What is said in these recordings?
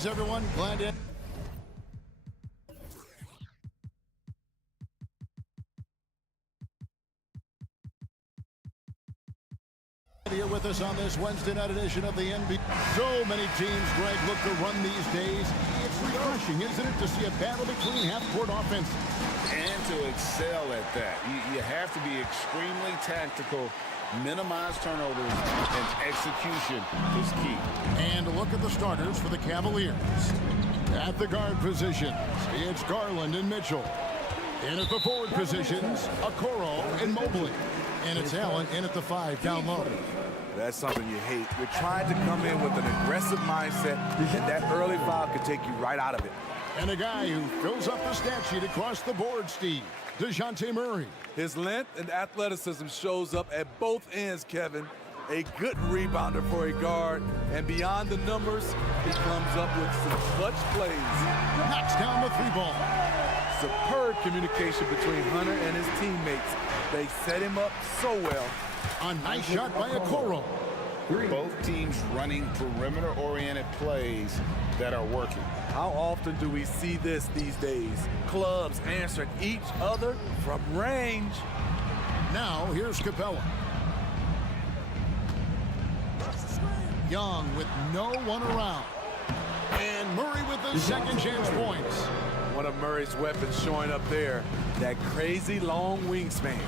Greetings, everyone. Glad to... Here with us on this Wednesday night edition of the NBA. So many teams, Greg, look to run these days. It's refreshing, isn't it, to see a battle between half-court offense? And to excel at that. You have to be extremely tactical, minimize turnovers, and execution is key. And a look at the starters for the Cavaliers. At the guard positions, it's Garland and Mitchell. In at the forward positions, Okoro and Mobley. And it's Allen in at the 5 down low. That's something you hate. You're trying to come in with an aggressive mindset, and that early foul could take you right out of it. And a guy who fills up the stat sheet across the board, Steve, DeJounte Murray. His length and athleticism shows up at both ends, Kevin. A good rebounder for a guard, and beyond the numbers, he comes up with some clutch plays. Knocks down the 3-ball. Superb communication between Hunter and his teammates. They set him up so well. A nice shot by Okoro. Both teams running perimeter-oriented plays that are working. How often do we see this these days? Clubs answering each other from range. Now, here's Capella. Young with no one around. And Murray with the second chance points. One of Murray's weapons showing up there, that crazy long wingspan.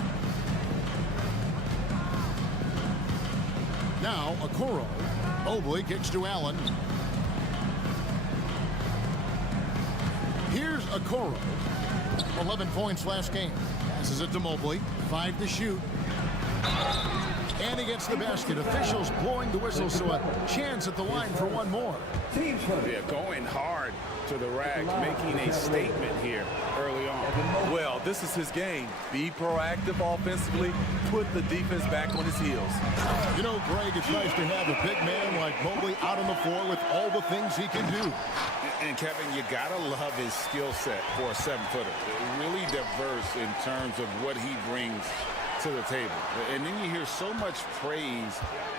Now, Okoro. Mobley kicks to Allen. Here's Okoro. 11 points last game. Passes it to Mobley. 5 to shoot. And he gets the basket. Officials blowing the whistle, so a chance at the line for one more. Yeah, going hard to the rack, making a statement here early on. Well, this is his game. Be proactive offensively, put the defense back on his heels. You know, Greg, it's nice to have a big man like Mobley out on the floor with all the things he can do. And Kevin, you gotta love his skill set for a 7-footer. Really diverse in terms of what he brings to the table. And then you hear so much praise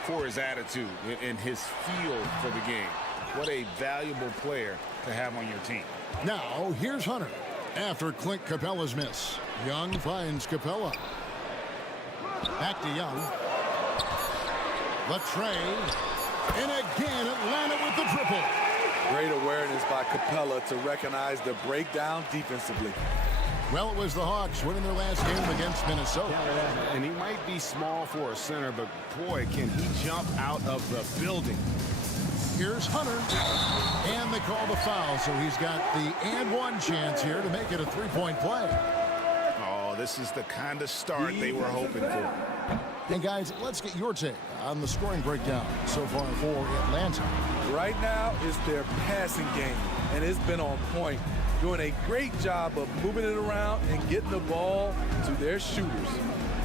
for his attitude and his feel for the game. What a valuable player to have on your team. Now, here's Hunter. After Clint Capella's miss, Young finds Capella. Back to Young. The tray. And again, Atlanta with the triple. Great awareness by Capella to recognize the breakdown defensively. Well, it was the Hawks winning their last game against Minnesota. And he might be small for a center, but boy, can he jump out of the building. Here's Hunter. And they call the foul, so he's got the and-one chance here to make it a 3-point play. Oh, this is the kind of start they were hoping for. And guys, let's get your take on the scoring breakdown so far for Atlanta. Right now, it's their passing game, and it's been on point. Doing a great job of moving it around and getting the ball to their shooters.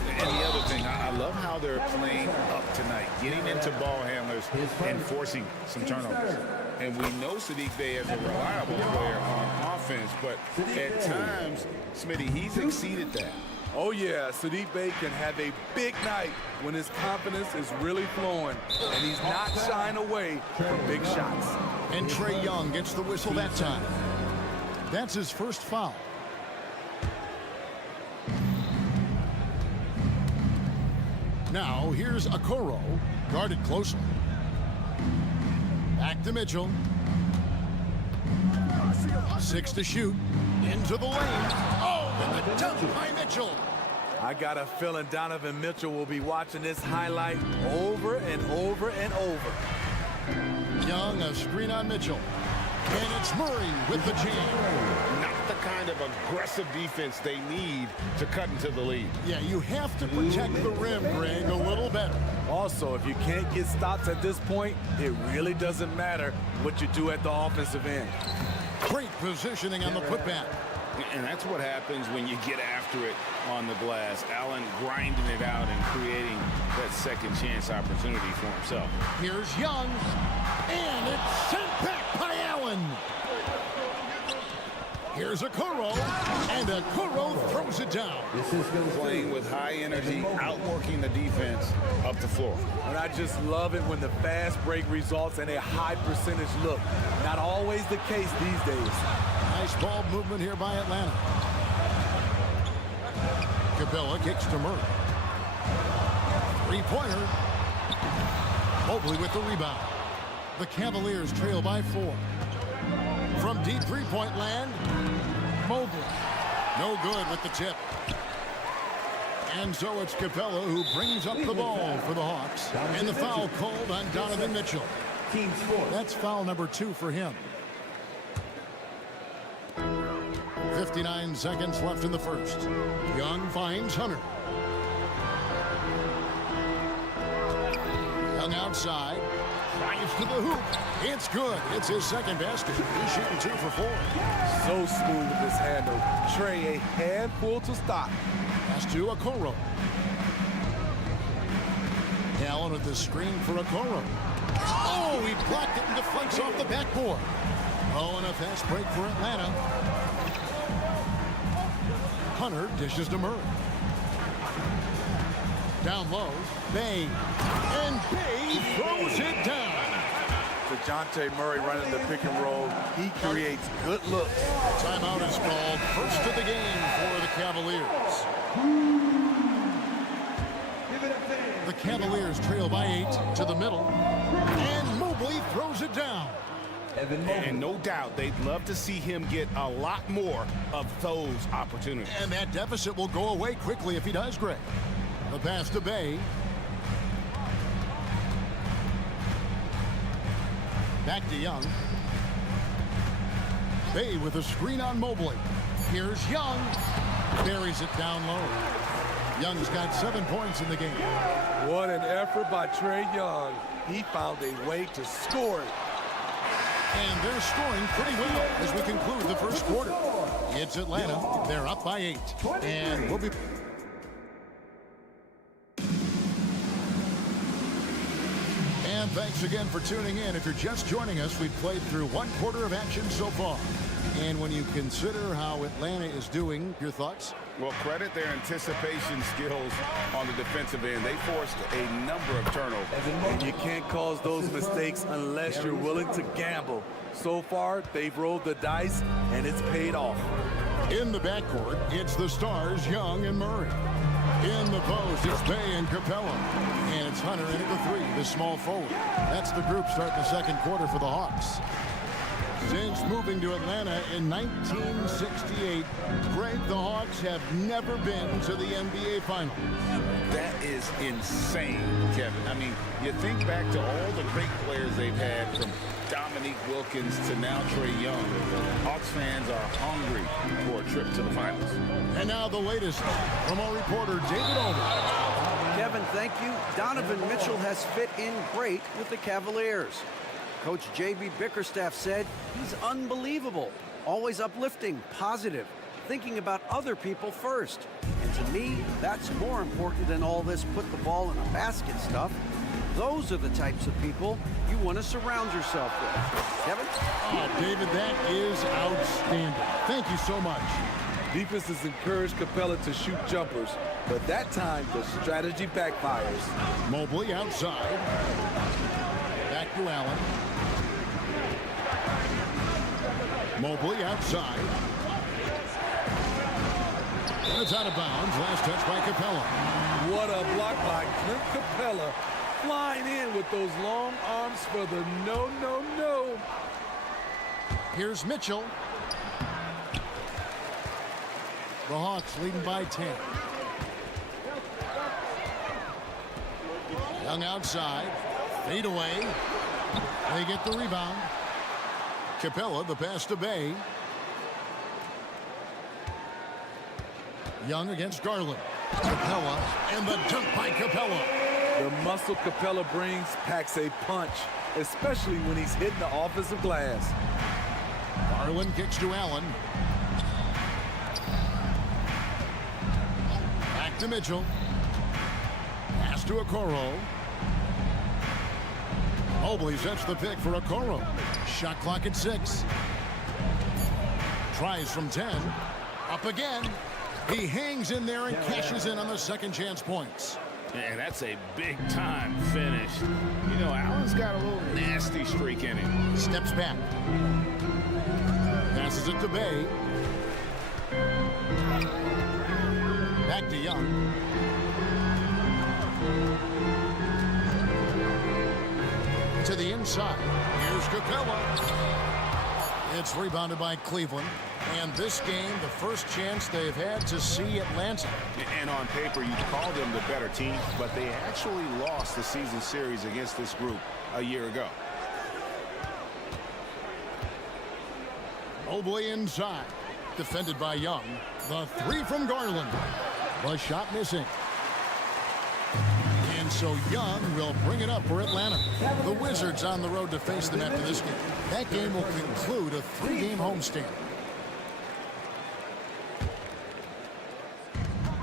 And the other thing, I love how they're playing up tonight, getting into ball handlers and forcing some turnovers. And we know Sadiq Bey is a reliable player on offense, but at times, Smitty, he's exceeded that. Oh, yeah, Sadiq Bey can have a big night when his confidence is really flowing, and he's not shying away from big shots. And Trae Young gets the whistle that time. That's his first foul. Now, here's Okoro, guarded closely. Back to Mitchell. 6 to shoot. Into the lane. Oh, and the dunk by Mitchell. I got a feeling Donovan Mitchell will be watching this highlight over and over and over. Young, a screen on Mitchell. And it's Murray with the jam. Not the kind of aggressive defense they need to cut into the lead. Yeah, you have to protect the rim, Greg, a little better. Also, if you can't get stops at this point, it really doesn't matter what you do at the offensive end. Great positioning on the putback. And that's what happens when you get after it on the glass. Allen grinding it out and creating that second chance opportunity for himself. Here's Young, and it's sent back by Allen. Here's Okoro, and Okoro throws it down. Playing with high energy, outworking the defense up the floor. And I just love it when the fast break results in a high percentage look. Not always the case these days. Nice ball movement here by Atlanta. Capella kicks to Murray. Three-pointer. Mobley with the rebound. The Cavaliers trail by 4. From deep three-point land, Mobley. No good with the tip. And so it's Capella who brings up the ball for the Hawks. And the foul called on Donovan Mitchell. That's foul number 2 for him. 59 seconds left in the first. Young finds Hunter. Young outside. Drives to the hoop. It's good. It's his second basket. He's shooting 2 for 4. So smooth with his handle. Trey, a handful to stop. Pass to Okoro. Allen with the screen for Okoro. Oh, he blocked it and deflects off the backboard. Oh, and a fast break for Atlanta. Hunter dishes to Murray. Down low, Bay. And Bay throws it down. DeJounte Murray running the pick and roll. He creates good looks. Timeout is called. First of the game for the Cavaliers. The Cavaliers trail by 8 to the middle. And Mobley throws it down. And no doubt they'd love to see him get a lot more of those opportunities. And that deficit will go away quickly if he does, Greg. The pass to Bay. Back to Young. Bay with a screen on Mobley. Here's Young. Buries it down low. Young's got 7 points in the game. What an effort by Trey Young. He found a way to score it. And they're scoring pretty well as we conclude the first quarter. It's Atlanta. They're up by 8. And we'll be... And thanks again for tuning in. If you're just joining us, we've played through 1 quarter of action so far. And when you consider how Atlanta is doing, your thoughts? Well, credit their anticipation skills on the defensive end. They forced a number of turnovers. And you can't cause those mistakes unless you're willing to gamble. So far, they've rolled the dice, and it's paid off. In the backcourt, it's the stars, Young and Murray. In the post, it's Bay and Capella. And it's Hunter in at the 3, the small forward. That's the group starting the second quarter for the Hawks. Since moving to Atlanta in 1968, Greg, the Hawks have never been to the NBA Finals. That is insane, Kevin. I mean, you think back to all the great players they've had, from Dominique Wilkins to now Trey Young. Hawks fans are hungry for a trip to the finals. And now the latest from our reporter, David Olman. Kevin, thank you. Donovan Mitchell has fit in great with the Cavaliers. Coach J.B. Bickerstaff said he's unbelievable, always uplifting, positive, thinking about other people first. And to me, that's more important than all this put the ball in a basket stuff. Those are the types of people you want to surround yourself with. Kevin? Oh, David, that is outstanding. Thank you so much. Defenses encourage Capella to shoot jumpers, but that time the strategy backfires. Mobley outside. Back to Allen. Mobley outside. And it's out of bounds. Last touch by Capella. What a block by Clint Capella. Flying in with those long arms for the no. Here's Mitchell. The Hawks leading by 10. Young outside. Fade away. They get the rebound. Capella, the pass to Bay. Young against Garland. Capella, and the dunk by Capella. The muscle Capella brings packs a punch, especially when he's hitting the offensive glass. Garland kicks to Allen. Back to Mitchell. Pass to Okoro. Mobley sets the pick for Okoro. Shot clock at 6. Tries from 10. Up again. He hangs in there and cashes in on the second chance points. And that's a big-time finish. You know, Allen's got a little nasty streak in him. Steps back. Passes it to Bay. Back to Young. To the inside. Here's Capella. It's rebounded by Cleveland. And this game, the first chance they've had to see Atlanta. And on paper, you call them the better team, but they actually lost the season series against this group a year ago. Mobley inside. Defended by Young. The three from Garland. The shot missing. And so Young will bring it up for Atlanta. The Wizards on the road to face them after this game. That game will conclude a three-game homestand.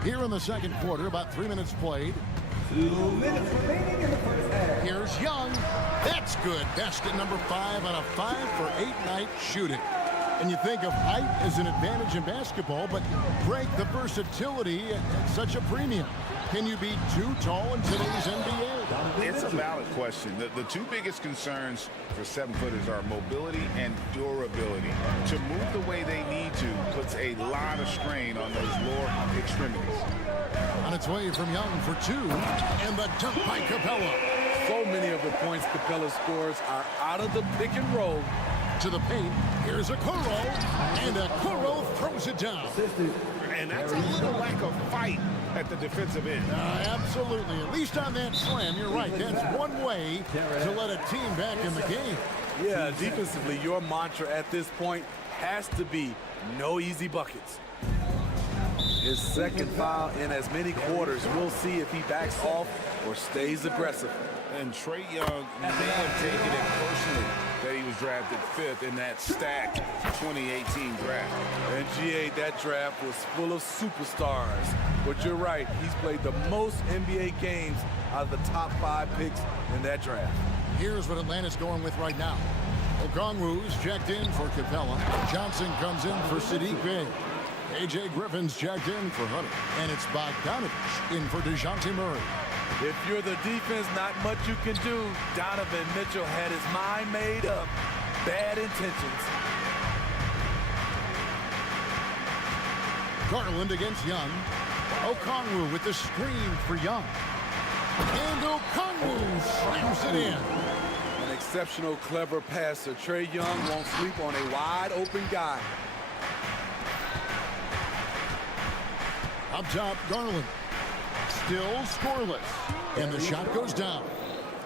Here in the second quarter, about 3 minutes played. 2 minutes remaining in the first half. Here's Young. That's good. Basket number 5 on a 5-for-8 night shooting. And you think of height as an advantage in basketball, but break the versatility at such a premium. Can you be too tall in today's NBA? It's a valid question. The two biggest concerns for 7-footers are mobility and durability. To move the way they need to puts a lot of strain on those lower extremities. On its way from Young for 2, and the dunk by Capella. So many of the points Capella scores are out of the pick and roll. To the paint, here's Okoro, and Okoro throws it down. And that's a little lack of fight at the defensive end. Absolutely. At least on that slam, you're right. That's one way to let a team back in the game. Yeah, defensively, your mantra at this point has to be no easy buckets. His second foul in as many quarters. We'll see if he backs off or stays aggressive. And Trae Young may have taken it personally that he was drafted 5th in that stacked 2018 draft. And GA, that draft was full of superstars. But you're right, he's played the most NBA games out of the top 5 picks in that draft. Here's what Atlanta's going with right now. Okongwu's checked in for Capella. Johnson comes in for Sadiq Bey. A.J. Griffin's checked in for Hunter. And it's Bogdanovich in for DeJounte Murray. If you're the defense, not much you can do. Donovan Mitchell had his mind made up. Bad intentions. Garland against Young. Okongwu with the screen for Young. And Okongwu slams it in. An exceptional, clever passer. Trae Young won't sleep on a wide-open guy. Up top, Garland. Still scoreless. And the shot goes down.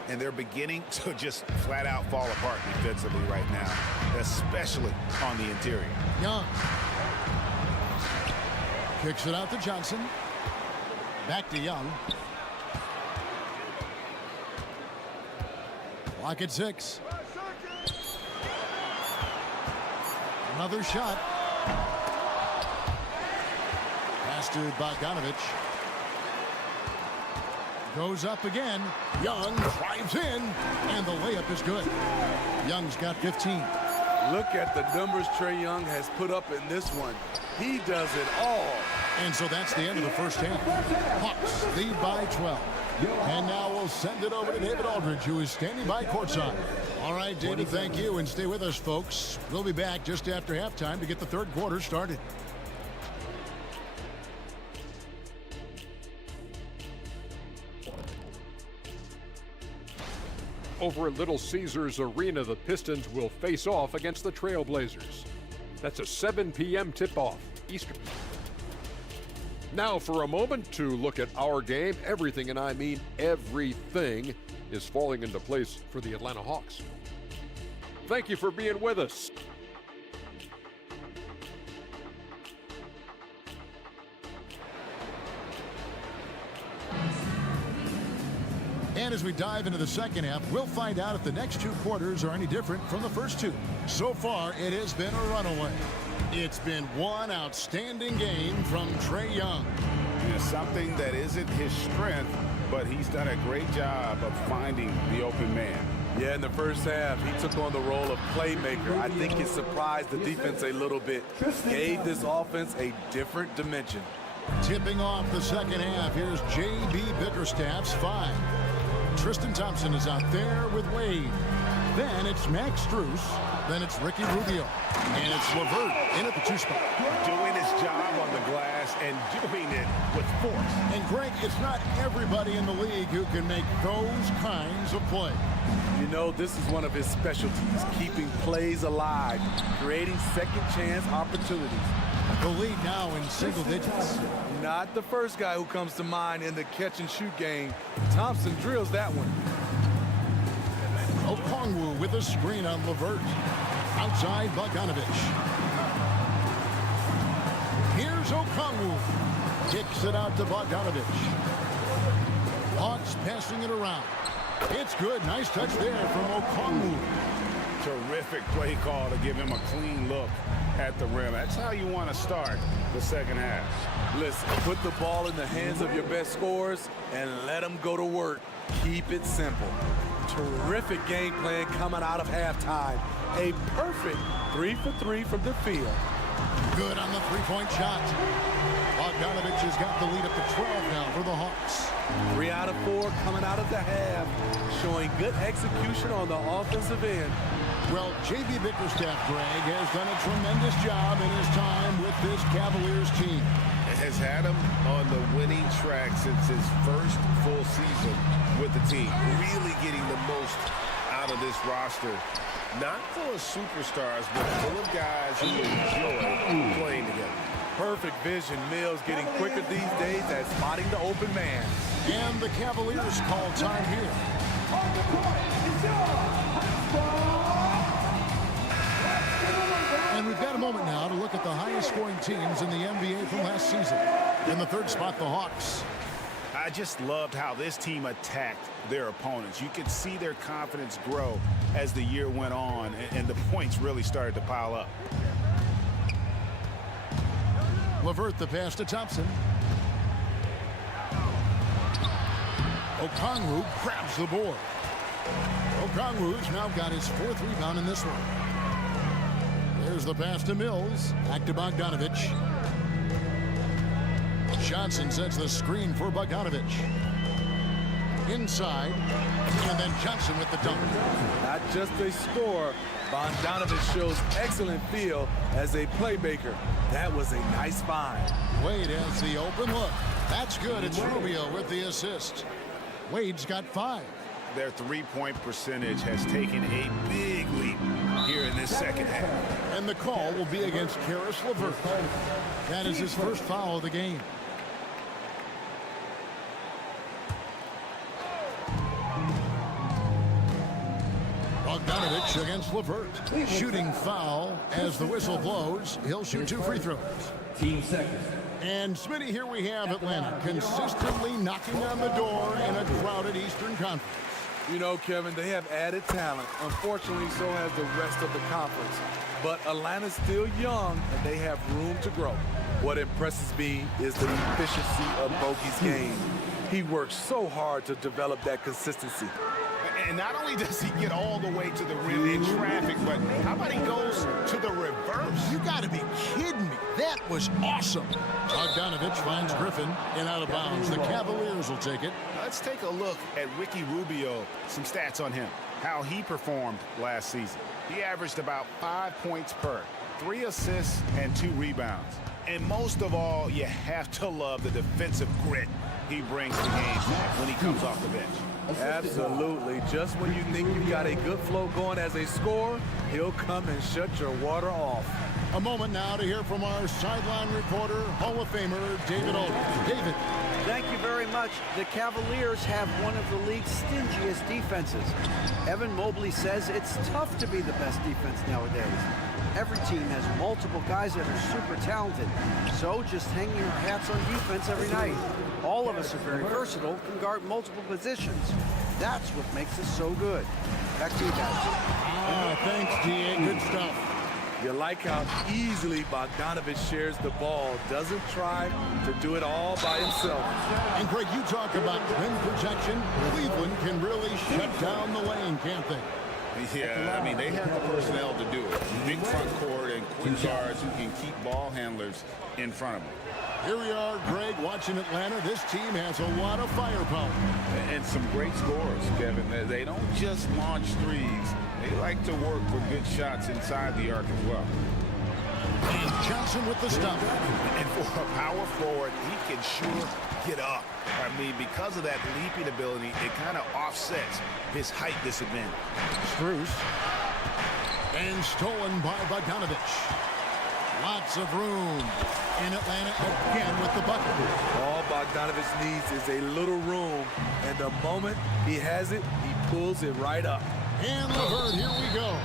And they're beginning to just flat out fall apart defensively right now, especially on the interior. Young. Kicks it out to Johnson. Back to Young. Clock at 6. Another shot. Pass to Bogdanovich. Goes up again. Young drives in, and the layup is good. Young's got 15. Look at the numbers Trae Young has put up in this one. He does it all. And so that's the end of the first half. Hawks lead by 12. And now we'll send it over to David Aldridge, who is standing by courtside. All right, David, thank you, and stay with us, folks. We'll be back just after halftime to get the third quarter started. Over at Little Caesars Arena, the Pistons will face off against the Trailblazers. That's a 7 p.m. tip-off Eastern. Now for a moment to look at our game. Everything, and I mean everything, is falling into place for the Atlanta Hawks. Thank you for being with us. And as we dive into the second half, we'll find out if the next 2 quarters are any different from the first 2. So far, it has been a runaway. It's been one outstanding game from Trae Young. It's something that isn't his strength, but he's done a great job of finding the open man. Yeah, in the first half, he took on the role of playmaker. I think it surprised the defense a little bit. Gave this offense a different dimension. Tipping off the second half, here's J.B. Bickerstaff's 5. Tristan Thompson is out there with Wade. Then it's Max Strus. Then it's Ricky Rubio. And it's LeVert in at the 2 spot. Doing his job on the glass and doing it with force. And Greg, it's not everybody in the league who can make those kinds of plays. You know, this is one of his specialties, keeping plays alive, creating second chance opportunities. The lead now in single digits. Not the first guy who comes to mind in the catch and shoot game. Thompson drills that one. Okongwu with a screen on LeVert. Outside Bogdanovich. Here's Okongwu. Kicks it out to Bogdanovich. Hawks passing it around. It's good. Nice touch there from Okongwu. Terrific play call to give him a clean look at the rim. That's how you want to start the second half. Listen, put the ball in the hands of your best scorers and let them go to work. Keep it simple. Terrific game plan coming out of halftime. A perfect 3 for 3 from the field. Good on the three-point shot. Bogdanovich has got the lead up to 12 now for the Hawks. 3 out of 4 coming out of the half, showing good execution on the offensive end. Well, J.B. Bickerstaff, Greg, has done a tremendous job in his time with this Cavaliers team. Has had him on the winning track since his first full season with the team. Really getting the most out of this roster. Not full of superstars, but full of guys who enjoy playing together. Perfect vision. Mills getting quicker these days at spotting the open man. And the Cavaliers call time here. And we've got a moment now to look at the highest scoring teams in the NBA from last season. In the 3rd spot, the Hawks. I just loved how this team attacked their opponents. You could see their confidence grow as the year went on, and the points really started to pile up. LeVert the pass to Thompson. Okongwu grabs the board. Okongwu's now got his 4th rebound in this one. There's the pass to Mills. Back to Bogdanovich. Johnson sets the screen for Bogdanovich. Inside. And then Johnson with the dunk. Not just a scorer, Bogdanovich shows excellent feel as a playmaker. That was a nice find. Wade has the open look. That's good. It's Rubio with the assist. Wade's got 5. Their three-point percentage has taken a big leap here in this second half. And the call will be against Caris LeVert. That is his first foul of the game. Bogdanovich against LeVert. Shooting foul as the whistle blows. He'll shoot 2 free throws. Team seconds. And Smitty, here we have Atlanta consistently knocking on the door in a crowded Eastern Conference. You know, Kevin, they have added talent. Unfortunately, so has the rest of the conference. But Atlanta's still young, and they have room to grow. What impresses me is the efficiency of Bogey's game. He works so hard to develop that consistency. And not only does he get all the way to the rim in traffic, but how about he goes to the reverse? You got to be kidding me. That was awesome. Bogdanovich finds Griffin and out of bounds. The Cavaliers will take it. Let's take a look at Ricky Rubio. Some stats on him. How he performed last season. He averaged about 5 points per, 3 assists, and 2 rebounds. And most of all, you have to love the defensive grit he brings to games when he comes off the bench. Absolutely. Just when you think you've got a good flow going as a scorer, he'll come and shut your water off. A moment now to hear from our sideline reporter, Hall of Famer David Aldridge. David. Thank you very much. The Cavaliers have one of the league's stingiest defenses. Evan Mobley says it's tough to be the best defense nowadays. Every team has multiple guys that are super talented. So just hanging our hats on defense every night. All of us are very versatile, can guard multiple positions. That's what makes us so good. Back to you guys. Thanks, D.A. Good stuff. You like how easily Bogdanovich shares the ball, doesn't try to do it all by himself. And Greg, you talk about rim protection. Cleveland can really shut down the lane, can't they? Yeah, I mean, they have the personnel to do it. Big front court and quick guards who can keep ball handlers in front of them. Here we are, Greg, watching Atlanta. This team has a lot of firepower. And some great scores, Kevin. They don't just launch threes. They like to work for good shots inside the arc as well. And Johnson with the stop. And for a power forward, he can sure get up. I mean, because of that leaping ability, it kind of offsets his height disadvantage. Strus. And stolen by Bogdanovich. Lots of room. And Atlanta again with the bucket. All Bogdanovich needs is a little room, and the moment he has it, he pulls it right up. And LeVert, here we go.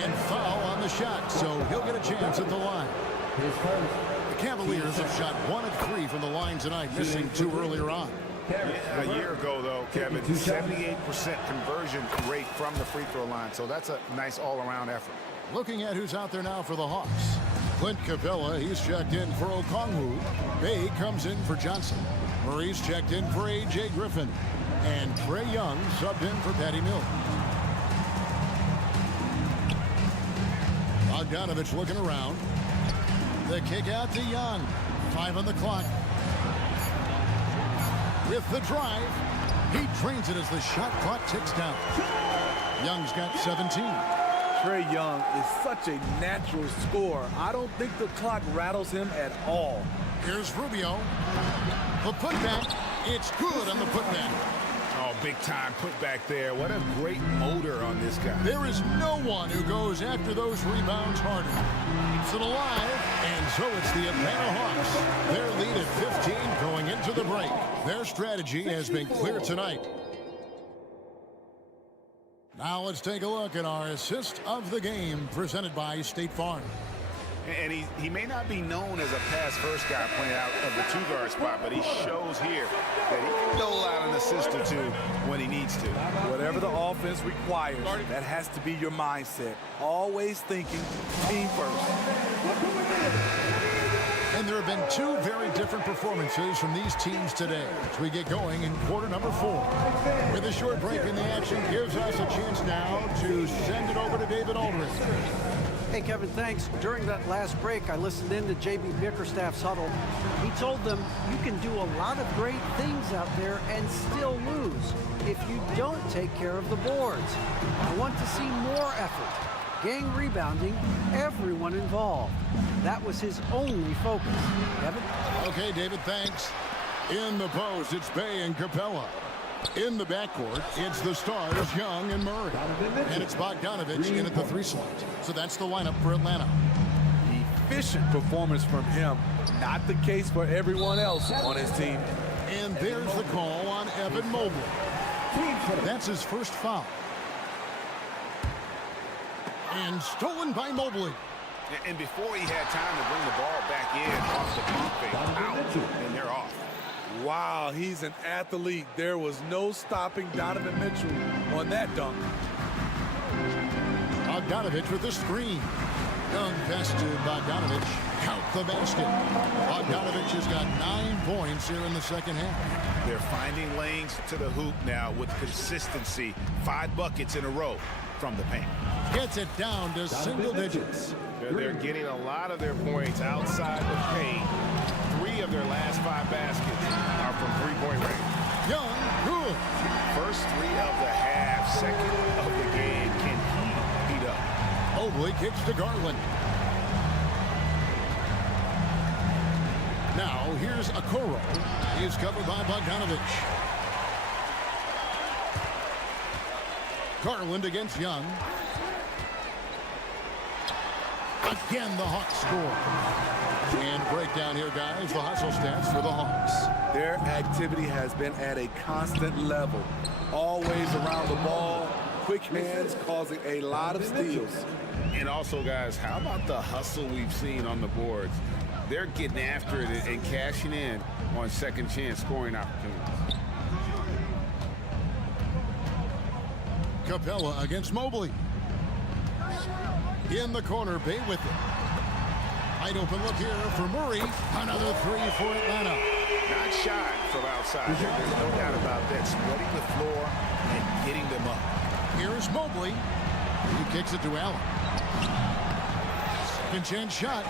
And foul on the shot, so he'll get a chance at the line. The Cavaliers have shot 1 of 3 from the line tonight, missing 2 earlier on. Yeah, a year ago, though, Kevin, 78% conversion rate from the free throw line, so that's a nice all-around effort. Looking at who's out there now for the Hawks. Clint Capella, he's checked in for Okongwu. Bay comes in for Johnson. Murray's checked in for A.J. Griffin. And Trae Young subbed in for Patty Mills. Bogdanovich looking around. The kick out to Young. 5 on the clock. With the drive, he drains it as the shot clock ticks down. Young's got 17. Trae Young is such a natural scorer. I don't think the clock rattles him at all. Here's Rubio. The putback. It's good on the putback. Oh, big-time putback there. What a great motor on this guy. There is no one who goes after those rebounds harder. Keeps it alive, and so it's the Atlanta Hawks. Their lead at 15 going into the break. Their strategy has been clear tonight. Now let's take a look at our assist of the game presented by State Farm. And he may not be known as a pass-first guy playing out of the two-guard spot, but he shows here that he can dole out an assist or two when he needs to. Whatever the offense requires, that has to be your mindset. Always thinking team first. And there have been 2 very different performances from these teams today as we get going in quarter number 4. With a short break in the action gives us a chance now to send it over to David Aldridge. Hey, Kevin, thanks. During that last break, I listened in to J.B. Bickerstaff's huddle. He told them you can do a lot of great things out there and still lose if you don't take care of the boards. I want to see more effort, gang rebounding, everyone involved. That was his only focus. Kevin? Okay, David, thanks. In the post, it's Bay and Capella. In the backcourt, it's the stars, Young and Murray. And it's Bogdanovich in at the 3 slot. So that's the lineup for Atlanta. Efficient performance from him. Not the case for everyone else on his team. And there's the call on Evan Mobley. That's his first foul. And stolen by Mobley. And before he had time to bring the ball back in off the pump fake, out, and they're off. Wow, he's an athlete. There was no stopping Donovan Mitchell on that dunk. Bogdanovich with the screen. Young pass to Bogdanovich. Count the basket. Bogdanovich has got 9 points here in the second half. They're finding lanes to the hoop now with consistency. 5 buckets in a row from the paint. Gets it down to single digits. They're getting a lot of their points outside the paint. 3 of their last 5 baskets are from three-point range. Young, good. First 3 of the half, second of the game. Can he beat up? Mobley kicks to Garland. Now here's Okoro. He's covered by Bogdanovich. Garland against Young. Again, the Hawks score. And breakdown here, guys, the hustle stats for the Hawks. Their activity has been at a constant level. Always around the ball, quick hands causing a lot of steals. And also, guys, how about the hustle we've seen on the boards? They're getting after it and cashing in on second chance scoring opportunities. Capella against Mobley. In the corner, Bay with it. Wide open look here for Murray. Another three for Atlanta. Not shy from outside. There's no doubt about that. Spreading the floor and getting them up. Here's Mobley. He kicks it to Allen. Second chance shot.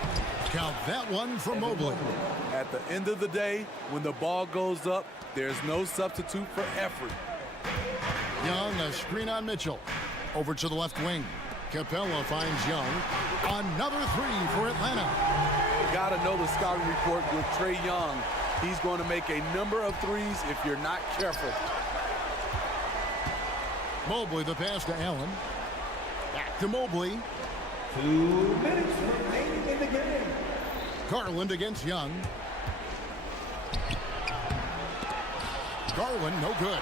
Count that one for Mobley. At the end of the day, when the ball goes up, there's no substitute for effort. Young, a screen on Mitchell. Over to the left wing. Capella finds Young. Another three for Atlanta. You got to know the scouting report with Trae Young. He's going to make a number of threes if you're not careful. Mobley, the pass to Allen. Back to Mobley. 2 minutes remaining in the game. Garland against Young. Garland, no good.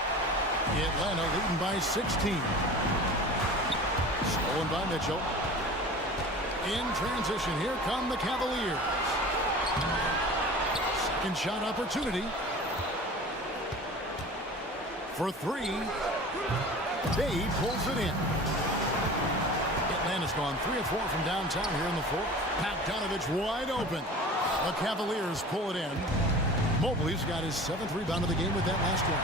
Atlanta leading by 16. Stolen by Mitchell. In transition, here come the Cavaliers. Second shot opportunity. For three. Bay pulls it in. Atlanta's gone 3 of 4 from downtown here in the fourth. Bogdanovich wide open. The Cavaliers pull it in. Mobley's got his 7th rebound of the game with that last one.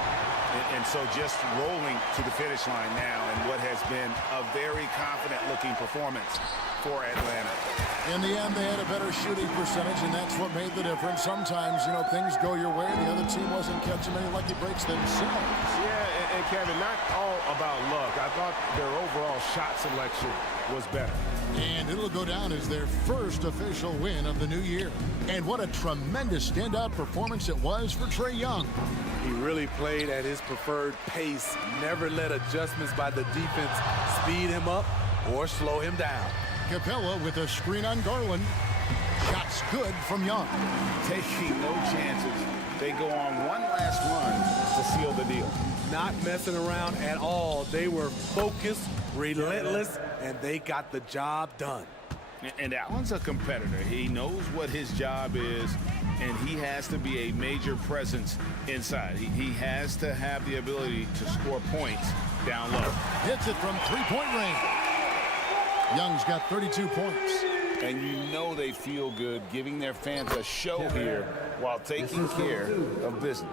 And so just rolling to the finish line now in what has been a very confident-looking performance for Atlanta. In the end, they had a better shooting percentage, and that's what made the difference. Sometimes, you know, things go your way. The other team wasn't catching many lucky breaks themselves. Yeah, and Kevin, not all about luck. I thought their overall shot selection was better. And it'll go down as their first official win of the new year. And what a tremendous standout performance it was for Trae Young. He really played at his preferred pace, never let adjustments by the defense speed him up or slow him down. Capella with a screen on Garland. Shots good from Young. Taking no chances. They go on one last run to seal the deal. Not messing around at all. They were focused, relentless, and they got the job done. And Allen's a competitor. He knows what his job is, and he has to be a major presence inside. He has to have the ability to score points down low. Hits it from three-point range. Young's got 32 points. And you know they feel good giving their fans a show here while taking care of business.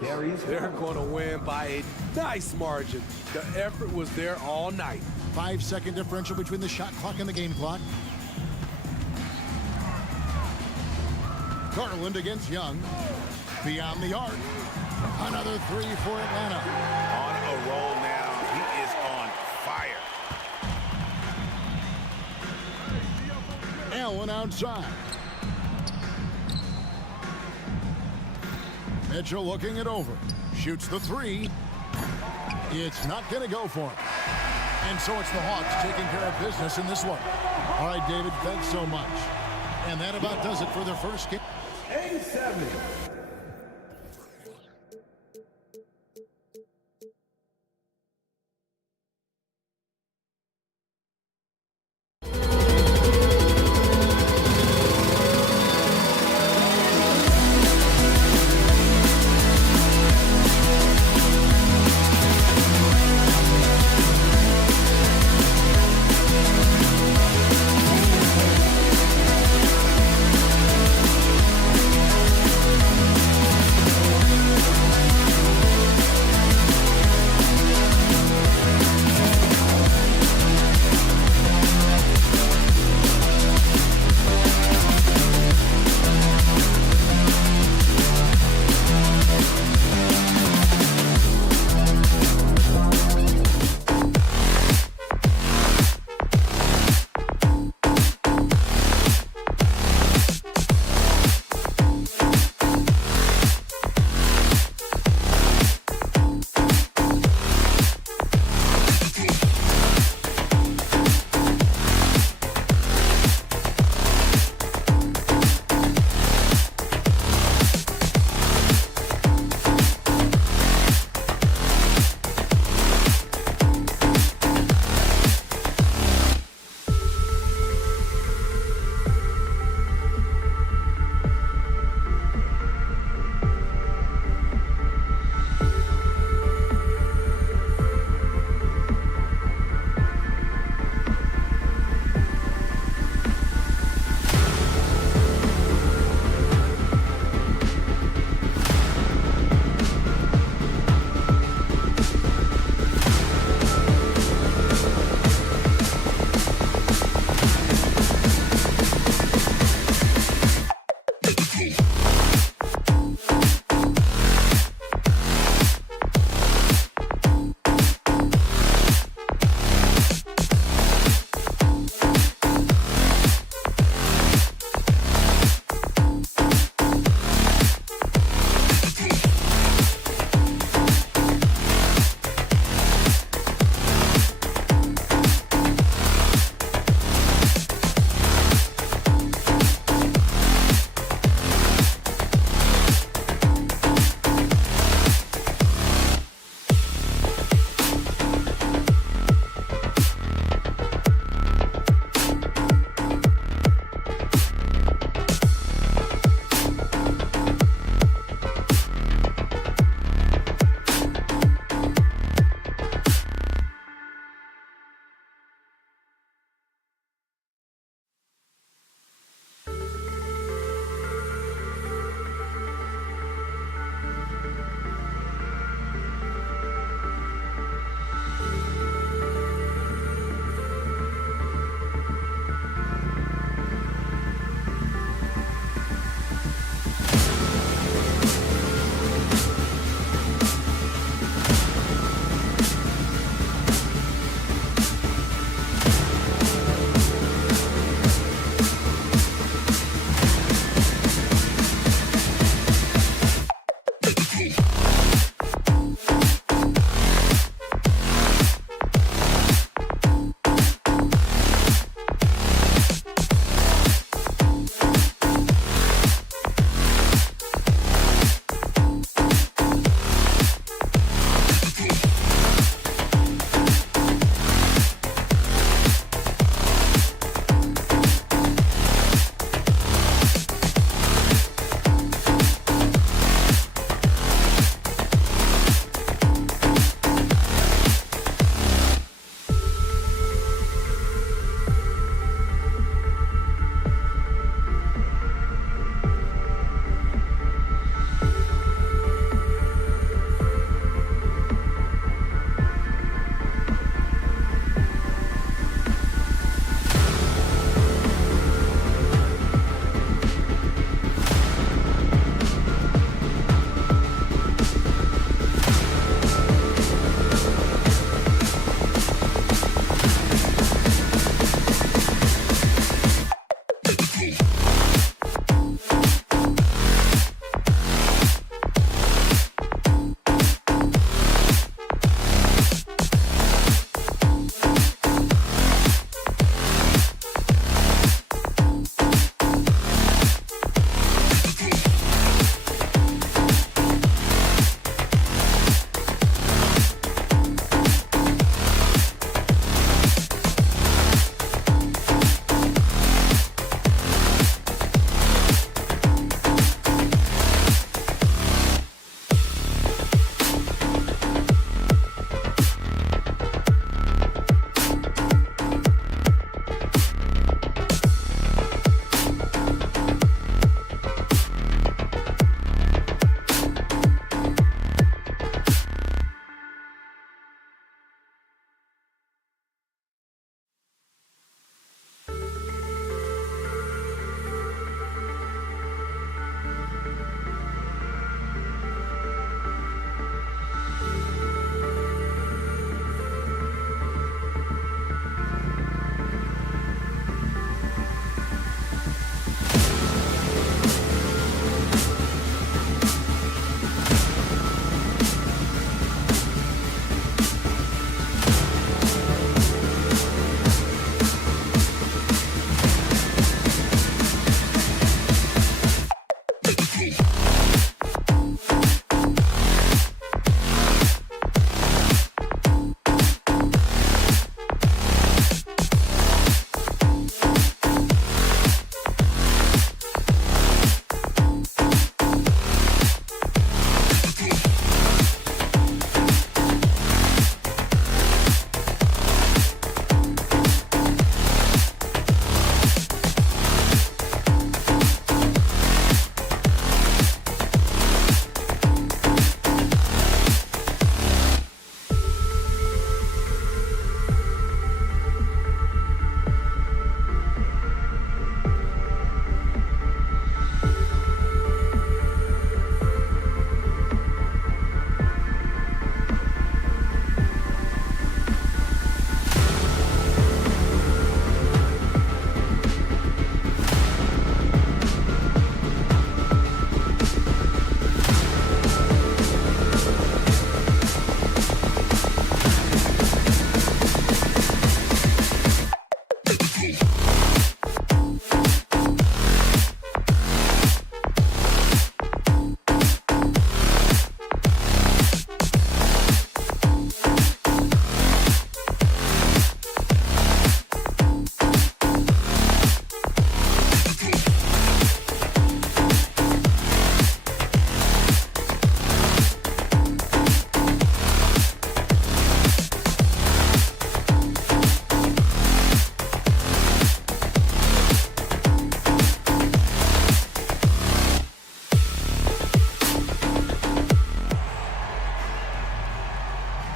They're going to win by a nice margin. The effort was there all night. 5-second differential between the shot clock and the game clock. Garland against Young. Beyond the arc. Another three for Atlanta. On a roll now. He is on fire. Allen outside. Mitchell looking it over. Shoots the three. It's not going to go for him. And so it's the Hawks taking care of business in this one. All right, David, thanks so much. And that about does it for their first game. 87.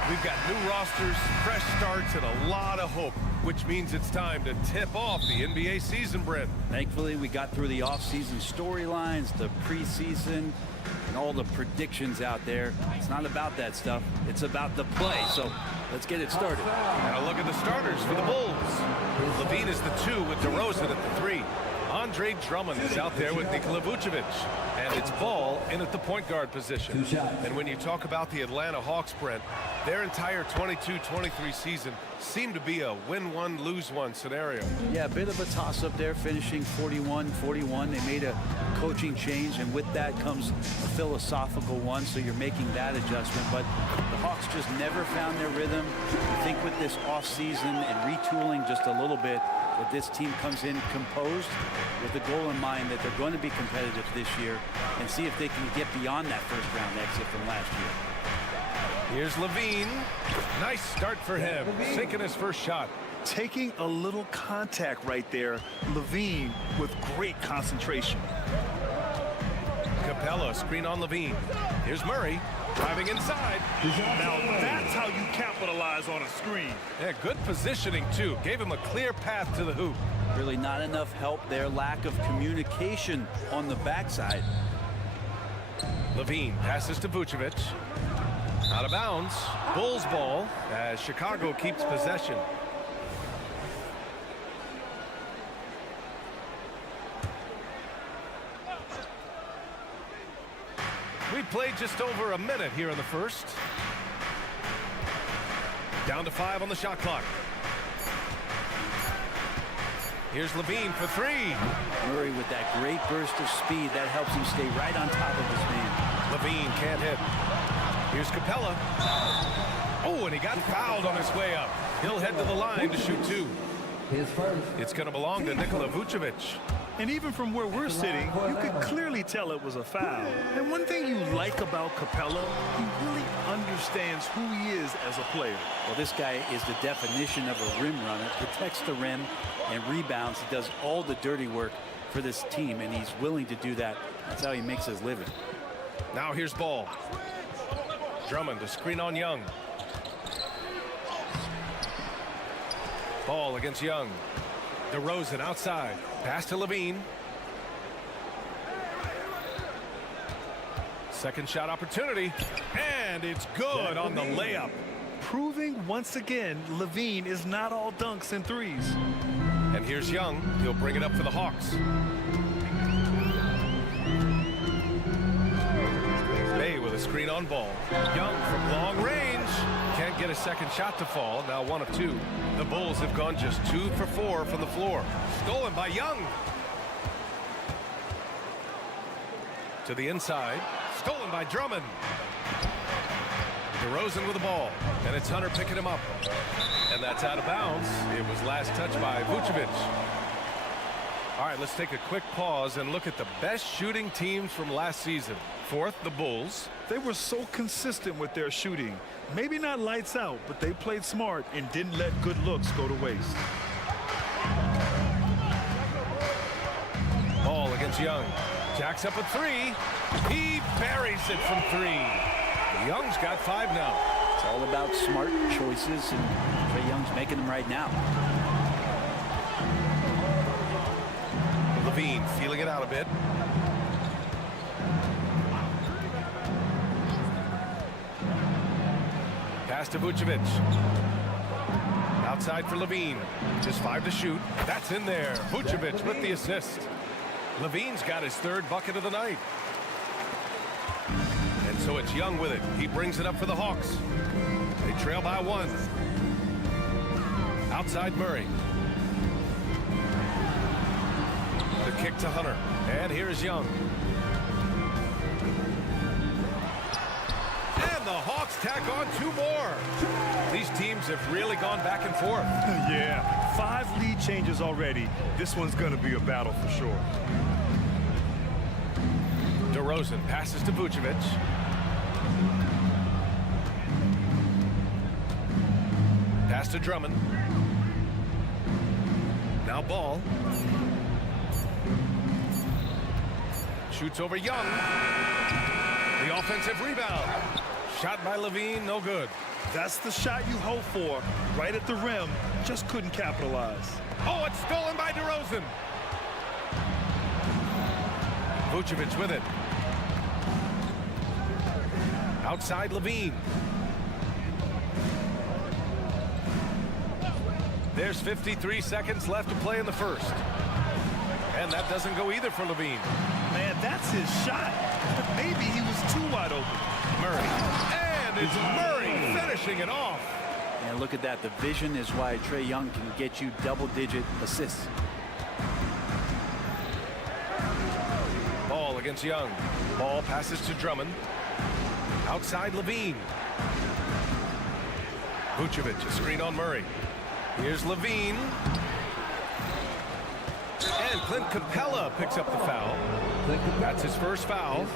We've got new rosters, fresh starts, and a lot of hope, which means it's time to tip off the NBA season, Brent. Thankfully, we got through the off-season storylines, the preseason, and all the predictions out there. It's not about that stuff. It's about the play. So let's get it started. And a look at the starters for the Bulls. Levine is the 2 with DeRozan at the 3. Andre Drummond is out there with Nikola Vucevic. And it's Ball in at the point guard position. And when you talk about the Atlanta Hawks, Brent, their entire 22-23 season seemed to be a win one, lose one scenario. Yeah, a bit of a toss-up there, finishing 41-41. They made a coaching change, and with that comes a philosophical one, so you're making that adjustment. But the Hawks just never found their rhythm. I think with this offseason and retooling just a little bit, that this team comes in composed with the goal in mind that they're going to be competitive this year and see if they can get beyond that first-round exit from last year. Here's Levine. Nice start for him, sinking his first shot. Taking a little contact right there. Levine with great concentration. Capella, screen on Levine. Here's Murray, driving inside. Now that's how you capitalize on a screen. Yeah, good positioning, too. Gave him a clear path to the hoop. Really not enough help there. Lack of communication on the backside. Levine passes to Vucevic. Out of bounds. Bulls ball as Chicago keeps possession. We played just over a minute here in the first. Down to 5 on the shot clock. Here's Levine for 3. Murray with that great burst of speed that helps him stay right on top of his man. Levine can't hit. Here's Capella. Oh, and he got fouled on his way up. He'll head to the line to shoot 2. It's going to belong to Nikola Vucevic. And even from where we're sitting, you could clearly tell it was a foul. And one thing you like about Capella, he really understands who he is as a player. Well, this guy is the definition of a rim runner. Protects the rim and rebounds. He does all the dirty work for this team, and he's willing to do that. That's how he makes his living. Now here's Ball. Drummond to screen on Young. Ball against Young. DeRozan outside. Pass to Levine. Second shot opportunity. And it's good on the layup. Proving once again, Levine is not all dunks and threes. And here's Young. He'll bring it up for the Hawks. Bay with a screen on Ball. Young from long range. Can't get a second shot to fall. Now 1 of 2. The Bulls have gone just 2 for 4 from the floor. Stolen by Young. To the inside. Stolen by Drummond. DeRozan with the ball. And it's Hunter picking him up. And that's out of bounds. It was last touched by Vucevic. All right, let's take a quick pause and look at the best shooting teams from last season. Fourth, the Bulls. They were so consistent with their shooting. Maybe not lights out, but they played smart and didn't let good looks go to waste. Ball against Young. Jacks up a three. He buries it from three. Young's got 5 now. It's all about smart choices, and Trae Young's making them right now. Levine feeling it out a bit. Pass to Vucevic. Outside for Levine. Just 5 to shoot. That's in there. Vucevic with the assist. Levine's got his 3rd bucket of the night. And so it's Young with it. He brings it up for the Hawks. They trail by 1. Outside Murray. The kick to Hunter. And here's Young. And the Hawks tack on 2 more. These teams have really gone back and forth. Yeah, 5 lead changes already. This one's going to be a battle for sure. DeRozan passes to Vucevic. Pass to Drummond. Now Ball. Shoots over Young. The offensive rebound. Shot by Levine, no good. That's the shot you hope for. Right at the rim, just couldn't capitalize. Oh, it's stolen by DeRozan. Vucevic with it. Outside Levine. There's 53 seconds left to play in the first. And that doesn't go either for Levine. Man, that's his shot. Maybe he was too wide open. Murray. And it's Murray finishing it off. And look at that. The vision is why Trae Young can get you double-digit assists. Ball against Young. Ball passes to Drummond. Outside Levine. Vucevic, a screen on Murray. Here's Levine. And Clint Capella picks up the foul. That's his first foul.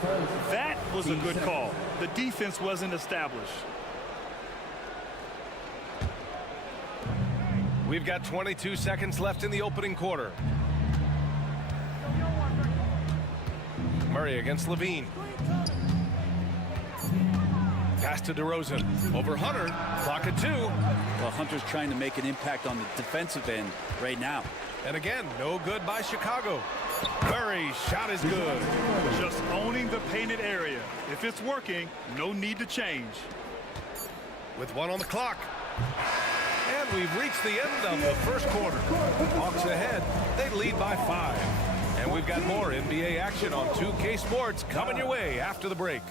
That was a good call. The defense wasn't established. We've got 22 seconds left in the opening quarter. Murray against Levine. Pass to DeRozan. Over Hunter. Clock at 2. Well, Hunter's trying to make an impact on the defensive end right now. And again, no good by Chicago. Murray's shot is good. Just owning the painted area. If it's working, no need to change. With 1 on the clock. And we've reached the end of the first quarter. Hawks ahead. They lead by 5. And we've got more NBA action on 2K Sports coming your way after the break.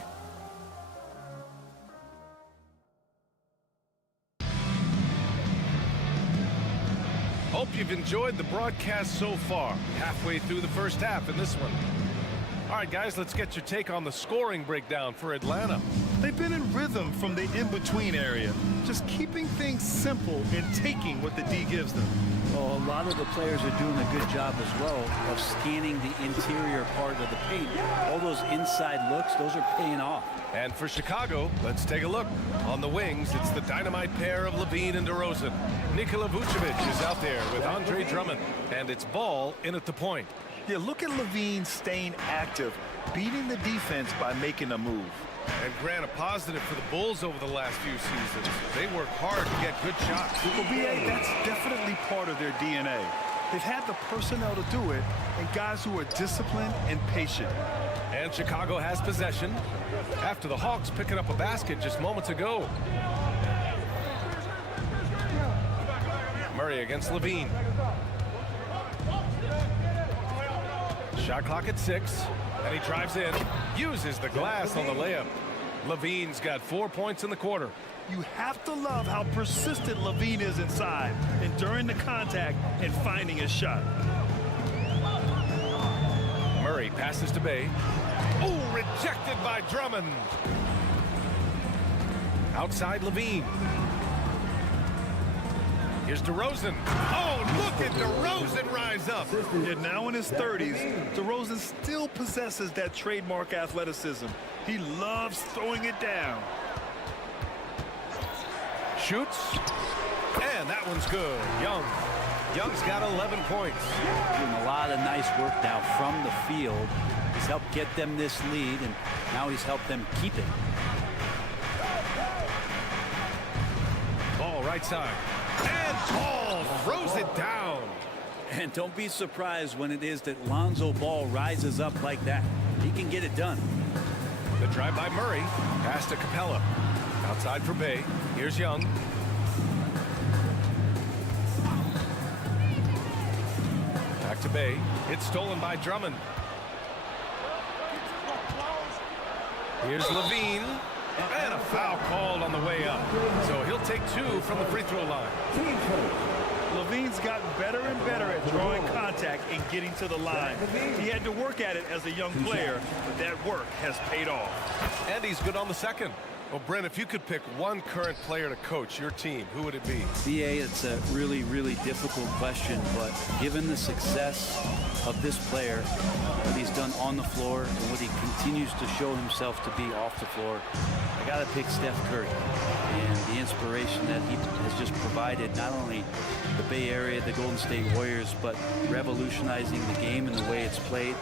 Hope you've enjoyed the broadcast so far. Halfway through the first half in this one. All right, guys, let's get your take on the scoring breakdown for Atlanta. They've been in rhythm from the in-between area, just keeping things simple and taking what the D gives them. Well, a lot of the players are doing a good job as well of scanning the interior part of the paint. All those inside looks, those are paying off. And for Chicago, let's take a look. On the wings, it's the dynamite pair of Levine and DeRozan. Nikola Vucevic is out there with Andre Drummond. And it's Ball in at the point. Yeah, look at Levine staying active, beating the defense by making a move. And Grant, a positive for the Bulls over the last few seasons. They work hard to get good shots. Well, B.A., that's definitely part of their DNA. They've had the personnel to do it, and guys who are disciplined and patient. And Chicago has possession after the Hawks picking up a basket just moments ago. Murray against Levine. Shot clock at 6, and he drives in, uses the glass on the layup. Levine's got 4 points in the quarter. You have to love how persistent Levine is inside, enduring the contact and finding his shot. Murray passes to Bay. Oh, by Drummond. Outside Levine. Here's DeRozan. Oh, look at DeRozan rise up. Yeah, now in his 30s, DeRozan still possesses that trademark athleticism. He loves throwing it down. Shoots. And that one's good. Young's got 11 points. Doing a lot of nice work now from the field. He's helped get them this lead, and now he's helped them keep it. Ball right side. And Ball throws it down. And don't be surprised when it is that Lonzo Ball rises up like that. He can get it done. The drive by Murray. Pass to Capella. Outside for Bay. Here's Young. Back to Bay. It's stolen by Drummond. Here's Levine. And a foul called on the way up. So he'll take 2 from the free throw line. Levine's gotten better and better at drawing contact and getting to the line. He had to work at it as a young player, but that work has paid off. And he's good on the second. Well, Brent, if you could pick one current player to coach your team, who would it be? BA, it's a really, really difficult question, but given the success of this player, what he's done on the floor, and what he continues to show himself to be off the floor, I got to pick Steph Curry. And the inspiration that he has just provided, not only the Bay Area, the Golden State Warriors, but revolutionizing the game and the way it's played.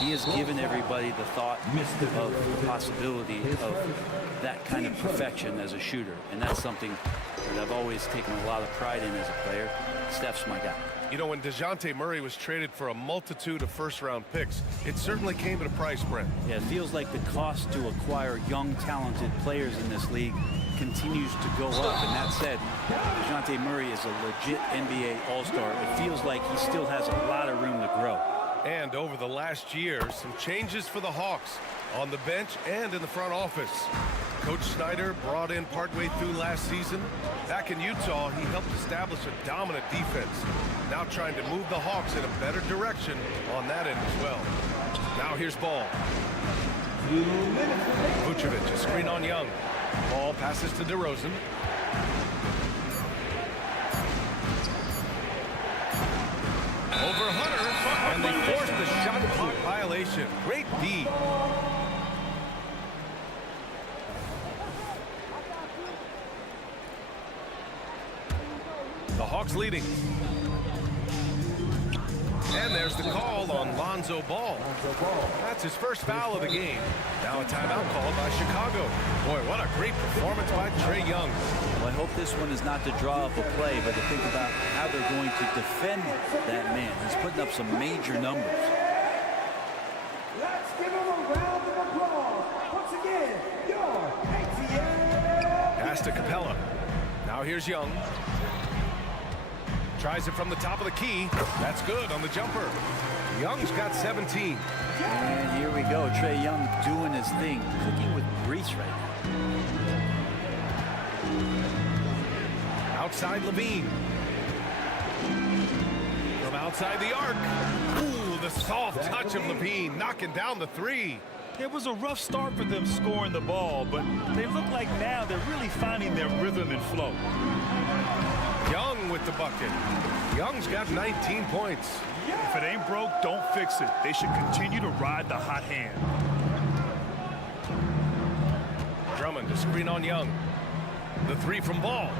He has given everybody the thought of the possibility of that kind of perfection as a shooter. And that's something that I've always taken a lot of pride in as a player. Steph's my guy. You know, when DeJounte Murray was traded for a multitude of first-round picks, it certainly came at a price, Brent. Yeah, it feels like the cost to acquire young, talented players in this league continues to go up. And that said, DeJounte Murray is a legit NBA All-Star. It feels like he still has a lot of room to grow. And over the last year, some changes for the Hawks on the bench and in the front office. Coach Snyder brought in partway through last season. Back in Utah, he helped establish a dominant defense. Now trying to move the Hawks in a better direction on that end as well. Now here's Ball. Vucevic, a screen on Young. Ball passes to DeRozan. Over Hunter, and they forced the shot clock violation. Great D. The Hawks leading. And there's the call on Lonzo Ball. That's his first foul of the game. Now a timeout called by Chicago. Boy, what a great performance by Trae Young. Well, I hope this one is not to draw up a play, but to think about how they're going to defend that man. He's putting up some major numbers. Let's give him a round of applause. Once again, your ATL. Pass to Capella. Now here's Young. Tries it from the top of the key. That's good on the jumper. Young's got 17. And here we go. Trae Young doing his thing. Cooking with grease right now. Outside Levine. From outside the arc. Ooh, the soft touch of Levine knocking down the three. It was a rough start for them scoring the ball, but they look like now they're really finding their rhythm and flow. Young with the bucket. Young's got 19 points. If it ain't broke, don't fix it. They should continue to ride the hot hand. Drummond to screen on Young. The three from Ball.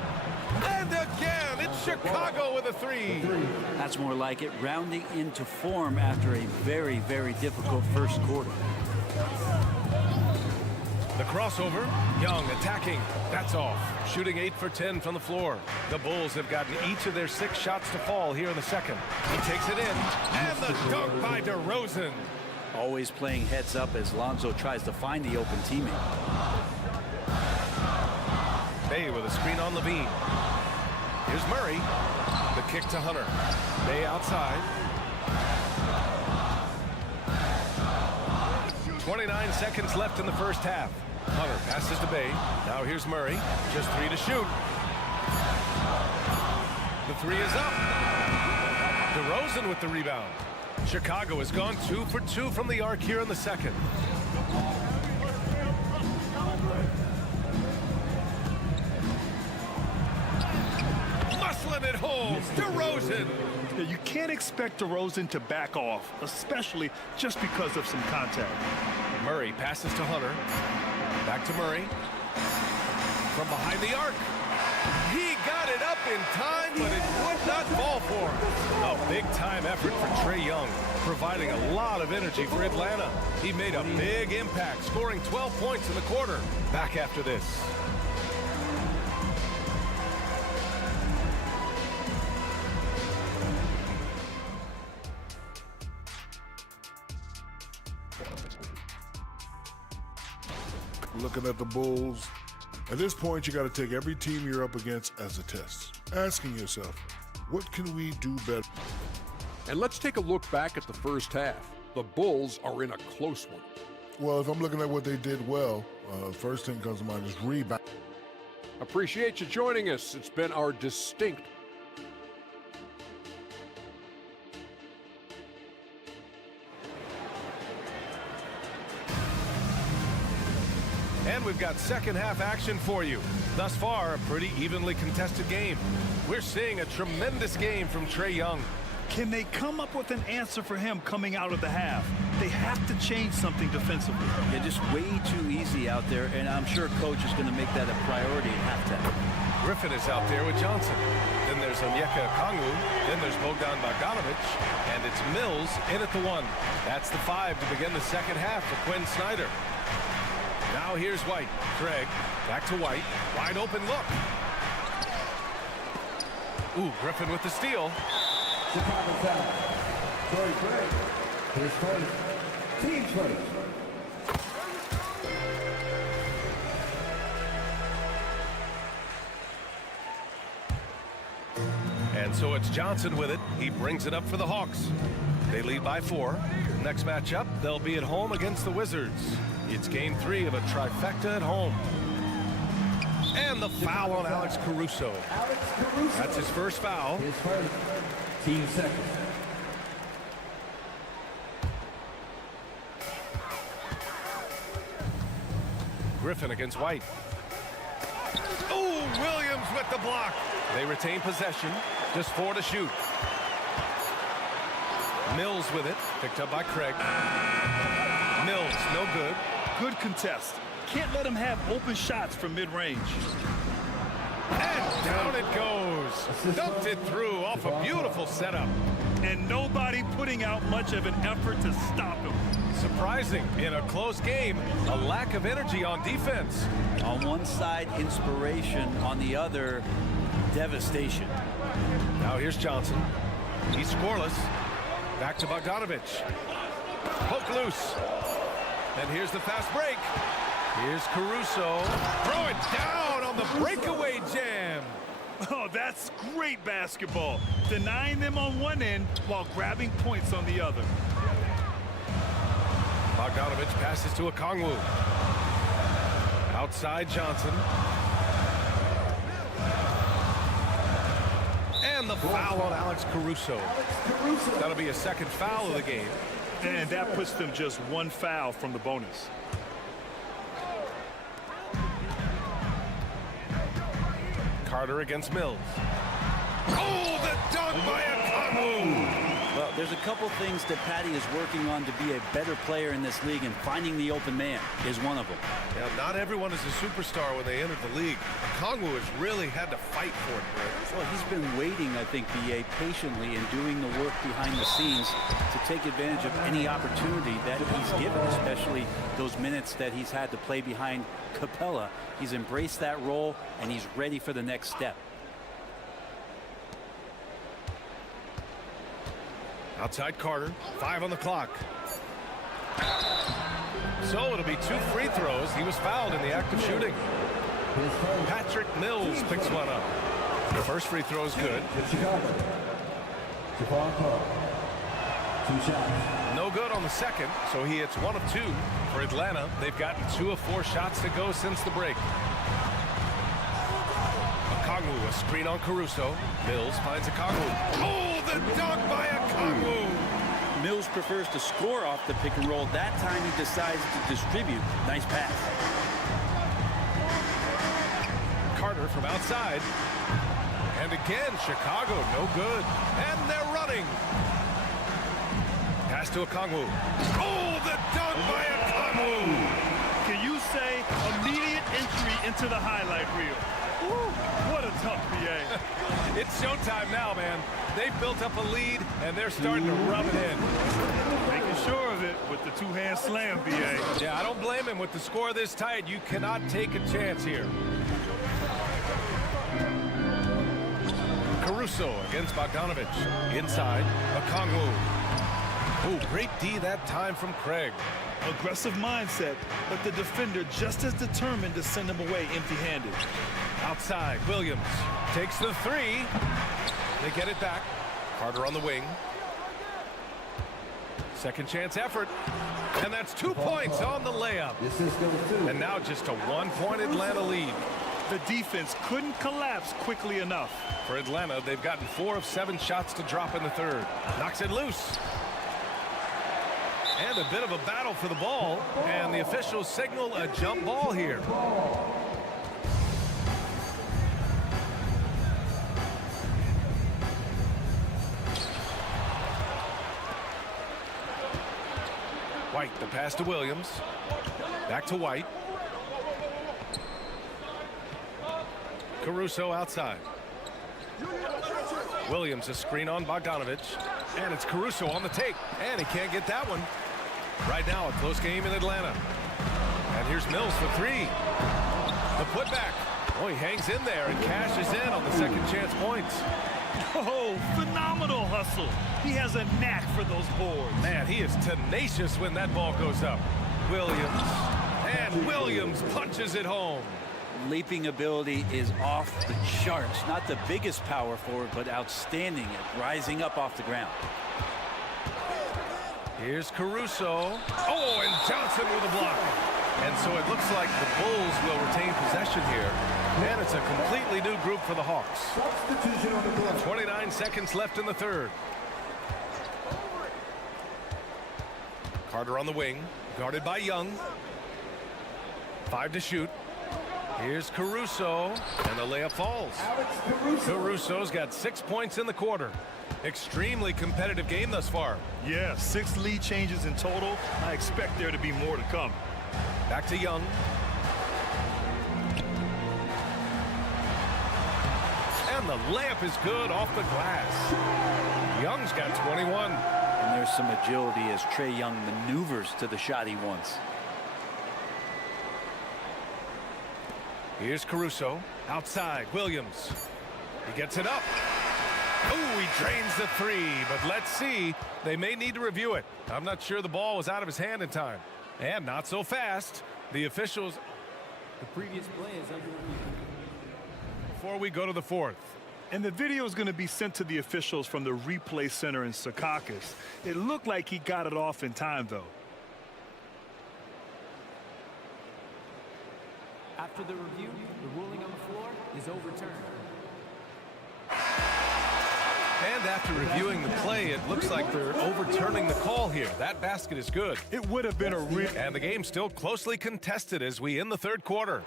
And again, it's Chicago with a three. That's more like it. Rounding into form after a very, very difficult first quarter. The crossover. Young attacking. That's off. Shooting 8 for 10 from the floor. The Bulls have gotten each of their 6 shots to fall here in the second. He takes it in. And the dunk by DeRozan. Always playing heads up as Lonzo tries to find the open teammate. Bay with a screen on Levine. Here's Murray. The kick to Hunter. Bay outside. 29 seconds left in the first half. Hunter passes to Bay. Now here's Murray. Just 3 to shoot. The 3 is up. DeRozan with the rebound. Chicago has gone 2 for 2 from the arc here in the second. drilling it home. DeRozan. Yeah, you can't expect DeRozan to back off, especially just because of some contact. Murray passes to Hunter. Back to Murray. From behind the arc. He got it up in time, but it would not fall for him. A big-time effort for Trae Young, providing a lot of energy for Atlanta. He made a big impact, scoring 12 points in the quarter. Back after this. Looking at the Bulls, at this point, you got to take every team you're up against as a test. Asking yourself, what can we do better? And let's take a look back at the first half. The Bulls are in a close one. Well, if I'm looking at what they did well, first thing comes to mind is rebound. Appreciate you joining us. It's been our distinct And we've got second half action for you. Thus far, a pretty evenly contested game. We're seeing a tremendous game from Trae Young. Can they come up with an answer for him coming out of the half? They have to change something defensively. Yeah, just way too easy out there, and I'm sure coach is going to make that a priority at halftime. Griffin is out there with Johnson. Then there's Onyeka Okongwu. Then there's Bogdan Bogdanovic. And it's Mills in at the 1. That's the 5 to begin the second half for Quinn Snyder. Now here's White. Craig back to White. Wide open look. Ooh, Griffin with the steal. Chicago foul. Corey Craig. His first. Team first. And so it's Johnson with it. He brings it up for the Hawks. They lead by 4. Next matchup, they'll be at home against the Wizards. It's game 3 of a trifecta at home. And the foul on Alex Caruso. That's his first foul. His first. Team second. Griffin against White. Oh, Williams with the block. They retain possession. Just 4 to shoot. Mills with it. Picked up by Craig. Mills, no good. Good contest. Can't let him have open shots from mid-range. And down it goes. Dumped it through off a beautiful setup. And nobody putting out much of an effort to stop him. Surprising in a close game, a lack of energy on defense. On one side, inspiration. On the other, devastation. Now here's Johnson. He's scoreless. Back to Bogdanovic. Poke loose. And here's the fast break. Here's Caruso. Throw it down on the breakaway jam. Oh, that's great basketball. Denying them on one end while grabbing points on the other. Bogdanovic passes to Okongwu. Outside Johnson. And the foul on Alex Caruso. That'll be a second foul of the game. And that puts them just 1 foul from the bonus. Carter against Mills. Oh, the dunk by Okongwu! Well, there's a couple things that Patty is working on to be a better player in this league, and finding the open man is one of them. Yeah, not everyone is a superstar when they entered the league. Okongwu has really had to fight for it, Brett. Well, he's been waiting, I think, BA, patiently and doing the work behind the scenes to take advantage of any opportunity that he's given, especially those minutes that he's had to play behind Capella. He's embraced that role, and he's ready for the next step. Outside Carter, 5 on the clock. So it'll be 2 free throws. He was fouled in the act of shooting. Patrick Mills picks one up. The first free throw is good. No good on the second, so he hits 1 of 2 for Atlanta. They've gotten 2 of 4 shots to go since the break. Okongwu, a screen on Caruso. Mills finds Okongwu. Oh, the dunk by Okongwu! Mills prefers to score off the pick and roll. That time he decides to distribute. Nice pass. Carter from outside. And again, Chicago, no good. And they're running. Pass to Okongwu. Oh, the dunk by Okongwu. Can you say immediate entry into the highlight reel? Woo, what a tough BA. It's showtime now, man. They've built up a lead, and they're starting to rub it in. Making sure of it with the two-hand slam, BA. Yeah, I don't blame him. With the score this tight, you cannot take a chance here. Caruso against Bogdanovich. Inside, Okongwu. Oh, great D that time from Craig. Aggressive mindset, but the defender just as determined to send him away empty-handed. Outside, Williams takes the three. They get it back. Carter on the wing. Second chance effort. And that's 2 points on the layup. And now just a one-point Atlanta lead. The defense couldn't collapse quickly enough. For Atlanta, they've gotten 4 of 7 shots to drop in the third. Knocks it loose. And a bit of a battle for the ball. And the officials signal a jump ball here. White, the pass to Williams. Back to White. Caruso outside. Williams, a screen on Bogdanovich. And it's Caruso on the take. And he can't get that one. Right now, a close game in Atlanta. And here's Mills for three. The putback. Oh, he hangs in there and cashes in on the second chance points. Oh, phenomenal hustle. He has a knack for those boards. Man, he is tenacious when that ball goes up. Williams. And Williams punches it home. Leaping ability is off the charts. Not the biggest power forward, but outstanding at rising up off the ground. Here's Caruso. Oh, and Johnson with a block. And so it looks like the Bulls will retain possession here. And it's a completely new group for the Hawks. 29 seconds left in the third. Carter on the wing, guarded by Young. 5 to shoot. Here's Caruso, and the layup falls. Caruso's got 6 points in the quarter. Extremely competitive game thus far. Yeah, 6 lead changes in total. I expect there to be more to come. Back to Young. And the layup is good off the glass. Young's got 21. And there's some agility as Trae Young maneuvers to the shot he wants. Here's Caruso. Outside, Williams. He gets it up. Oh, he drains the three, but let's see. They may need to review it. I'm not sure the ball was out of his hand in time. And not so fast. The officials... The previous play is under review. Before we go to the fourth. And the video is going to be sent to the officials from the replay center in Secaucus. It looked like he got it off in time, though. After the review, the ruling on the floor is overturned. And after reviewing the play, it looks like they're overturning the call here. That basket is good. It would have been a real... And the game's still closely contested as we end the third quarter.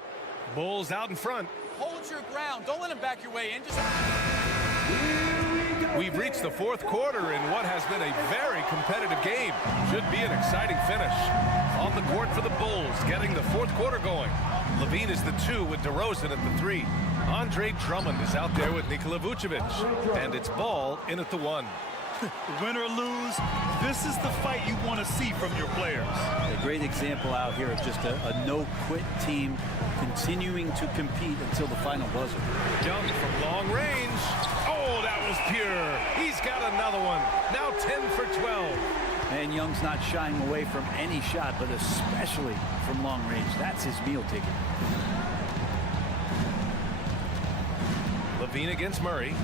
Bulls out in front. Hold your ground. Don't let him back your way in. Just... We've reached the fourth quarter in what has been a very competitive game. Should be an exciting finish. On the court for the Bulls, getting the fourth quarter going. Levine is the 2 with DeRozan at the 3. Andre Drummond is out there with Nikola Vucevic. And it's Ball in at the 1. Win or lose, this is the fight you want to see from your players. A great example out here of just a no-quit team continuing to compete until the final buzzer. Young from long range. Oh, that was pure. He's got another one. Now 10 for 12. And Young's not shying away from any shot, but especially from long range. That's his meal ticket. Levine against Murray.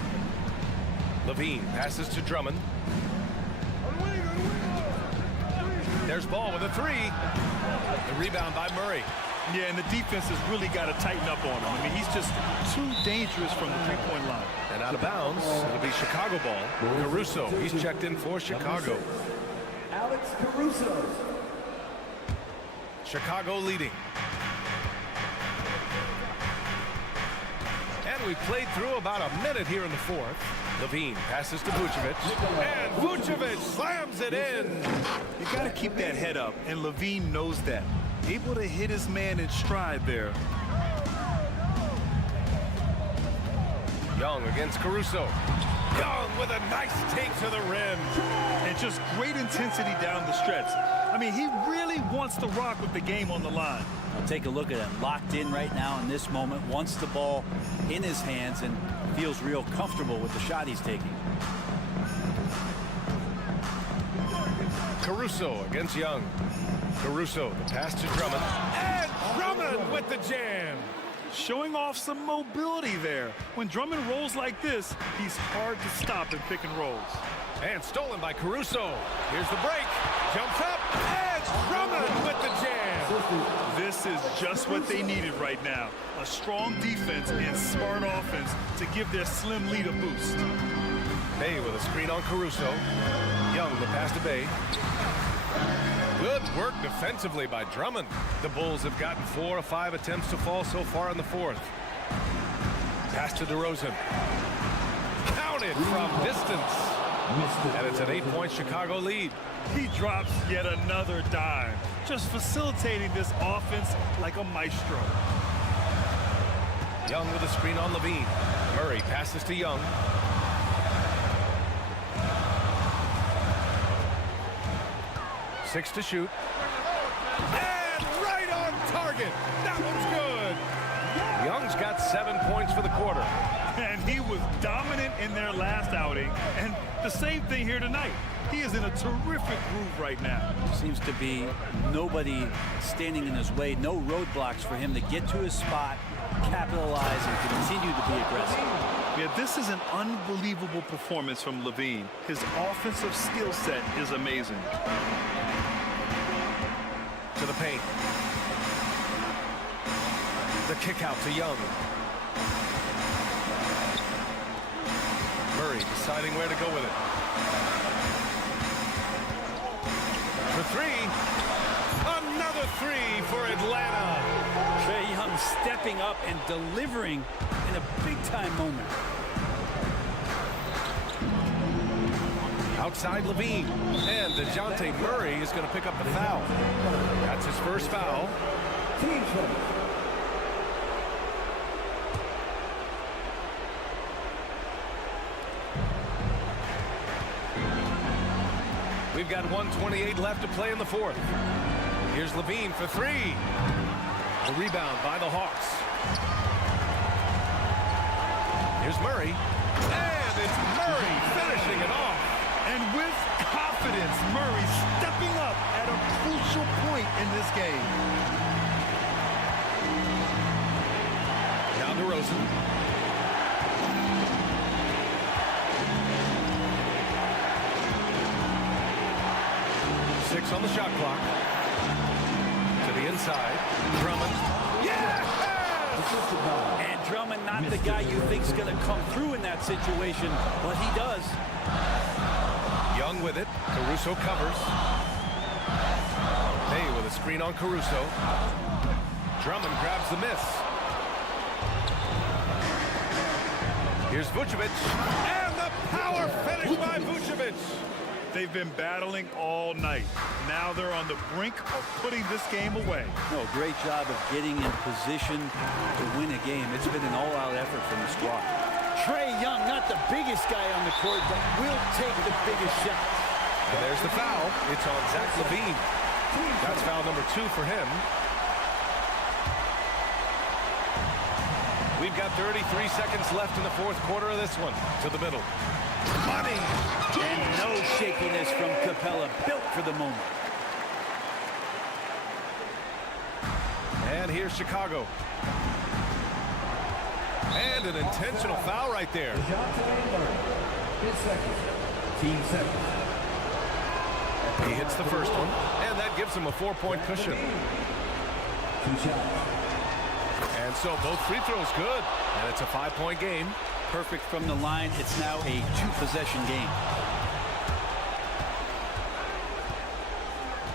Levine passes to Drummond. There's Ball with a 3. The rebound by Murray. Yeah, and the defense has really got to tighten up on him. I mean, he's just too dangerous from the three-point line. And out of bounds, it'll be Chicago ball. Caruso, he's checked in for Chicago. Alex Caruso. Chicago leading. And we played through about a minute here in the fourth. Levine passes to Vucevic, and Vucevic slams it in. You got to keep that head up, and Levine knows that. Able to hit his man in stride there. Young against Caruso. Young with a nice take to the rim. And just great intensity down the stretch. I mean, he really wants to rock with the game on the line. I'll take a look at him. Locked in right now in this moment. Wants the ball in his hands and feels real comfortable with the shot he's taking. Caruso against Young. Caruso, the pass to Drummond. And Drummond with the jam. Showing off some mobility there. When Drummond rolls like this, he's hard to stop in pick and rolls. And stolen by Caruso. Here's the break. Jumps up. And Drummond with the jam. This is just what they needed right now. A strong defense and smart offense to give their slim lead a boost. Bay with a screen on Caruso. Young, the pass to Bay. Good work defensively by Drummond. The Bulls have gotten 4 of 5 attempts to fall so far in the fourth. Pass to DeRozan. Counted from distance. And it's an 8-point Chicago lead. He drops yet another dime, just facilitating this offense like a maestro. Young with a screen on Levine. Murray passes to Young. Six to shoot. And right on target. That one's good. Young's got 7 points for the quarter. And he was dominant in their last outing. And the same thing here tonight. He is in a terrific groove right now. Seems to be nobody standing in his way. No roadblocks for him to get to his spot, capitalize, and continue to be aggressive. Yeah, this is an unbelievable performance from Levine. His offensive skill set is amazing. To the paint. The kick out to Young. Murray deciding where to go with it. For three. Another three for Atlanta. Trae Young stepping up and delivering in a big-time moment. Outside Levine. And DeJounte Murray is going to pick up the foul. That's his first foul. Team foul. We've got 1:28 left to play in the fourth. Here's Levine for three. The rebound by the Hawks. Here's Murray. And it's Murray finishing it off. And with confidence, Murray stepping up at a crucial point in this game. Now DeRozan. Six on the shot clock. To the inside. Drummond. Yes! And Drummond, not the guy you think's going to come through in that situation, but he does. Young with it. Caruso covers. Bay with a screen on Caruso. Drummond grabs the miss. Here's Vucevic. And the power finish by Vucevic. They've been battling all night. Now they're on the brink of putting this game away. No, great job of getting in position to win a game. It's been an all-out effort from the squad. Trae Young, not the biggest guy on the court, but will take the biggest shots. And there's the foul. It's on Zach Levine. That's foul number 2 for him. We've got 33 seconds left in the fourth quarter of this one. To the middle. Money! And no shakiness from Capella, built for the moment. And here's Chicago. And an intentional foul right there. His second. Team second. He hits the first one, and that gives him a 4-point cushion. 2 shots. And so both free throws good, and it's a 5-point game. Perfect from the line. It's now a 2-possession game.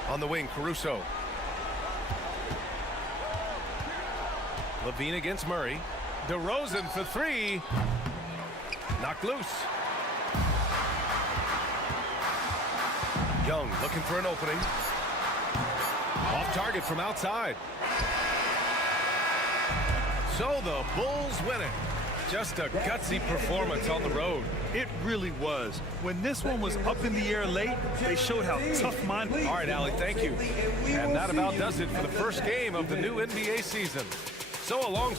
On the wing, Caruso. Levine against Murray. DeRozan for three. Knocked loose. Young looking for an opening. Off target from outside. So the Bulls win it. Just a gutsy performance on the road. It really was. When this one was up in the air late, they showed how tough-minded. All right, Allie, thank you. And that about does it for the first game of the new NBA season. So along.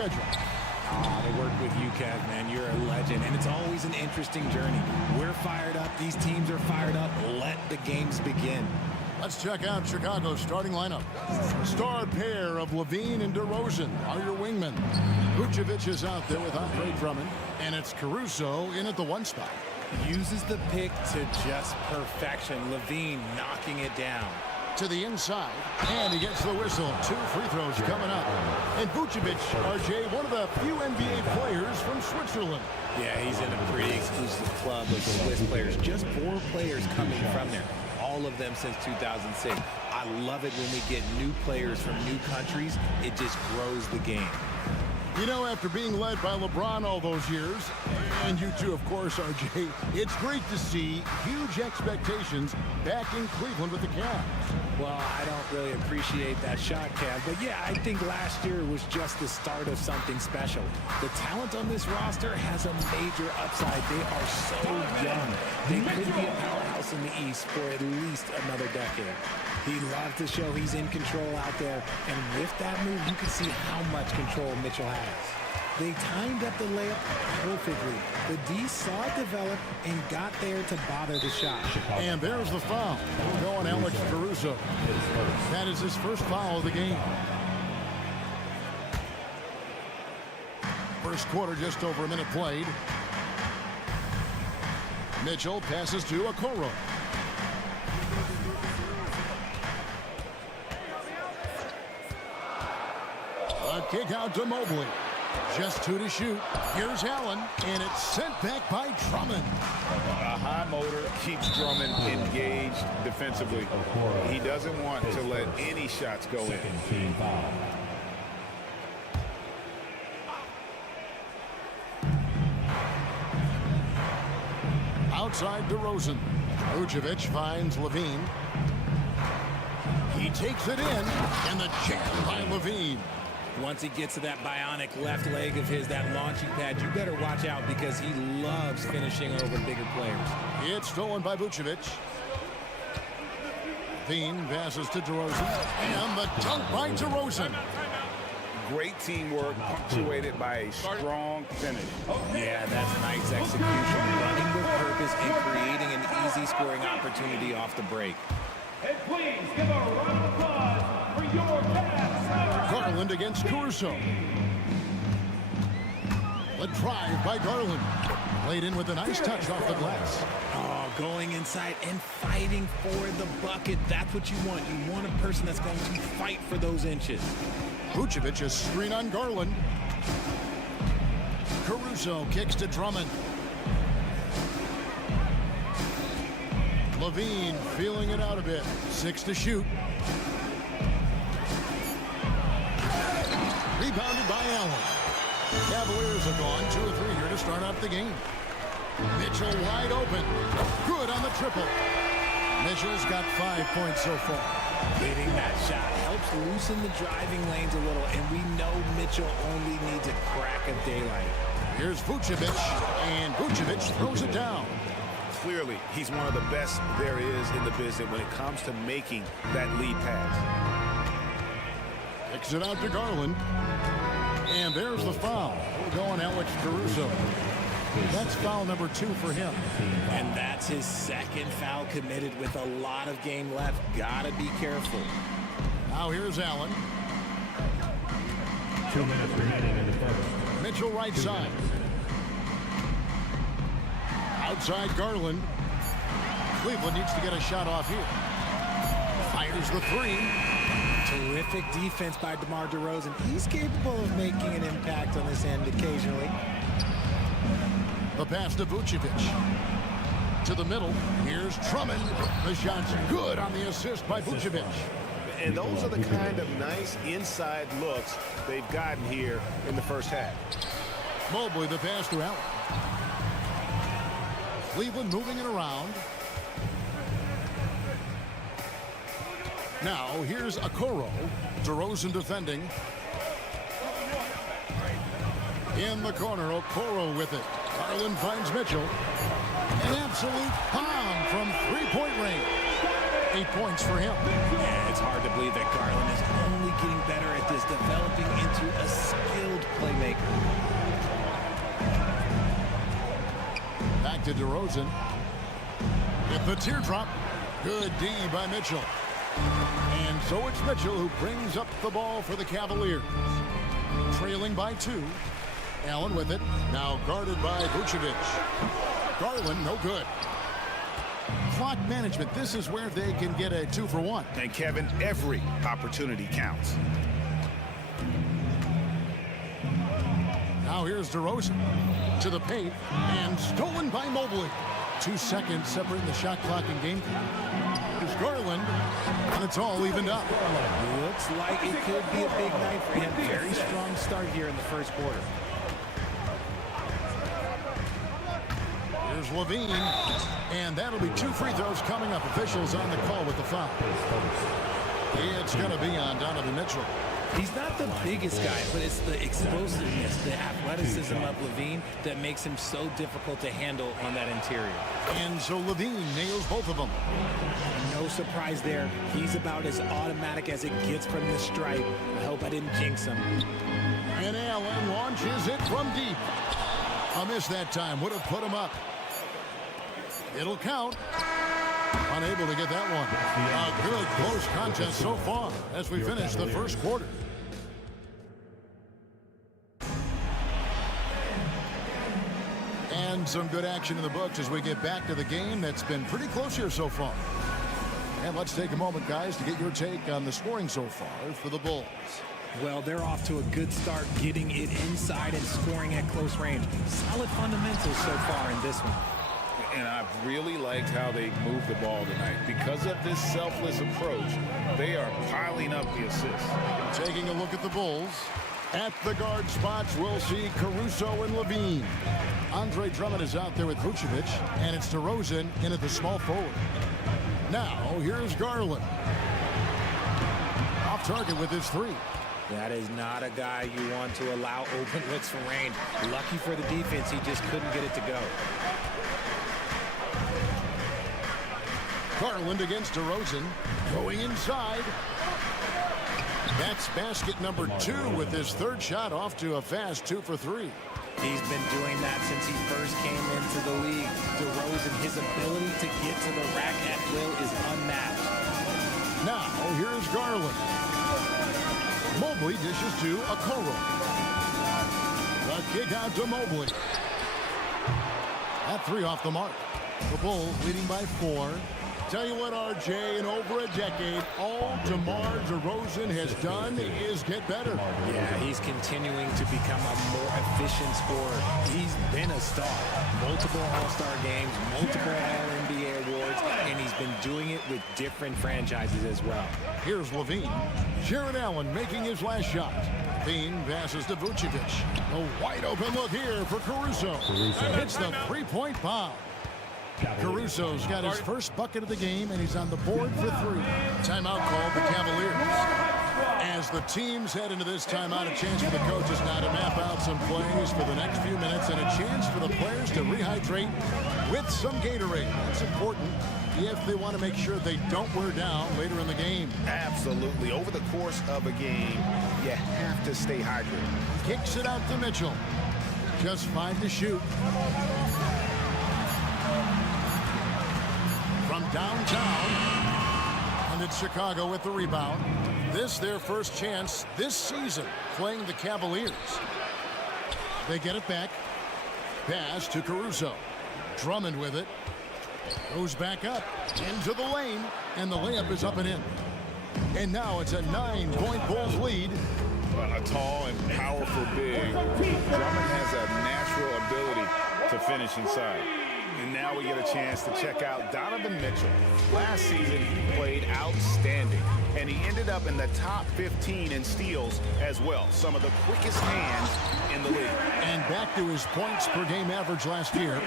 schedule. Oh, to work with you, Kev, man, you're a legend, and it's always an interesting journey. We're fired up. These teams are fired up. Let the games begin. Let's check out Chicago's starting lineup. Star pair of Levine and DeRozan are your wingmen. Vucevic is out there with Andre Drummond, and it's Caruso in at the 1 spot. Uses the pick to just perfection. Levine knocking it down. To the inside, and he gets the whistle. 2 free throws coming up. And Vucevic, RJ, one of the few NBA players from Switzerland. Yeah, he's in a pretty exclusive club of Swiss players. Just 4 players coming from there. All of them since 2006. I love it when we get new players from new countries. It just grows the game. You know, after being led by LeBron all those years, and you too, of course, RJ, it's great to see huge expectations back in Cleveland with the Cavs. Well, I don't really appreciate that shot, Cav, but yeah, I think last year was just the start of something special. The talent on this roster has a major upside. They are so young. They could be a powerhouse in the East for at least another decade. He loves to show he's in control out there, and with that move, you can see how much control Mitchell has. They timed up the layup perfectly. The D saw it develop and got there to bother the shot. And there's the foul. We'll go on Alex Caruso. That is his first foul of the game. First quarter, just over a minute played. Mitchell passes to Okoro. A kick out to Mobley. Just 2 to shoot. Here's Allen, and it's sent back by Drummond. A high motor keeps Drummond engaged defensively. He doesn't want to let any shots go in. Outside DeRozan. Vucevic finds Levine. He takes it in, and the jam by Levine. Once he gets to that bionic left leg of his, that launching pad, you better watch out because he loves finishing over bigger players. It's stolen by Vucevic. Levine passes to DeRozan, and the dunk by DeRozan. Great teamwork punctuated by a strong finish. Yeah, that's nice execution. Running with purpose and creating an easy scoring opportunity off the break. And please give a round of applause for your Cavs. Garland against Caruso. The drive by Garland. Laid in with a nice touch off the glass. Oh, going inside and fighting for the bucket. That's what you want. You want a person that's going to fight for those inches. Vucevic, a screen on Garland. Caruso kicks to Drummond. Levine feeling it out a bit. 6 to shoot. Rebounded by Allen. Cavaliers have gone 2 of 3 here to start out the game. Mitchell wide open. Good on the triple. Mitchell's got 5 points so far. Hitting that shot helps loosen the driving lanes a little, and we know Mitchell only needs a crack of daylight. Here's Vucevic, and Vucevic throws it down. Clearly, he's one of the best there is in the business when it comes to making that lead pass. Kicks it out to Garland. And there's the foul. We'll go on Alex Caruso. That's foul number 2 for him. And that's his second foul committed with a lot of game left. Gotta be careful. Now here's Allen. 2 minutes remaining in the first. Mitchell right side. Outside Garland. Cleveland needs to get a shot off here. Fires the 3. Terrific defense by DeMar DeRozan. He's capable of making an impact on this end occasionally. The pass to Vucevic. To the middle. Here's Drummond. The shot's good on the assist by Vucevic. And those are the kind of nice inside looks they've gotten here in the first half. Mobley the pass to Allen. Cleveland moving it around. Now here's Okoro. DeRozan defending. In the corner, Okoro with it. Garland finds Mitchell. An absolute bomb from 3-point range. 8 points for him. Yeah, it's hard to believe that Garland is only getting better at this, developing into a skilled playmaker. Back to DeRozan. With the teardrop. Good D by Mitchell. And so it's Mitchell who brings up the ball for the Cavaliers. Trailing by 2. Allen with it. Now guarded by Vucevic. Garland, no good. Clock management. This is where they can get a 2-for-1. And Kevin, every opportunity counts. Now here's DeRozan to the paint and stolen by Mobley. 2 seconds separating the shot clock and game clock. Here's Garland, and it's all evened up. Looks like it could be a big night for him. Very strong start here in the first quarter. Here's Levine, and that'll be 2 free throws coming up. Officials on the call with the foul. It's going to be on Donovan Mitchell. He's not the biggest guy, but it's the explosiveness, the athleticism of Levine that makes him so difficult to handle on that interior. And so Levine nails both of them. No surprise there. He's about as automatic as it gets from the stripe. I hope I didn't jinx him. And Allen launches it from deep. A miss that time. Would have put him up. It'll count. Unable to get that one. A good close contest so far as we finish the first quarter. And some good action in the books as we get back to the game that's been pretty close here so far. And let's take a moment, guys, to get your take on the scoring so far for the Bulls. Well, they're off to a good start getting it inside and scoring at close range. Solid fundamentals so far in this one. And I've really liked how they moved the ball tonight. Because of this selfless approach, they are piling up the assists. Taking a look at the Bulls. At the guard spots, we'll see Caruso and Levine. Andre Drummond is out there with Vucevic, and it's DeRozan in at the small forward. Now, here's Garland. Off target with his 3. That is not a guy you want to allow open looks from range. Lucky for the defense, he just couldn't get it to go. Garland against DeRozan, going inside. That's basket number 2 with his 3rd shot off to a fast 2 for 3. He's been doing that since he first came into the league. DeRozan, his ability to get to the rack at will is unmatched. Now, here's Garland. Mobley dishes to Okoro. The kick out to Mobley. That 3 off the mark. The Bulls leading by 4. Tell you what, RJ, in over a decade, all DeMar DeRozan has done is get better. Yeah, he's continuing to become a more efficient scorer. He's been a star. Multiple All-Star games, multiple All-NBA awards, and he's been doing it with different franchises as well. Here's Levine. Jared Allen making his last shot. Levine passes to Vucevic. A wide open look here for Caruso. Hits the 3-point bomb. Caruso's got his first bucket of the game, and he's on the board for 3. Timeout called the Cavaliers. As the teams head into this timeout, a chance for the coaches now to map out some plays for the next few minutes and a chance for the players to rehydrate with some Gatorade. That's important if they want to make sure they don't wear down later in the game. Absolutely. Over the course of a game, you have to stay hydrated. Kicks it out to Mitchell. Just 5 to shoot. From downtown, and it's Chicago with the rebound. This their first chance this season playing the Cavaliers. They get it back. Pass to Caruso. Drummond with it. Goes back up into the lane, and the layup is up and in. And now it's a 9-point Bulls lead. A tall and powerful big. Drummond has a natural ability to finish inside. And now we get a chance to check out Donovan Mitchell. Last season, he played outstanding, and he ended up in the top 15 in steals as well. Some of the quickest hands in the league. And back to his points per game average last year,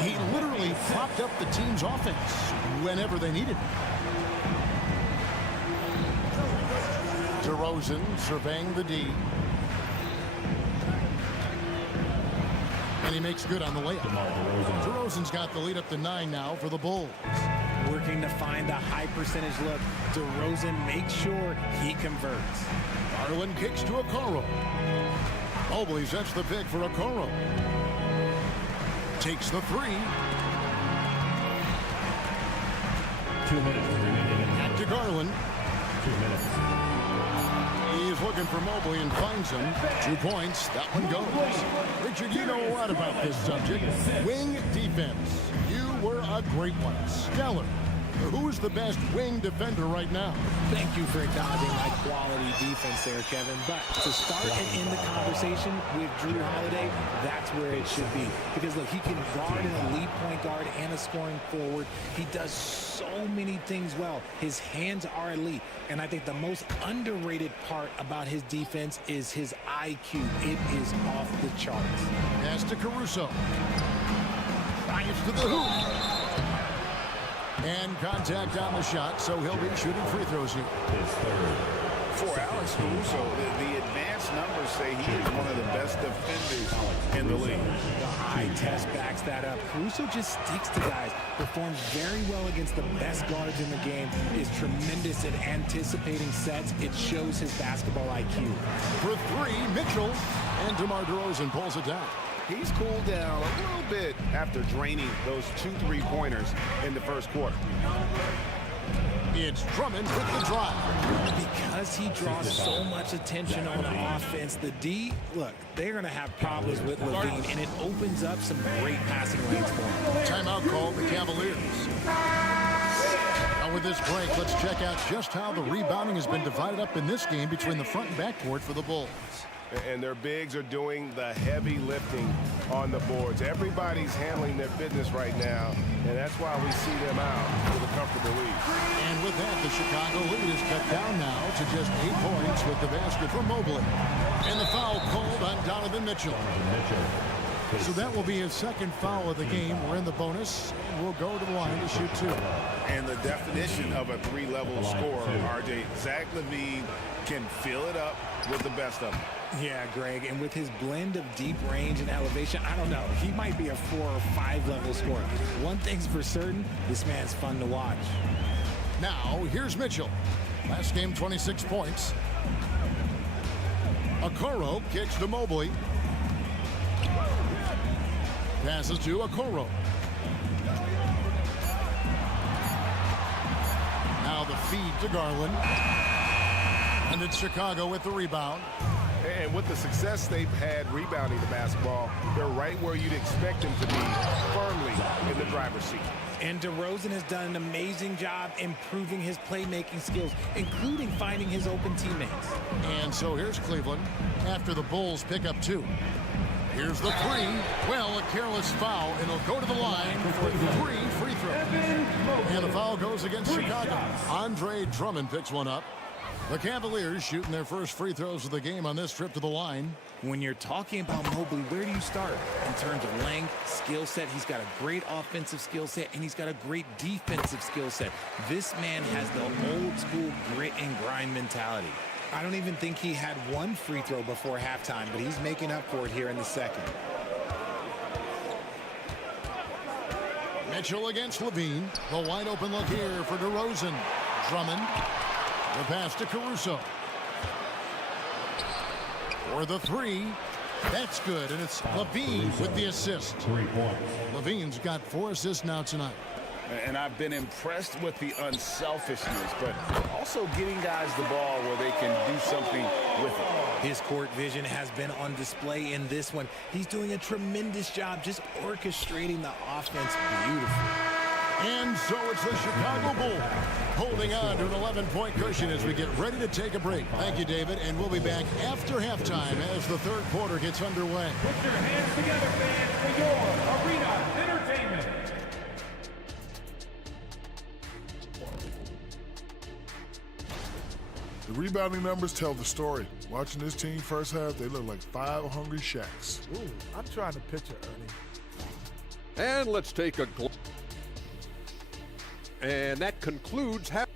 he literally propped up the team's offense whenever they needed it. DeRozan surveying the D. And he makes good on the layup. DeRozan's got the lead up to 9 now for the Bulls. working to find the high percentage look. DeRozan makes sure he converts. Garland kicks to Okoro. Mobley sets the pick for Okoro. Takes the three. 2 minutes remaining. Back to Garland. 2 minutes. He's looking for Mobley and finds him. 2 points. That one goes. Richard, you know a lot about this subject. Wing defense. You were a great one. Stellar. Who's the best wing defender right now? Thank you for acknowledging my quality defense there, Kevin. But to start and end the conversation with Drew Holiday, that's where it should be. Because, look, he can guard an elite point guard and a scoring forward. He does so many things well. His hands are elite. And I think the most underrated part about his defense is his IQ. It is off the charts. Pass to Caruso. Drives to the hoop. And contact on the shot, so he'll be shooting free throws here. For Alex Caruso, the advanced numbers say he is one of the best defenders in the league. The eye test backs that up. Caruso just sticks to guys, performs very well against the best guards in the game, is tremendous at anticipating sets. It shows his basketball IQ. For three, Mitchell, and DeMar DeRozan pulls it down. He's cooled down a little bit after draining those 2 3-pointers in the first quarter. It's Drummond with the drive. Because he draws so much attention on offense, the D, look, they're going to have problems with Levine, and it opens up some great passing lanes for him. Timeout called the Cavaliers. Now with this break, let's check out just how the rebounding has been divided up in this game between the front and backcourt for the Bulls. And their bigs are doing the heavy lifting on the boards. Everybody's handling their business right now, and that's why we see them out with a comfortable lead. And with that, the Chicago lead is cut down now to just 8 points with the basket from Mobley. And the foul called on Donovan Mitchell. So that will be his second foul of the game. We're in the bonus, and we'll go to the line to shoot 2. And the definition of a 3-level scorer, RJ, Zach LaVine can fill it up with the best of them. Yeah, Greg, and with his blend of deep range and elevation, I don't know. He might be a 4 or 5 level scorer. One thing's for certain, this man's fun to watch. Now, here's Mitchell. Last game, 26 points. Okoro kicks to Mobley. Passes to Okoro. Now the feed to Garland. And it's Chicago with the rebound. And with the success they've had rebounding the basketball, they're right where you'd expect them to be, firmly in the driver's seat. And DeRozan has done an amazing job improving his playmaking skills, including finding his open teammates. And so here's Cleveland after the Bulls pick up 2. Here's the 3. Well, a careless foul, and he'll go to the line for 3 free throws. And the foul goes against Chicago. Andre Drummond picks one up. The Cavaliers shooting their first free throws of the game on this trip to the line. When you're talking about Mobley, where do you start? In terms of length, skill set, he's got a great offensive skill set, and he's got a great defensive skill set. This man has the old school grit and grind mentality. I don't even think he had 1 free throw before halftime, but he's making up for it here in the second. Mitchell against Levine. The wide open look here for DeRozan. Drummond. The pass to Caruso. For the 3. That's good, and it's Levine with the assist. 3 points. Levine's got 4 assists now tonight. And I've been impressed with the unselfishness, but also getting guys the ball where they can do something with it. His court vision has been on display in this one. He's doing a tremendous job just orchestrating the offense beautifully. And so it's the Chicago Bulls holding on to an 11-point cushion as we get ready to take a break. Thank you, David, and we'll be back after halftime as the third quarter gets underway. Put your hands together, fans, for your arena entertainment. The rebounding numbers tell the story. Watching this team first half, they look like 5 hungry Shaqs. Ooh, I'm trying to picture Ernie. And let's take a glance. And that concludes half.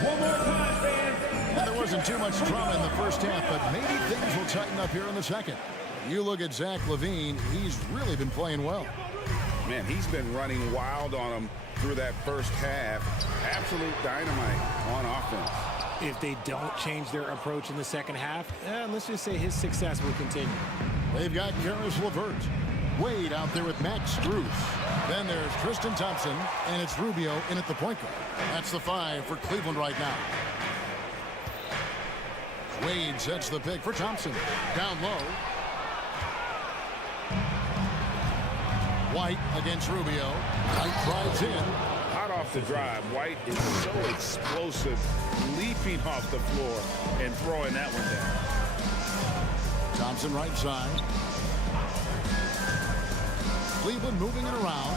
One more time, fans. There was wasn't too much drama in the first half, but maybe things will tighten up here in the second. You look at Zach LaVine, he's really been playing well. Man, he's been running wild on him through that first half. Absolute dynamite on offense. If they don't change their approach in the second half, let's just say his success will continue. They've got Karis LeVert. Wade out there with Max Strus. Then there's Tristan Thompson, and it's Rubio in at the point guard. That's the 5 for Cleveland right now. Wade sets the pick for Thompson. Down low. White against Rubio. White drives in. Hot off the drive. White is so explosive, leaping off the floor and throwing that one down. Thompson right side. Cleveland moving it around.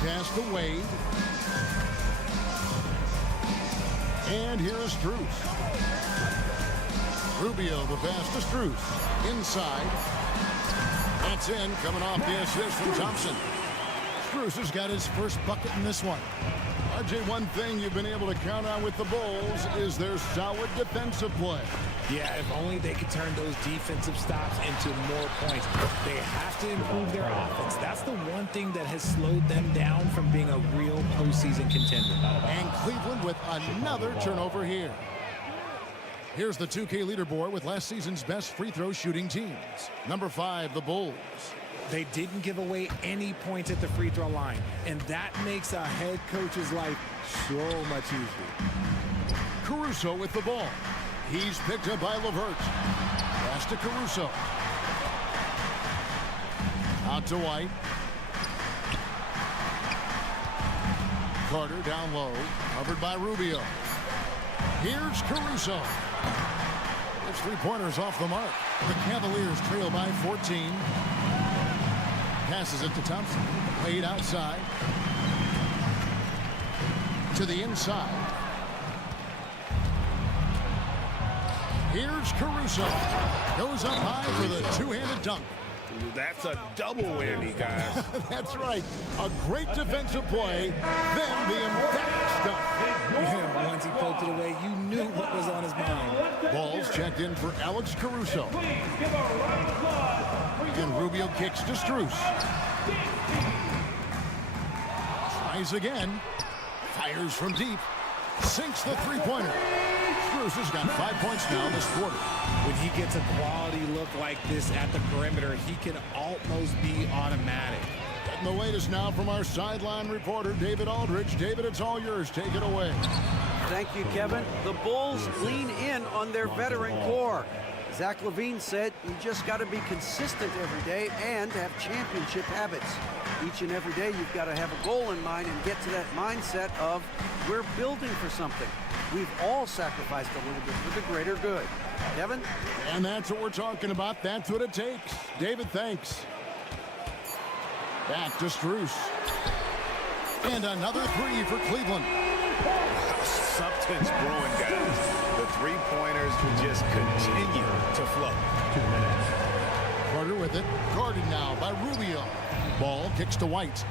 Pass to Wade. And here is Strus. Rubio the pass to Strus. Inside. That's in, coming off the assist from Thompson. Strus has got his first bucket in this one. RJ, one thing you've been able to count on with the Bulls is their solid defensive play. Yeah, if only they could turn those defensive stops into more points. They have to improve their offense. That's the one thing that has slowed them down from being a real postseason contender. And Cleveland with another turnover here. Here's the 2K leaderboard with last season's best free throw shooting teams. Number 5, the Bulls. They didn't give away any points at the free throw line, and that makes a head coach's life so much easier. Caruso with the ball. He's picked up by LeVert. Pass to Caruso. Out to White. Carter down low, covered by Rubio. Here's Caruso. His three-pointers off the mark. The Cavaliers trail by 14. Passes it to Thompson. Played outside. To the inside. Here's Caruso. Goes up high for the two-handed dunk. That's a double whammy, guys. That's right. A great defensive play, then the emphatic dunk. Yeah, once he poked it away, you knew what was on his mind. Ball's checked in for Alex Caruso. And Rubio kicks to Strus. Tries again. Fires from deep. Sinks the three-pointer. Strus has got 5 points now this quarter. When he gets a quality look like this at the perimeter, he can almost be automatic. And the latest now from our sideline reporter, David Aldridge. David, it's all yours. Take it away. Thank you, Kevin. The Bulls lean in on their veteran core. Zach LaVine said you just got to be consistent every day and have championship habits. Each and every day you've got to have a goal in mind and get to that mindset of we're building for something. We've all sacrificed a little bit for the greater good. Kevin? And that's what we're talking about. That's what it takes. David, thanks. Back to Strus. And another three for Cleveland. Something's brewing, guys. The three-pointers will just continue to flow. 2 minutes. Carter with it. Guarded now by Rubio. Ball kicks to White.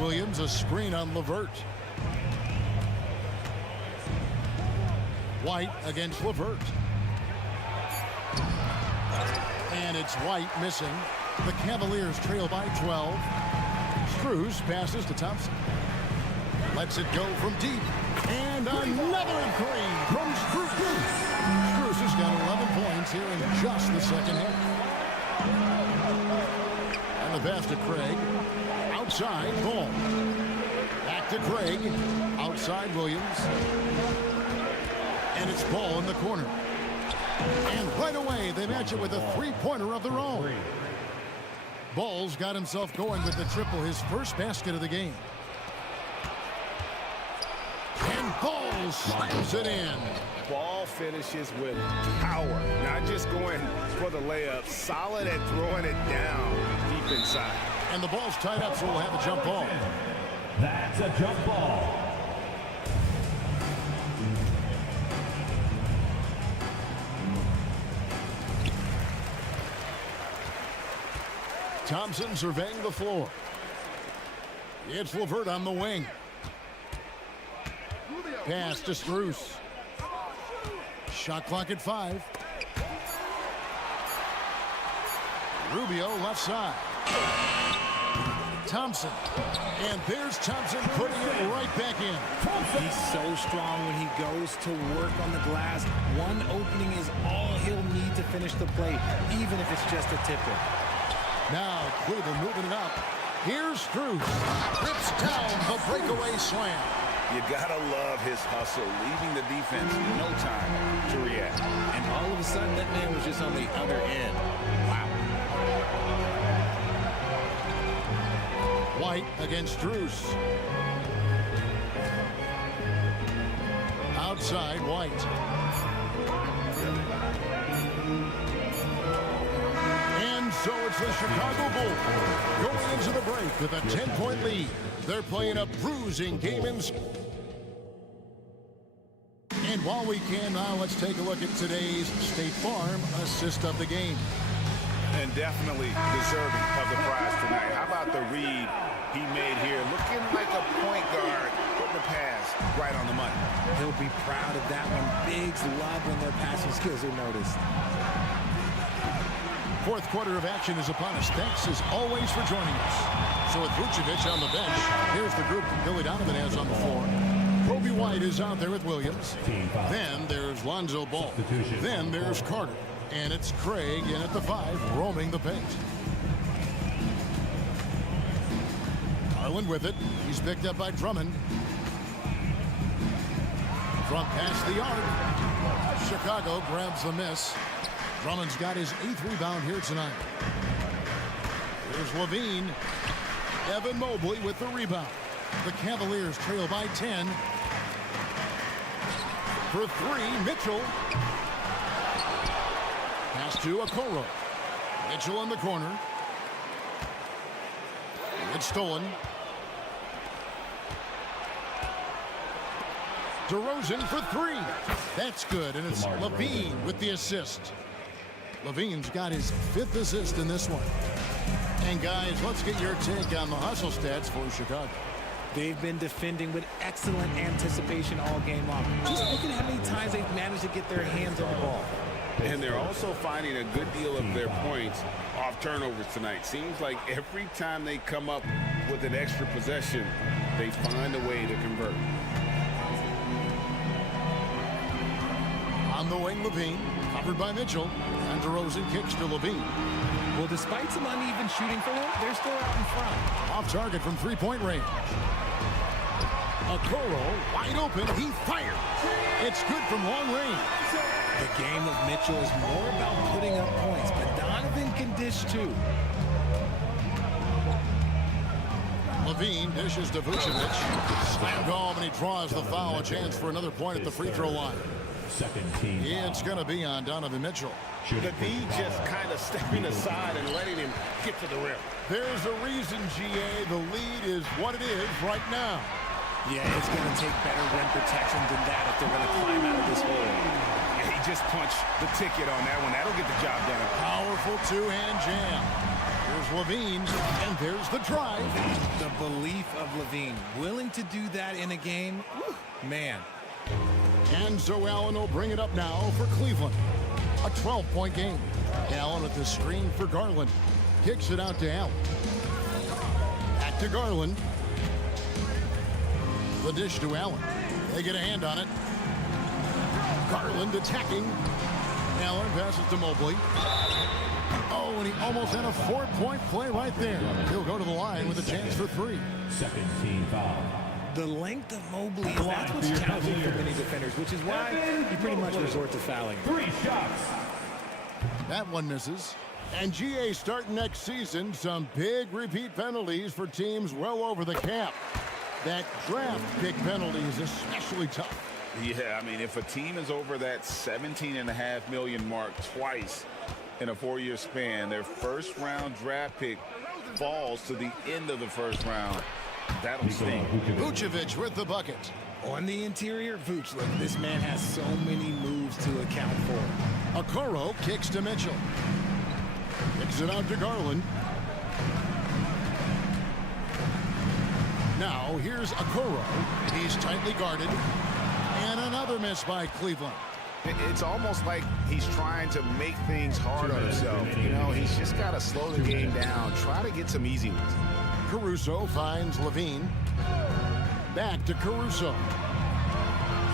Williams, a screen on LeVert. White against LeVert. And it's White missing. The Cavaliers trail by 12. Strus passes to Thompson. Lets it go from deep. And another three from Strus. Strus has got 11 points here in just the second half. And the pass to Craig. Outside, Ball. Back to Craig. Outside Williams. And it's Ball in the corner. And right away, they match it with a three-pointer of their own. Ball's got himself going with the triple, his first basket of the game. And Ball slams it in. Ball finishes with power, not just going for the layup, solid at throwing it down deep inside. And the ball's tied up, so we'll have a jump ball. That's a jump ball. Thompson surveying the floor. It's LeVert on the wing. pass to Strus. Shot clock at 5. Rubio left side. Thompson. And there's Thompson putting it right back in. He's so strong when he goes to work on the glass. One opening is all he'll need to finish the play, even if it's just a tip-in. Now Cleveland moving it up. Here's Strus. Rips down the breakaway slam. You gotta love his hustle, leaving the defense no time to react. And all of a sudden, that man was just on the other end. Wow. White against Strus. Outside, White. And so it's the Chicago Bulls going into the break with a 10-point lead. They're playing a bruising game in. And while we can now, let's take a look at today's State Farm assist of the game. And definitely deserving of the prize tonight. How about the read he made here? Looking like a point guard, putting the pass right on the money. He'll be proud of that one. Bigs love when their passing skills are noticed. Fourth quarter of action is upon us. Thanks as always for joining us. So with Vucevic on the bench, here's the group Billy Donovan has on the floor. Kobe White is out there with Williams. Then there's Lonzo Ball. Then there's Carter. And it's Craig in at the 5, roaming the paint. Garland with it. He's picked up by Drummond. From past the arc. Chicago grabs the miss. Drummond's got his 8th rebound here tonight. Here's Levine. Evan Mobley with the rebound. The Cavaliers trail by 10. For 3, Mitchell. Pass to Okoro. Mitchell in the corner. It's stolen. DeRozan for 3. That's good, and it's Levine with the assist. Levine's got his 5th assist in this one. And guys, let's get your take on the hustle stats for Chicago. They've been defending with excellent anticipation all game long. Just look at how many times they've managed to get their hands on the ball. And they're also finding a good deal of their points off turnovers tonight. Seems like every time they come up with an extra possession, they find a way to convert. On the wing, Levine, covered by Mitchell. And DeRozan kicks to Levine. Well, despite some uneven shooting for them, they're still out in front. Off target from 3-point range. Okoro wide open. He fires. It's good from long range. The game of Mitchell is more about putting up points, but Donovan can dish too. Levine dishes to Vucevic. Slammed home, and he draws the foul. A chance for another point at the free throw line. It's going to be on Donovan Mitchell. The D just kind of stepping aside and letting him get to the rim. There's a reason, GA. The lead is what it is right now. Yeah, it's going to take better rim protection than that if they're going to climb out of this hole. Yeah, he just punched the ticket on that one. That'll get the job done. Powerful two-hand jam. Here's Levine, and there's the drive. The belief of Levine, willing to do that in a game, man. And so Allen will bring it up now for Cleveland. A 12-point game. Allen with the screen for Garland. Kicks it out to Allen. Back to Garland. The dish to Allen. They get a hand on it. Garland attacking. Allen passes to Mobley. Oh, and he almost had a 4-point play right there. He'll go to the line with a chance for 3. Second team foul. The length of Mobley, that's what's challenging for many defenders, which is why you pretty much resort to fouling. 3 shots. That one misses. And GA starting next season, some big repeat penalties for teams well over the cap. That draft pick penalty is especially tough. Yeah, I mean, if a team is over that $17.5 million mark twice in a 4-year span, their first-round draft pick falls to the end of the first round. That'll sting. Vucevic with the bucket. On the interior, Vuce, look, this man has so many moves to account for. Okoro kicks to Mitchell. Kicks it out to Garland. Now, here's Okoro. He's tightly guarded. Another miss by Cleveland. It's almost like he's trying to make things hard on himself. You know, he's just got to slow the game down, try to get some easy ones. Caruso finds Levine. Back to Caruso.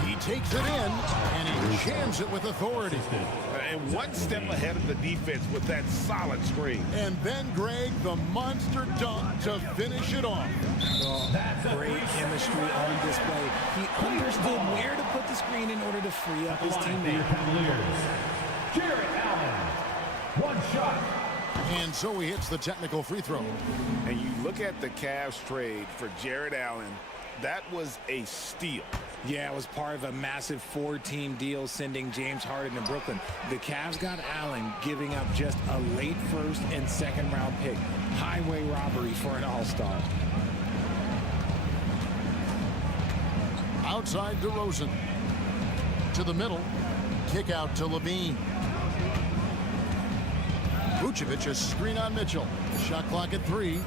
He takes it in, and he jams it with authority. And one step ahead of the defense with that solid screen. And then, Greg, the monster dunk to finish it off. Great chemistry on display. He understood where to put the screen in order to free up his teammate. Cavaliers, Jarrett Allen, one shot. And so he hits the technical free throw. And you look at the Cavs trade for Jarrett Allen, that was a steal. Yeah, it was part of a massive 4-team deal sending James Harden to Brooklyn. The Cavs got Allen, giving up just a late first and second round pick. Highway robbery for an all-star. Outside DeRozan. To the middle. Kick out to Levine. Vucevic, a screen on Mitchell. Shot clock at 3.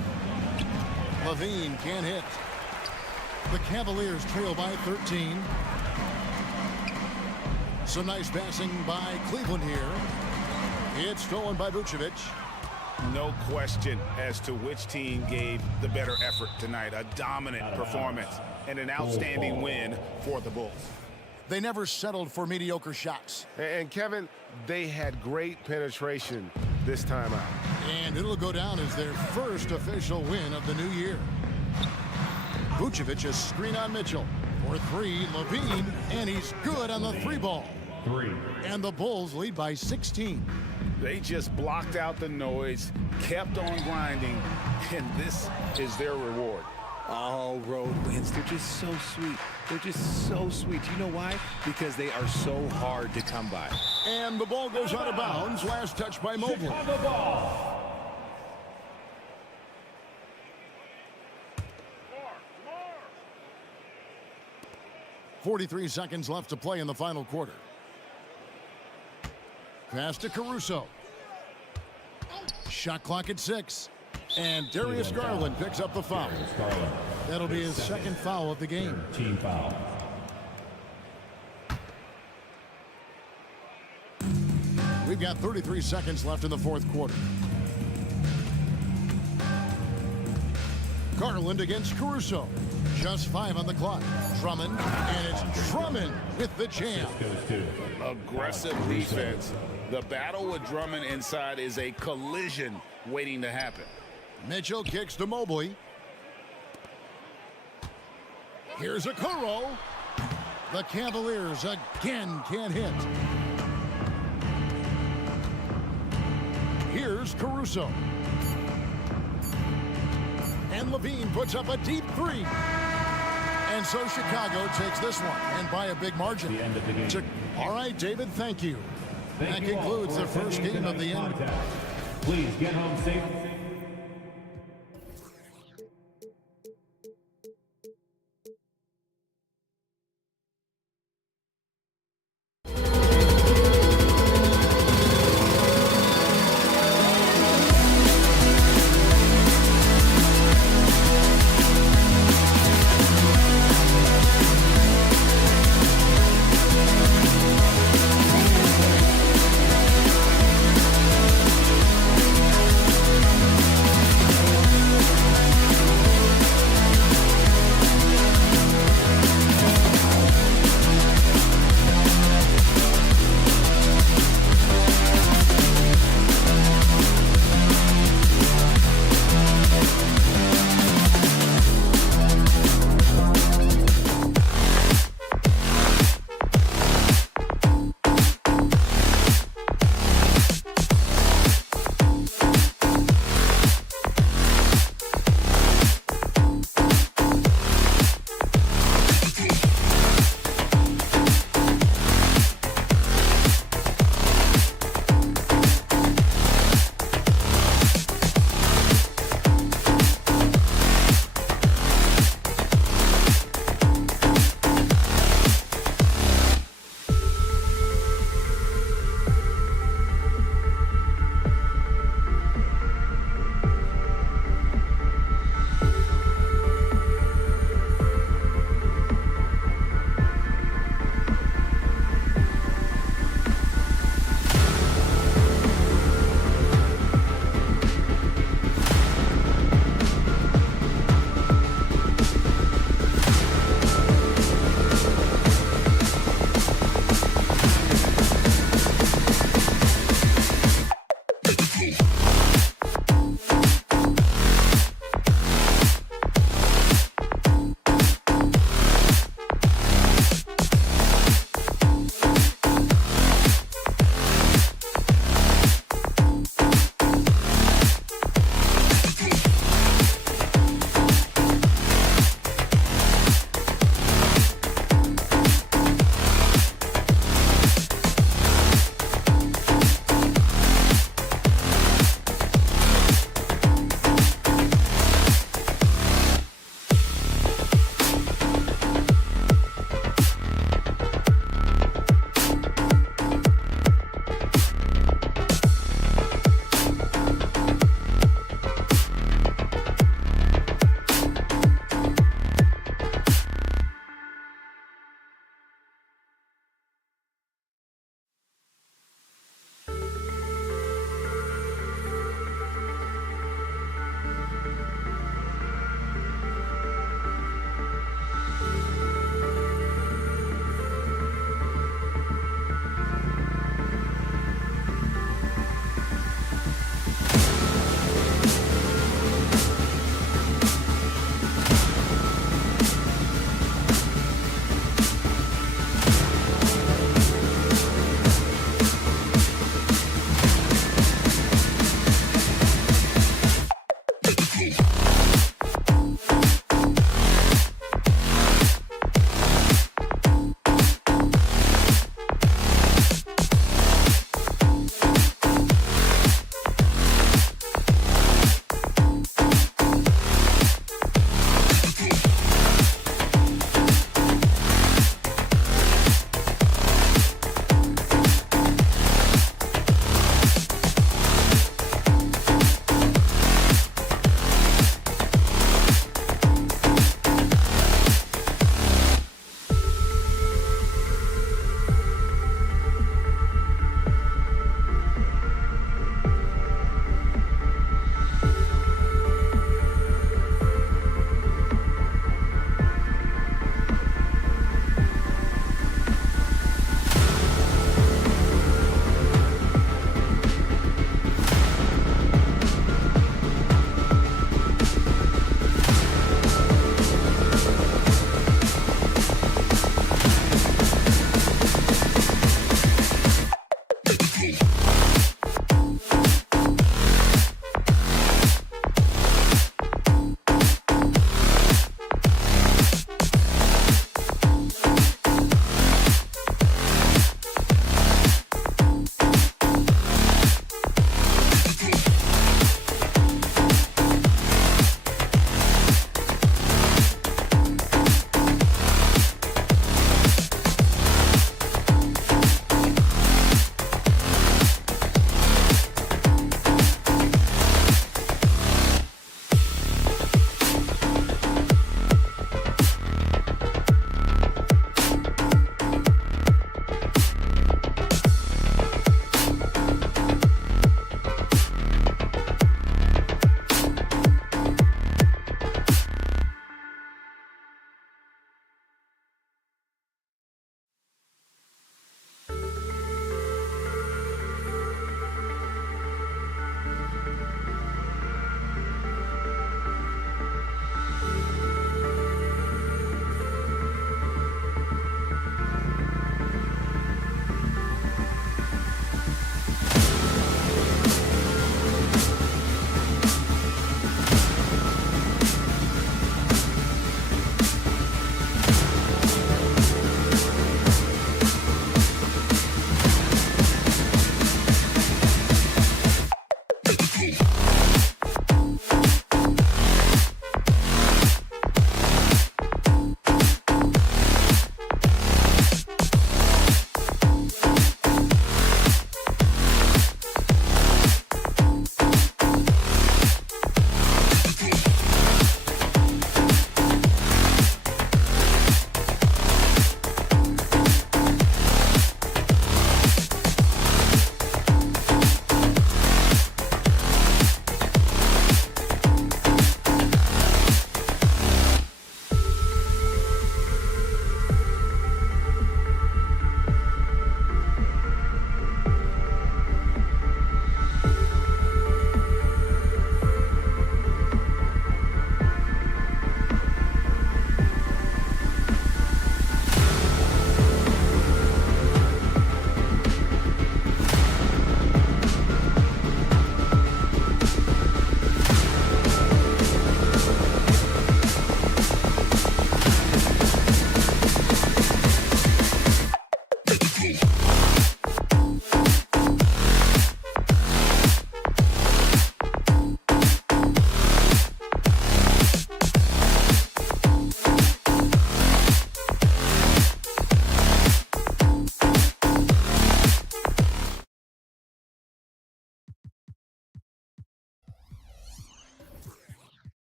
Levine can't hit. The Cavaliers trail by 13. Some nice passing by Cleveland here. It's stolen by Vucevic. No question as to which team gave the better effort tonight. A dominant performance and an outstanding win for the Bulls. They never settled for mediocre shots. And Kevin, they had great penetration this time out. And it'll go down as their first official win of the new year. Vucevic, a screen on Mitchell. For 3, Levine, and he's good on the 3 ball. 3. And the Bulls lead by 16. They just blocked out the noise, kept on grinding, and this is their reward. All road wins. They're just so sweet. They're just so sweet. You know why? Because they are so hard to come by. And the ball goes out of bounds. Last touch by Mobley. Chicago ball. 43 seconds left to play in the final quarter. Pass to Caruso. Shot clock at 6. And Darius Garland picks up the foul. That'll be his second foul of the game. Team foul. We've got 33 seconds left in the fourth quarter. Garland against Caruso. Just 5 on the clock. Drummond, and it's Drummond with the jam. Aggressive defense. The battle with Drummond inside is a collision waiting to happen. Mitchell kicks to Mobley. Here's a Okoro. The Cavaliers again can't hit. Here's Caruso. And Levine puts up a deep 3. And so Chicago takes this one, and by a big margin. The end of the game. All right, David, thank you. That concludes the first game of the end. Please get home safe.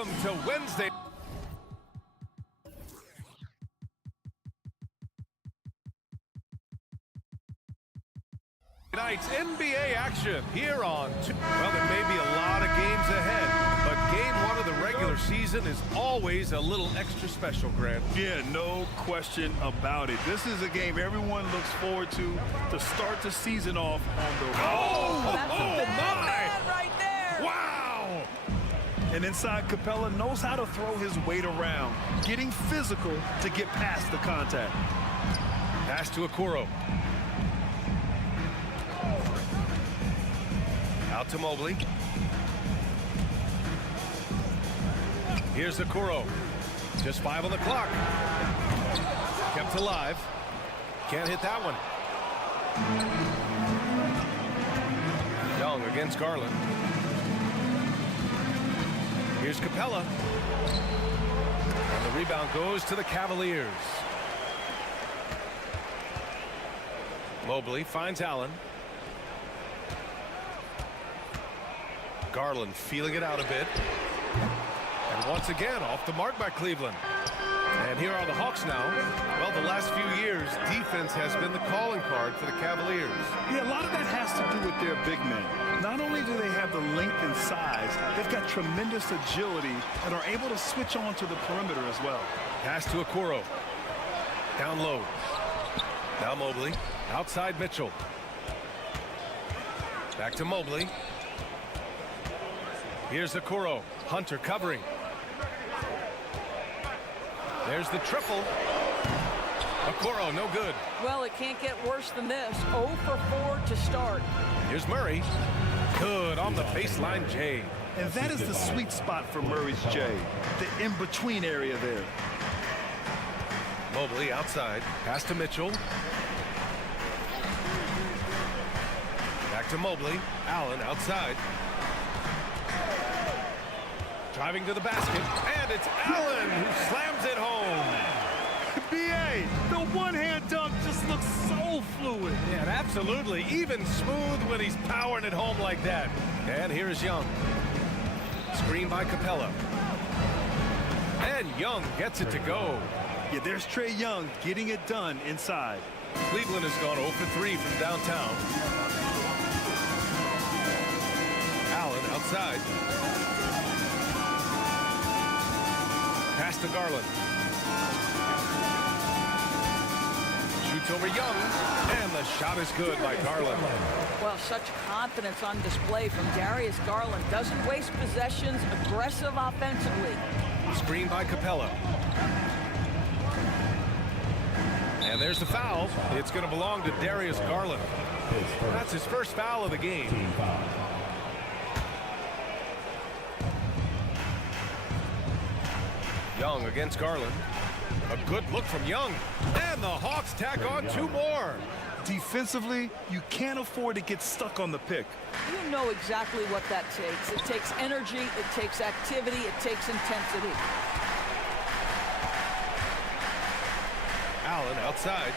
Welcome to Wednesday night's NBA action here on well, there may be a lot of games ahead, but game one of the regular season is always a little extra special, Grant. Yeah, no question about it. This is a game everyone looks forward to start the season off on the road. Oh, That's a bad man right there. Wow! And inside, Capella knows how to throw his weight around, getting physical to get past the contact. Pass to Okoro. Out to Mobley. Here's Okoro. Just 5 on the clock. Kept alive. Can't hit that one. Young against Garland. Here's Capella. And the rebound goes to the Cavaliers. Mobley finds Allen. Garland feeling it out a bit. And once again, off the mark by Cleveland. And here are the Hawks now. Well, the last few years, defense has been the calling card for the Cavaliers. Yeah, a lot of that has to do with their big men. Not only do they have the length and size, they've got tremendous agility and are able to switch on to the perimeter as well. Pass to Okoro. Down low. Now Mobley. Outside Mitchell. Back to Mobley. Here's Okoro. Hunter covering. There's the triple. Okoro, no good. Well, it can't get worse than this. 0 for 4 to start. Here's Murray. Good on the baseline J. And that is the sweet spot for Murray's J, the in-between area there. Mobley outside. Pass to Mitchell. Back to Mobley. Allen outside. Driving to the basket, and it's Allen who slams it home. B.A., the one-hand dunk just looks so fluid. Yeah, absolutely. Even smooth when he's powering it home like that. And here's Young. Screen by Capella. And Young gets it to go. Yeah, there's Trae Young getting it done inside. Cleveland has gone 0 for 3 from downtown. Allen outside. Pass to Garland. Shoots over Young, and the shot is good by Garland. Well, such confidence on display from Darius Garland. Doesn't waste possessions, aggressive offensively. Screen by Capella. And there's the foul. It's going to belong to Darius Garland. That's his first foul of the game. Young against Garland. A good look from Young. And the Hawks tack on 2 more. Defensively, you can't afford to get stuck on the pick. You know exactly what that takes. It takes energy, it takes activity, it takes intensity. Allen outside.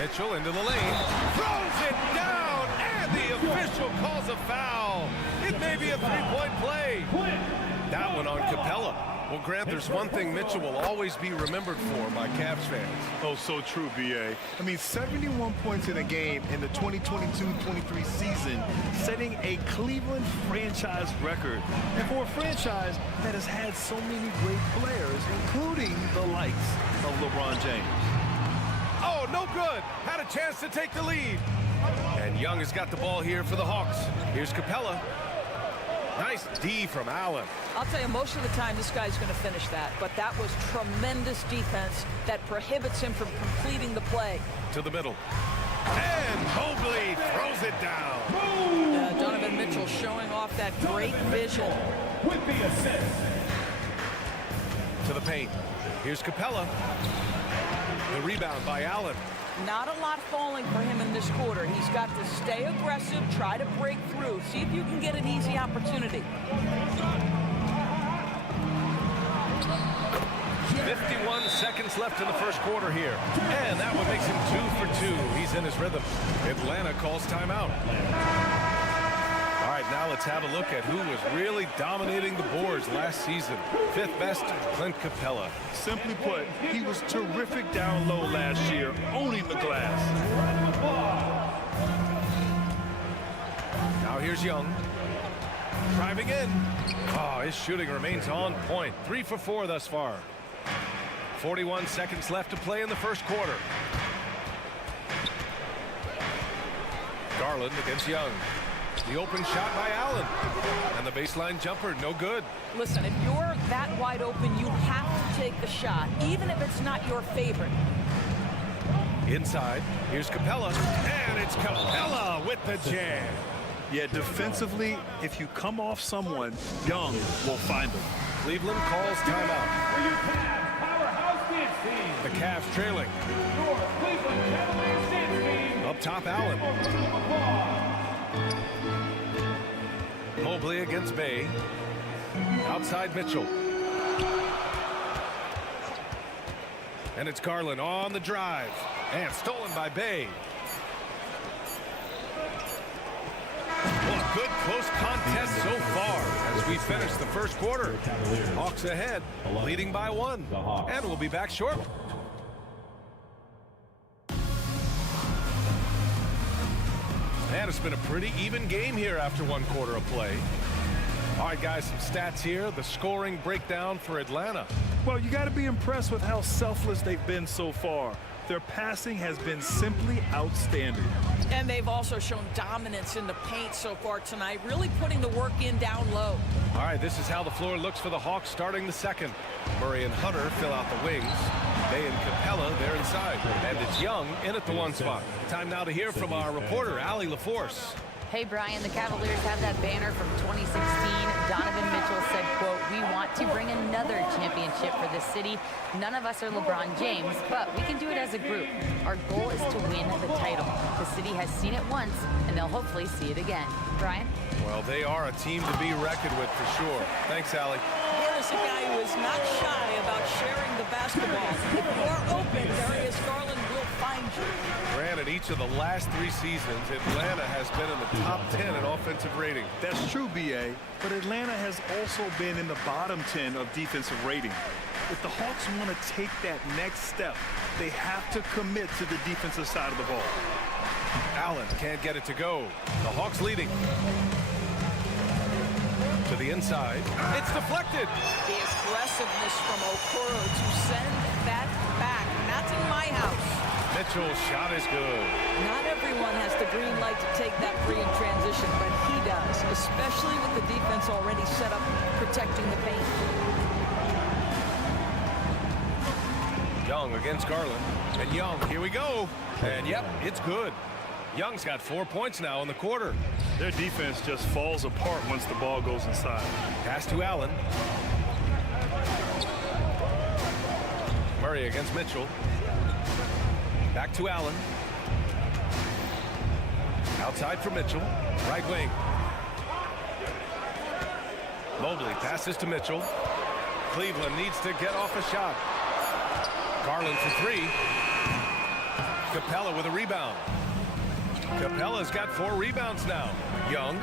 Mitchell into the lane. Throws it down, and the official calls a foul. It may be a 3-point play. That one on Capella. Well, Grant, there's one thing Mitchell will always be remembered for by Cavs fans. Oh, so true, B.A. I mean, 71 points in a game in the 2022-23 season, setting a Cleveland franchise record. And for a franchise that has had so many great players, including the likes of LeBron James. Oh, no good. Had a chance to take the lead. And Young has got the ball here for the Hawks. Here's Capella. Nice D from Allen. I'll tell you, most of the time this guy's going to finish that, but that was tremendous defense that prohibits him from completing the play. To the middle. And Mobley throws it down. Donovan Mitchell showing off that great vision. With the assist. To the paint. Here's Capella. The rebound by Allen. Not a lot falling for him in this quarter. He's got to stay aggressive, try to break through, see if you can get an easy opportunity. 51 seconds left in the first quarter here. And that one makes him 2 for 2. He's in his rhythm. Atlanta calls timeout. All right, right, now let's have a look at who was really dominating the boards last season. 5th best, Clint Capella. Simply put, he was terrific down low last year, owning the glass. Now here's Young. Driving in. Oh, his shooting remains on point. 3 for 4 thus far. 41 seconds left to play in the first quarter. Garland against Young. The open shot by Allen. And the baseline jumper, no good. Listen, if you're that wide open, you have to take the shot, even if it's not your favorite. Inside, here's Capella. And it's Capella with the jam. Yeah, defensively, if you come off someone, Young will find them. Cleveland calls timeout. The Cavs trailing. Up top, Allen. Mobley against Bay. Outside Mitchell. And it's Garland on the drive. And stolen by Bay. Well, good close contest so far as we finish the first quarter. Hawks ahead, leading by 1. And we'll be back shortly. And it's been a pretty even game here after 1 quarter of play. All right, guys, some stats here. The scoring breakdown for Atlanta. Well, you got to be impressed with how selfless they've been so far. Their passing has been simply outstanding. And they've also shown dominance in the paint so far tonight, really putting the work in down low. All right, this is how the floor looks for the Hawks starting the second. Murray and Hunter fill out the wings. Bay and Capella, they're inside. And it's Young in at the 1 spot. Time now to hear from our reporter, Allie LaForce. Hey, Brian, the Cavaliers have that banner from 2016. Donovan Mitchell said, quote, "We want to bring another championship for this city. None of us are LeBron James, but we can do it as a group. Our goal is to win the title. The city has seen it once, and they'll hopefully see it again." Brian? Well, they are a team to be reckoned with for sure. Thanks, Allie. Here's a guy who is not shy about sharing the basketball. If you are open, Darius Garland will find you. Granted, each of the last 3 seasons, Atlanta has been in the top 10 in offensive rating. That's true, BA, but Atlanta has also been in the bottom 10 of defensive rating. If the Hawks want to take that next step, they have to commit to the defensive side of the ball. Allen can't get it to go. The Hawks leading. To the inside. It's deflected. The aggressiveness from Okoro to send that back. Not in my house. Mitchell's shot is good. Not everyone has the green light to take that free in transition, but he does, especially with the defense already set up protecting the paint. Young against Garland. And Young, here we go. And yep, it's good. Young's got 4 points now in the quarter. Their defense just falls apart once the ball goes inside. Pass to Allen. Murray against Mitchell. Back to Allen. Outside for Mitchell. Right wing. Mobley passes to Mitchell. Cleveland needs to get off a shot. Garland for 3. Capella with a rebound. Capella's got 4 rebounds now. Young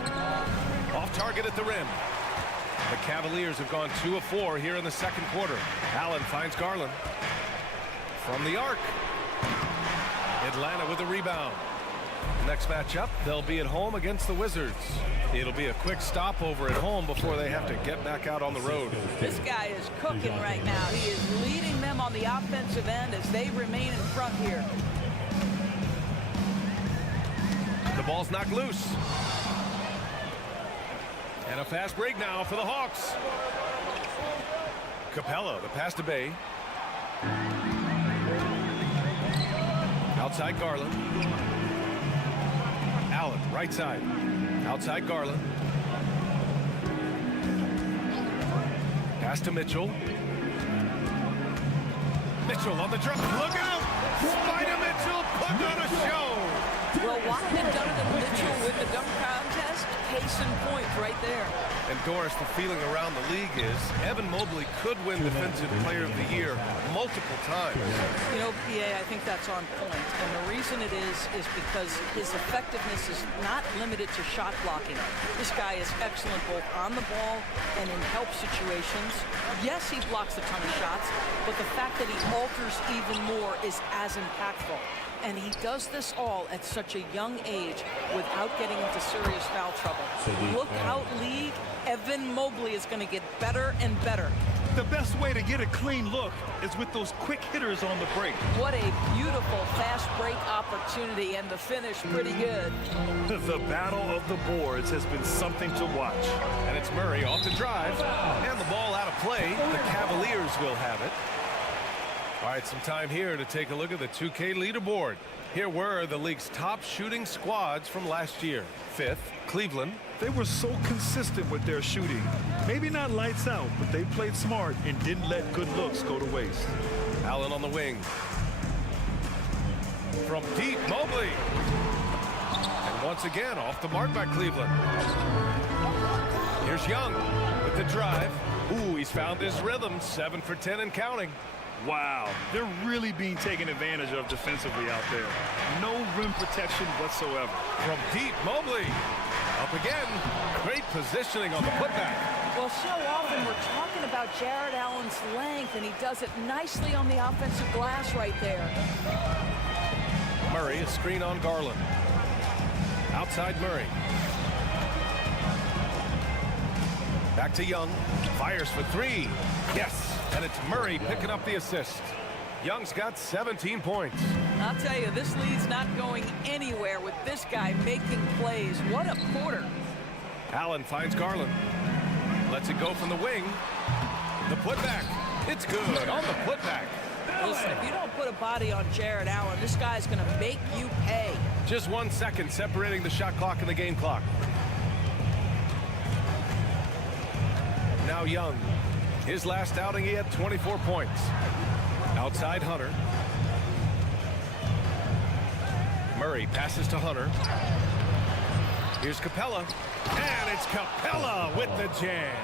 off target at the rim. The Cavaliers have gone 2 of 4 here in the second quarter. Allen finds Garland from the arc. Atlanta with a rebound. Next matchup, they'll be at home against the Wizards. It'll be a quick stopover at home before they have to get back out on the road. This guy is cooking right now. He is leading them on the offensive end as they remain in front here. The ball's knocked loose. And a fast break now for the Hawks. Capella, the pass to Bay. Outside Garland. Allen, right side. Outside Garland. Pass to Mitchell. Mitchell on the dribble. Look out! Spider Mitchell put on a show. Well, Watson and Donovan Mitchell with the dunk contest case in point right there. And Doris, the feeling around the league is Evan Mobley could win Defensive Player of the Year multiple times. You know, PA, I think that's on point. And the reason it is because his effectiveness is not limited to shot blocking. This guy is excellent both on the ball and in help situations. Yes, he blocks a ton of shots, but the fact that he alters even more is as impactful. And he does this all at such a young age without getting into serious foul trouble. Look out, league. Evan Mobley is going to get better and better. The best way to get a clean look is with those quick hitters on the break. What a beautiful fast break opportunity, and the finish pretty good. The battle of the boards has been something to watch. And it's Murray off the drive, and the ball out of play. The Cavaliers will have it. All right, some time here to take a look at the 2K leaderboard. Here were the league's top shooting squads from last year. 5th, Cleveland. They were so consistent with their shooting. Maybe not lights out, but they played smart and didn't let good looks go to waste. Allen on the wing. From deep, Mobley. And once again, off the mark by Cleveland. Here's Young with the drive. Ooh, he's found his rhythm. 7 for 10 and counting. Wow, they're really being taken advantage of defensively out there. No rim protection whatsoever. From deep, Mobley. Up again. Great positioning on the putback. Well, so often we're talking about Jared Allen's length, and he does it nicely on the offensive glass right there. Murray, a screen on Garland. Outside Murray. Back to Young. Fires for 3. Yes. And it's Murray picking up the assist. Young's got 17 points. I'll tell you, this lead's not going anywhere with this guy making plays. What a quarter. Allen finds Garland. Lets it go from the wing. The putback. It's good on the putback. Listen, if you don't put a body on Jared Allen, this guy's going to make you pay. Just 1 second separating the shot clock and the game clock. Now Young. His last outing, he had 24 points. Outside Hunter. Murray passes to Hunter. Here's Capella. And it's Capella with the jam.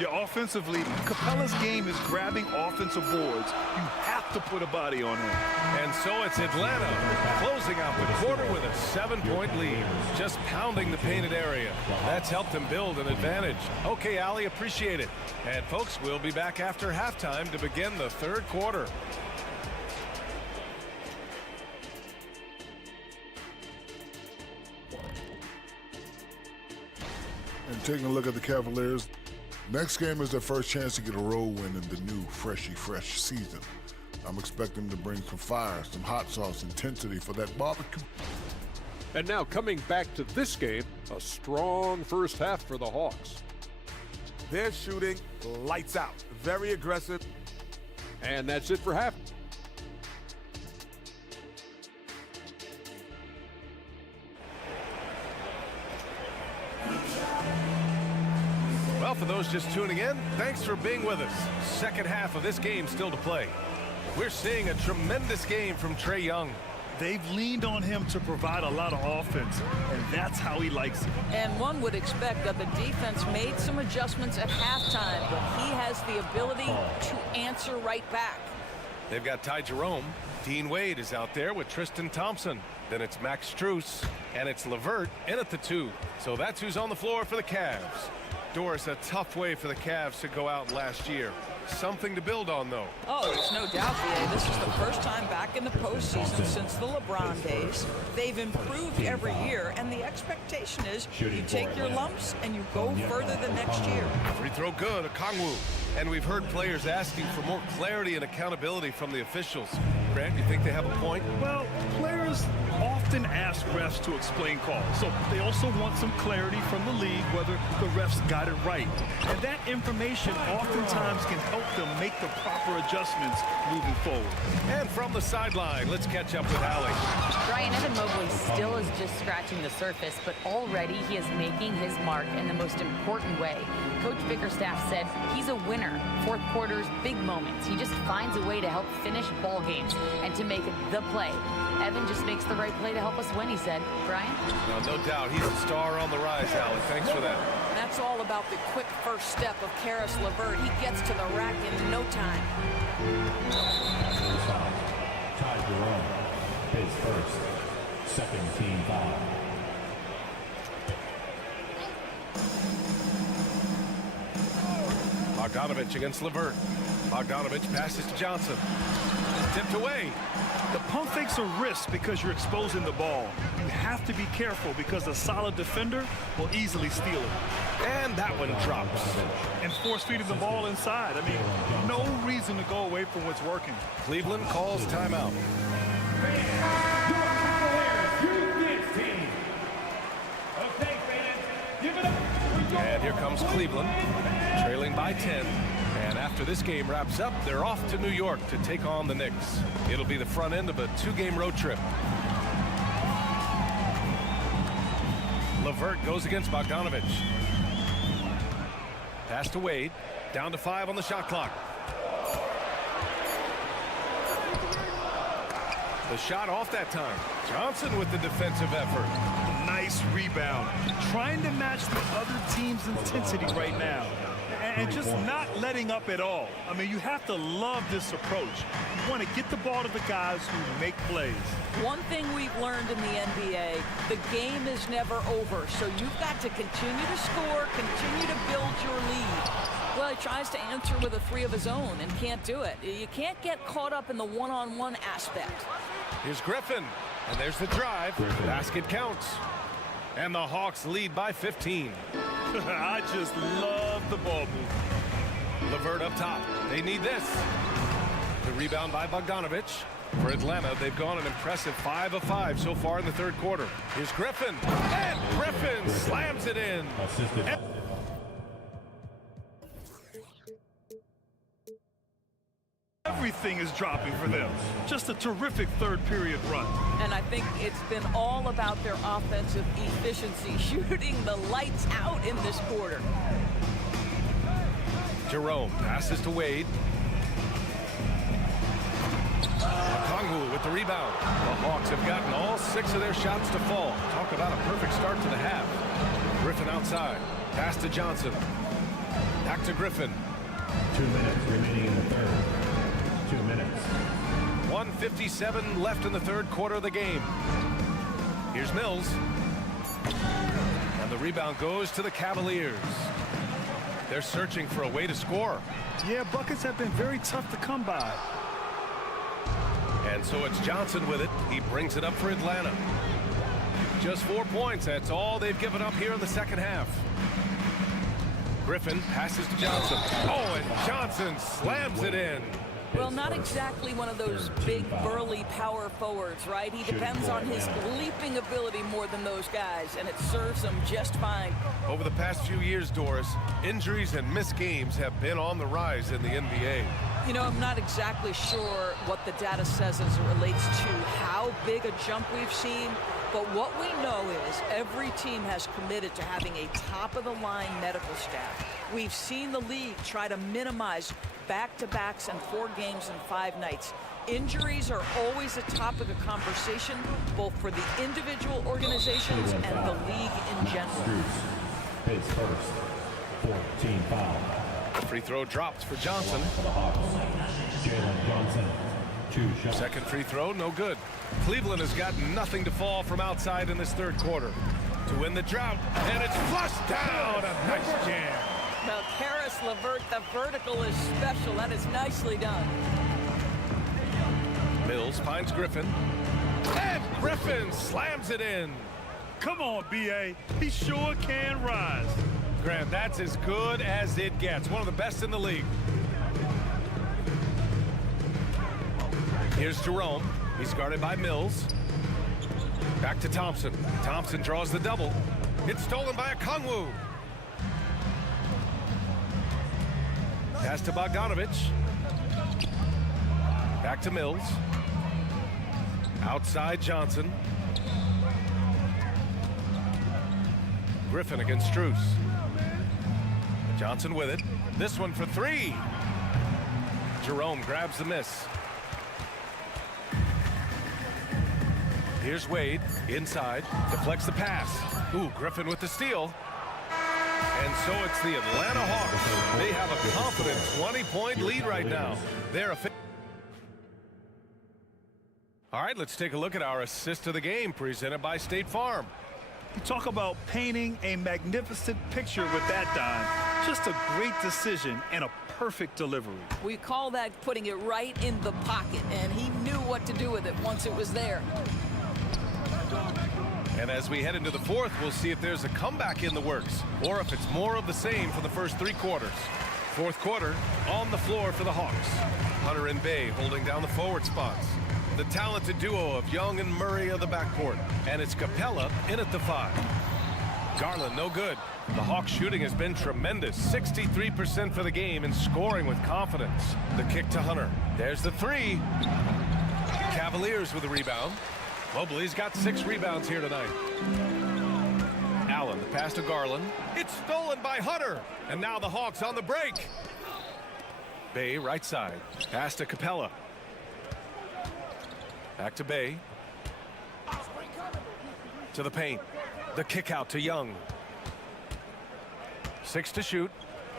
Yeah, offensively, Capella's game is grabbing offensive boards. You have to put a body on him. And so it's Atlanta closing out the quarter with a 7-point lead. Just pounding the painted area. That's helped them build an advantage. Okay, Allie, appreciate it. And folks, we'll be back after halftime to begin the third quarter. And taking a look at the Cavaliers, next game is their first chance to get a road win in the new fresh season. I'm expecting to bring some fire, some hot sauce, intensity for that barbecue. And now coming back to this game, a strong first half for the Hawks. They're shooting lights out, very aggressive. And that's it for half. Well, for those just tuning in, thanks for being with us. Second half of this game still to play. We're seeing a tremendous game from Trae Young. They've leaned on him to provide a lot of offense, and that's how he likes it. And one would expect that the defense made some adjustments at halftime, but he has the ability to answer right back. They've got Ty Jerome. Dean Wade is out there with Tristan Thompson. Then it's Max Strus, and it's LeVert in at the 2. So that's who's on the floor for the Cavs. Doris, a tough way for the Cavs to go out last year. Something to build on, though. Oh, there's no doubt, BA. This is the first time back in the postseason since the LeBron days. They've improved every year, and the expectation is you take your lumps and you go further the next year. Free throw good, Okongwu. And we've heard players asking for more clarity and accountability from the officials. Grant, you think they have a point? Well, players often ask refs to explain calls, so they also want some clarity from the league whether the refs got it right. And that information oftentimes can help them make the proper adjustments moving forward. And from the sideline, let's catch up with Allie. Brian, Evan Mobley still is just scratching the surface, but already he is making his mark in the most important way. Coach Bickerstaff said he's a winner winner. Fourth quarter's big moments. He just finds a way to help finish ball games and to make the play. Evan just makes the right play to help us win, he said. Brian? No doubt. He's a star on the rise, Alan. Thanks for that. That's all about the quick first step of Caris LeVert. He gets to the rack in no time. Ty Jerome, his first, second team foul. Bogdanovich against LeVert. Bogdanovich passes to Johnson. Tipped away. The pump fakes a risk because you're exposing the ball. You have to be careful because a solid defender will easily steal it. And that one drops. And force-feeding the ball inside. I mean, no reason to go away from what's working. Cleveland calls timeout. And here comes Cleveland, trailing by 10. And after this game wraps up, they're off to New York to take on the Knicks. It'll be the front end of a 2-game road trip. LeVert goes against Bogdanovich. Pass to Wade. Down to 5 on the shot clock. The shot off that time. Johnson with the defensive effort. Nice rebound. Trying to match the other team's intensity right now. And just not letting up at all. I mean, you have to love this approach. You want to get the ball to the guys who make plays. One thing we've learned in the NBA, the game is never over. So you've got to continue to score, continue to build your lead. Well, he tries to answer with a 3 of his own and can't do it. You can't get caught up in the one-on-one aspect. Here's Griffin. And there's the drive. Basket counts. And the Hawks lead by 15. I just love the ball movement. LeVert up top. They need this. The rebound by Bogdanovich. For Atlanta, they've gone an impressive 5 of 5 so far in the third quarter. Here's Griffin. And Griffin slams it in. Everything is dropping for them. Just a terrific third period run. And I think it's been all about their offensive efficiency, shooting the lights out in this quarter. Jerome passes to Wade. Okongwu with the rebound. The Hawks have gotten all 6 of their shots to fall. Talk about a perfect start to the half. Griffin outside. Pass to Johnson. Back to Griffin. 2 minutes remaining in the third. 2 minutes. 1:57 left in the third quarter of the game. Here's Mills. And the rebound goes to the Cavaliers. They're searching for a way to score. Yeah, buckets have been very tough to come by. And so it's Johnson with it. He brings it up for Atlanta. Just 4 points. That's all they've given up here in the second half. Griffin passes to Johnson. Oh, and Johnson slams it in. Well, not exactly one of those big, burly power forwards, right? He depends on his leaping ability more than those guys, and it serves him just fine. Over the past few years, Doris, injuries and missed games have been on the rise in the NBA. You know, I'm not exactly sure what the data says as it relates to how big a jump we've seen, but what we know is every team has committed to having a top-of-the-line medical staff. We've seen the league try to minimize back-to-backs and 4 games and 5 nights. Injuries are always a topic of conversation, both for the individual organizations and the league in general. His first 14 foul. Free throw dropped for Johnson. Jalen Johnson, 2 shots. Second free throw, no good. Cleveland has got nothing to fall from outside in this third quarter to win the drought, and it's flushed down. A nice jam. Now, Caris LeVert, the vertical is special. That is nicely done. Mills finds Griffin. And Griffin slams it in. Come on, B.A. He sure can rise. Grant, that's as good as it gets. One of the best in the league. Here's Jerome. He's guarded by Mills. Back to Thompson. Thompson draws the double. It's stolen by Okongwu. Pass to Bogdanovich. Back to Mills. Outside Johnson. Griffin against Strus. Johnson with it. This one for three. Jerome grabs the miss. Here's Wade, inside, deflects the pass. Ooh, Griffin with the steal. And so it's the Atlanta Hawks. They have a confident 20-point lead right now. All right, let's take a look at our assist of the game presented by State Farm. You talk about painting a magnificent picture with that, Don. Just a great decision and a perfect delivery. We call that putting it right in the pocket, and he knew what to do with it once it was there. And as we head into the fourth, we'll see if there's a comeback in the works or if it's more of the same for the first three quarters. Fourth quarter on the floor for the Hawks. Hunter and Bay holding down the forward spots. The talented duo of Young and Murray of the backcourt. And it's Capella in at the 5. Garland no good. The Hawks shooting has been tremendous. 63% for the game and scoring with confidence. The kick to Hunter. There's the 3. Cavaliers with a rebound. Mobley's got 6 rebounds here tonight. Allen, the pass to Garland. It's stolen by Hunter. And now the Hawks on the break. Bay, right side. Pass to Capella. Back to Bay. To the paint. The kick out to Young. 6 to shoot.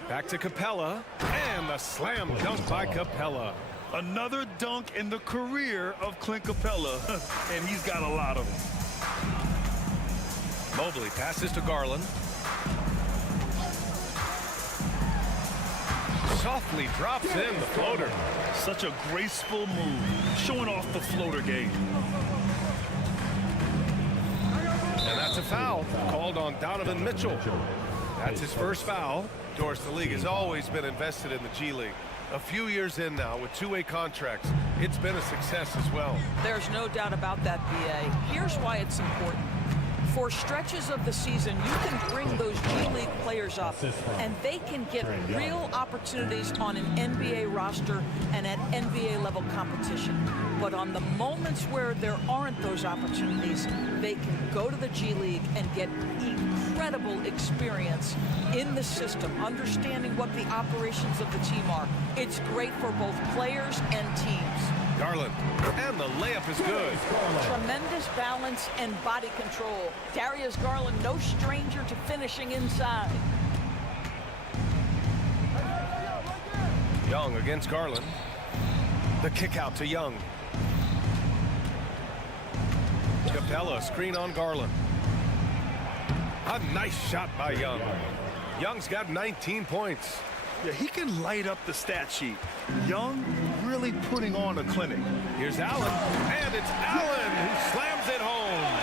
Back to Capella. And a slam dunk by Capella. Another dunk in the career of Clint Capella, and he's got a lot of them. Mobley passes to Garland. Softly drops in the floater. Such a graceful move, showing off the floater game. And that's a foul called on Donovan Mitchell. That's his first foul. Of course, the league has always been invested in the G League. A few years in now with 2-way contracts, it's been a success as well. There's no doubt about that, BA. Here's why it's important. For stretches of the season, you can bring those G League players up, and they can get real opportunities on an NBA roster and at NBA level competition. But on the moments where there aren't those opportunities, they can go to the G League and get incredible experience in the system, understanding what the operations of the team are. It's great for both players and teams. Garland, and the layup is good. Tremendous balance and body control. Darius Garland, no stranger to finishing inside. Young against Garland. The kick out to Young. Capella, screen on Garland. A nice shot by Young. Young's got 19 points. Yeah, he can light up the stat sheet. Young really putting on a clinic. Here's Allen, and it's Allen who slams it home.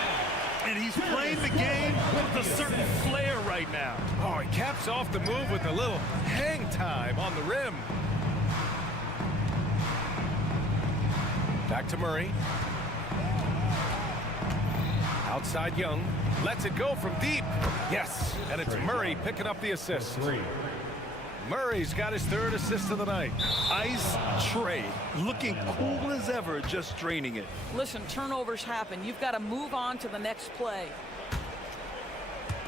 And he's playing the game with a certain flair right now. Oh, he caps off the move with a little hang time on the rim. Back to Murray. Outside Young. Lets it go from deep. Yes, and it's Murray picking up the assist. Murray's got his 3rd assist of the night. Ice tray, looking cool as ever, just draining it. Listen, turnovers happen. You've got to move on to the next play.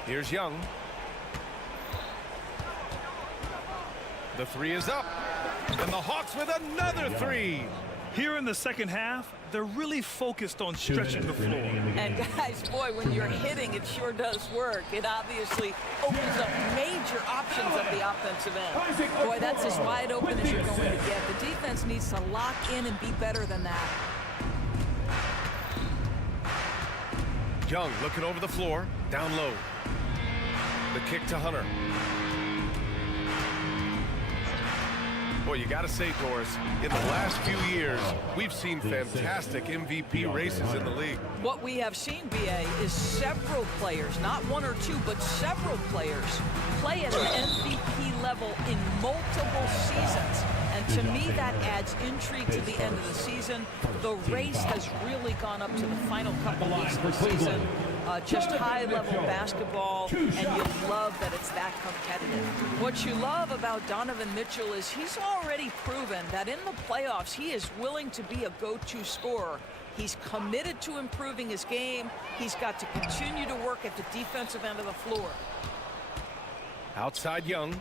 Here's Young. The 3 is up. And the Hawks with another 3. Here in the second half, they're really focused on stretching the floor. And guys, boy, when you're hitting, it sure does work. It obviously opens up major options at the offensive end. Boy, that's as wide open as you're going to get. The defense needs to lock in and be better than that. Young looking over the floor, down low. The kick to Hunter. Boy, you got to say, Doris, in the last few years, we've seen fantastic MVP races in the league. What we have seen, BA, is several players, not 1 or 2, but several players play at an MVP level in multiple seasons. And to me, that adds intrigue to the end of the season. The race has really gone up to the final couple weeks of the season. Just high-level basketball, and you love that it's that competitive. What you love about Donovan Mitchell is he's already proven that in the playoffs, he is willing to be a go-to scorer. He's committed to improving his game. He's got to continue to work at the defensive end of the floor. Outside Young.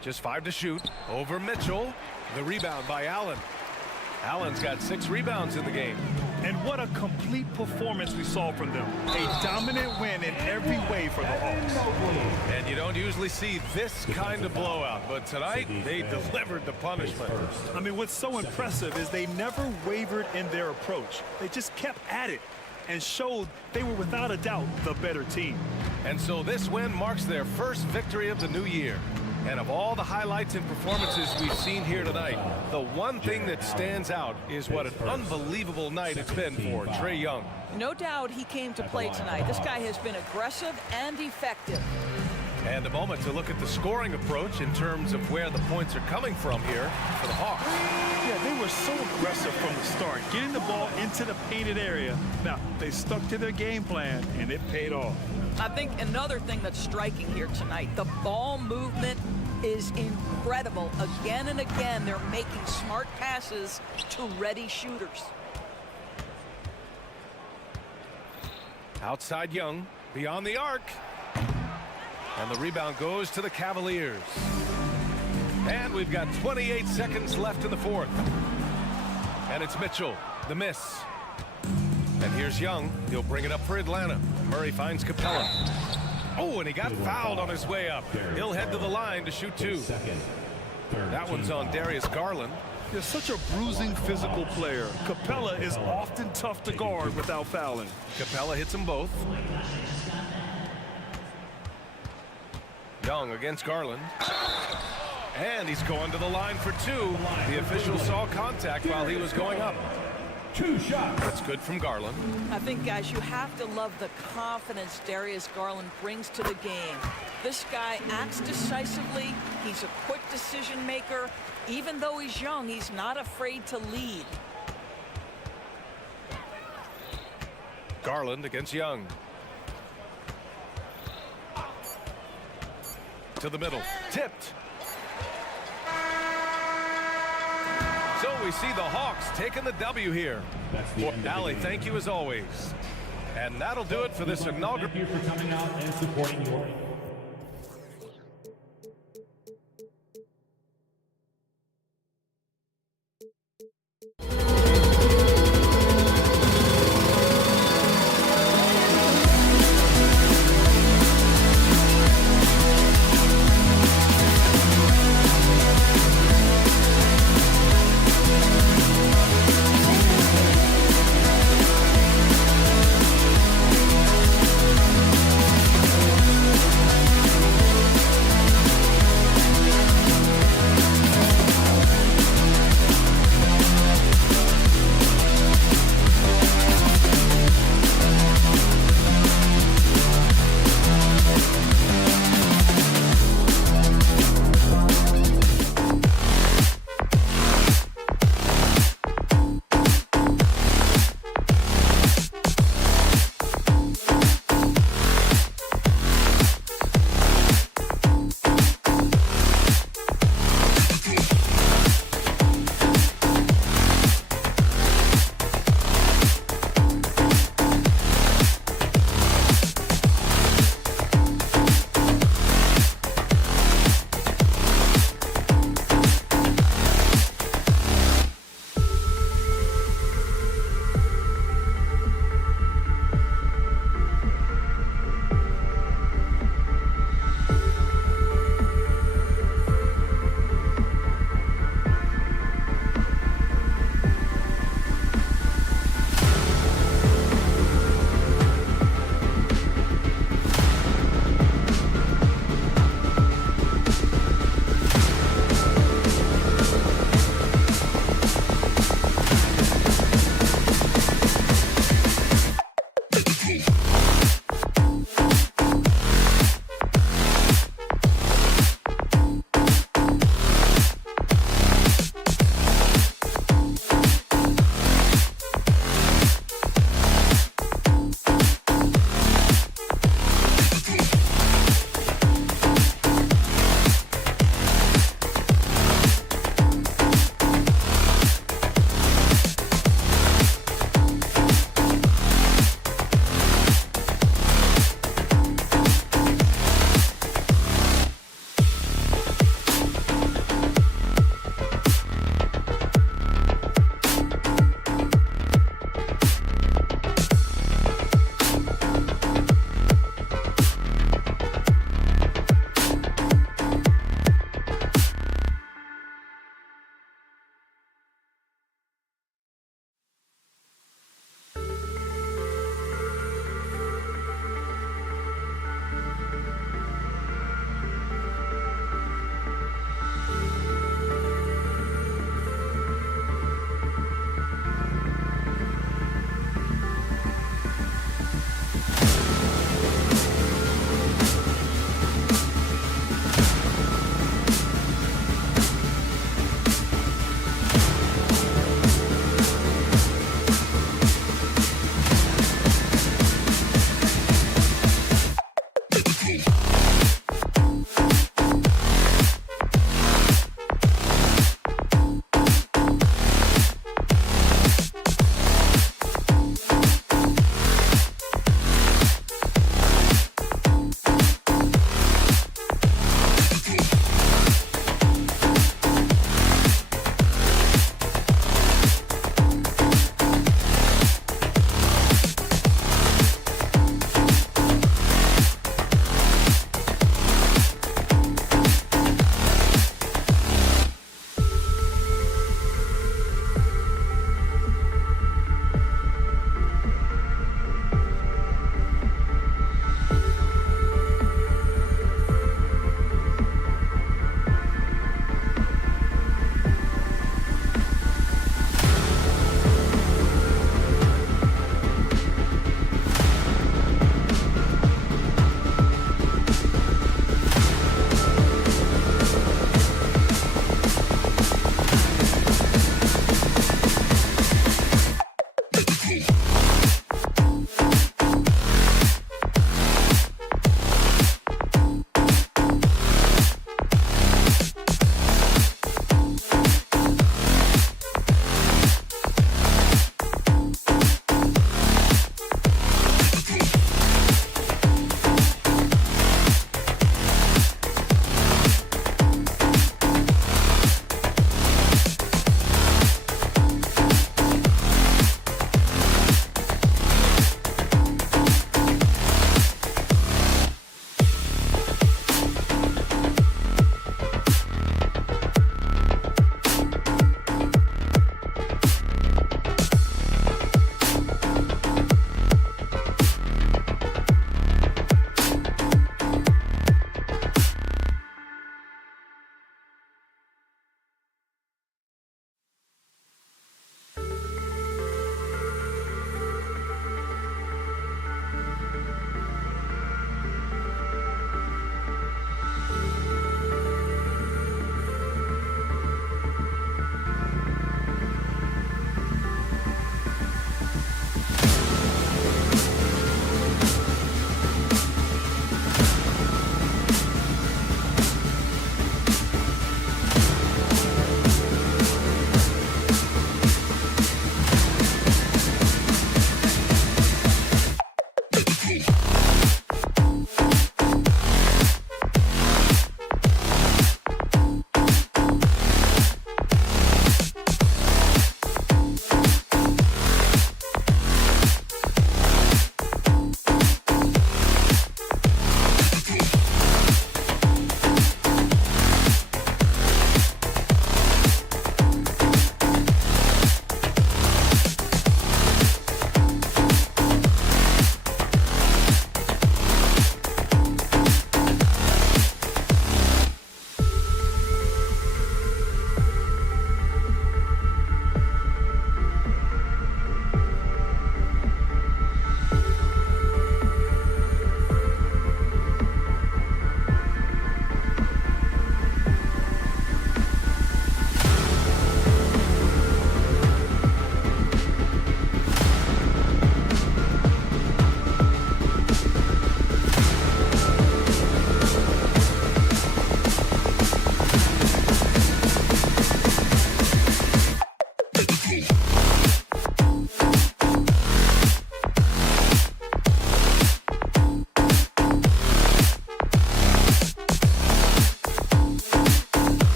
Just 5 to shoot. Over Mitchell. The rebound by Allen. Allen's got 6 rebounds in the game. And what a complete performance we saw from them. A dominant win in every way for the Hawks. And you don't usually see this kind of blowout, but tonight they delivered the punishment. I mean, what's so impressive is they never wavered in their approach. They just kept at it and showed they were without a doubt the better team. And so this win marks their first victory of the new year. And of all the highlights and performances we've seen here tonight, the one thing that stands out is what an unbelievable night it's been for Trae Young. No doubt he came to play tonight. This guy has been aggressive and effective. And a moment to look at the scoring approach in terms of where the points are coming from here for the Hawks. Yeah, they were so aggressive from the start, getting the ball into the painted area. Now, they stuck to their game plan, and it paid off. I think another thing that's striking here tonight, the ball movement is incredible. Again and again, they're making smart passes to ready shooters. Outside Young, beyond the arc. And the rebound goes to the Cavaliers. And we've got 28 seconds left in the fourth. And it's Mitchell, the miss. And here's Young. He'll bring it up for Atlanta. Murray finds Capella. Oh, and he got fouled on his way up. He'll head to the line to shoot 2. That one's on Darius Garland. You're such a bruising physical player. Capella is often tough to guard without fouling. Capella hits them both. Young against Garland. And he's going to the line for 2. The official saw contact while he was going up. 2 shots. That's good from Garland. I think, guys, you have to love the confidence Darius Garland brings to the game. This guy acts decisively. He's a quick decision maker. Even though he's young, he's not afraid to lead. Garland against Young. To the middle. Tipped. So we see the Hawks taking the W here. Allie, thank you as always. And that'll do it for this inaugural. Thank you for coming out and supporting your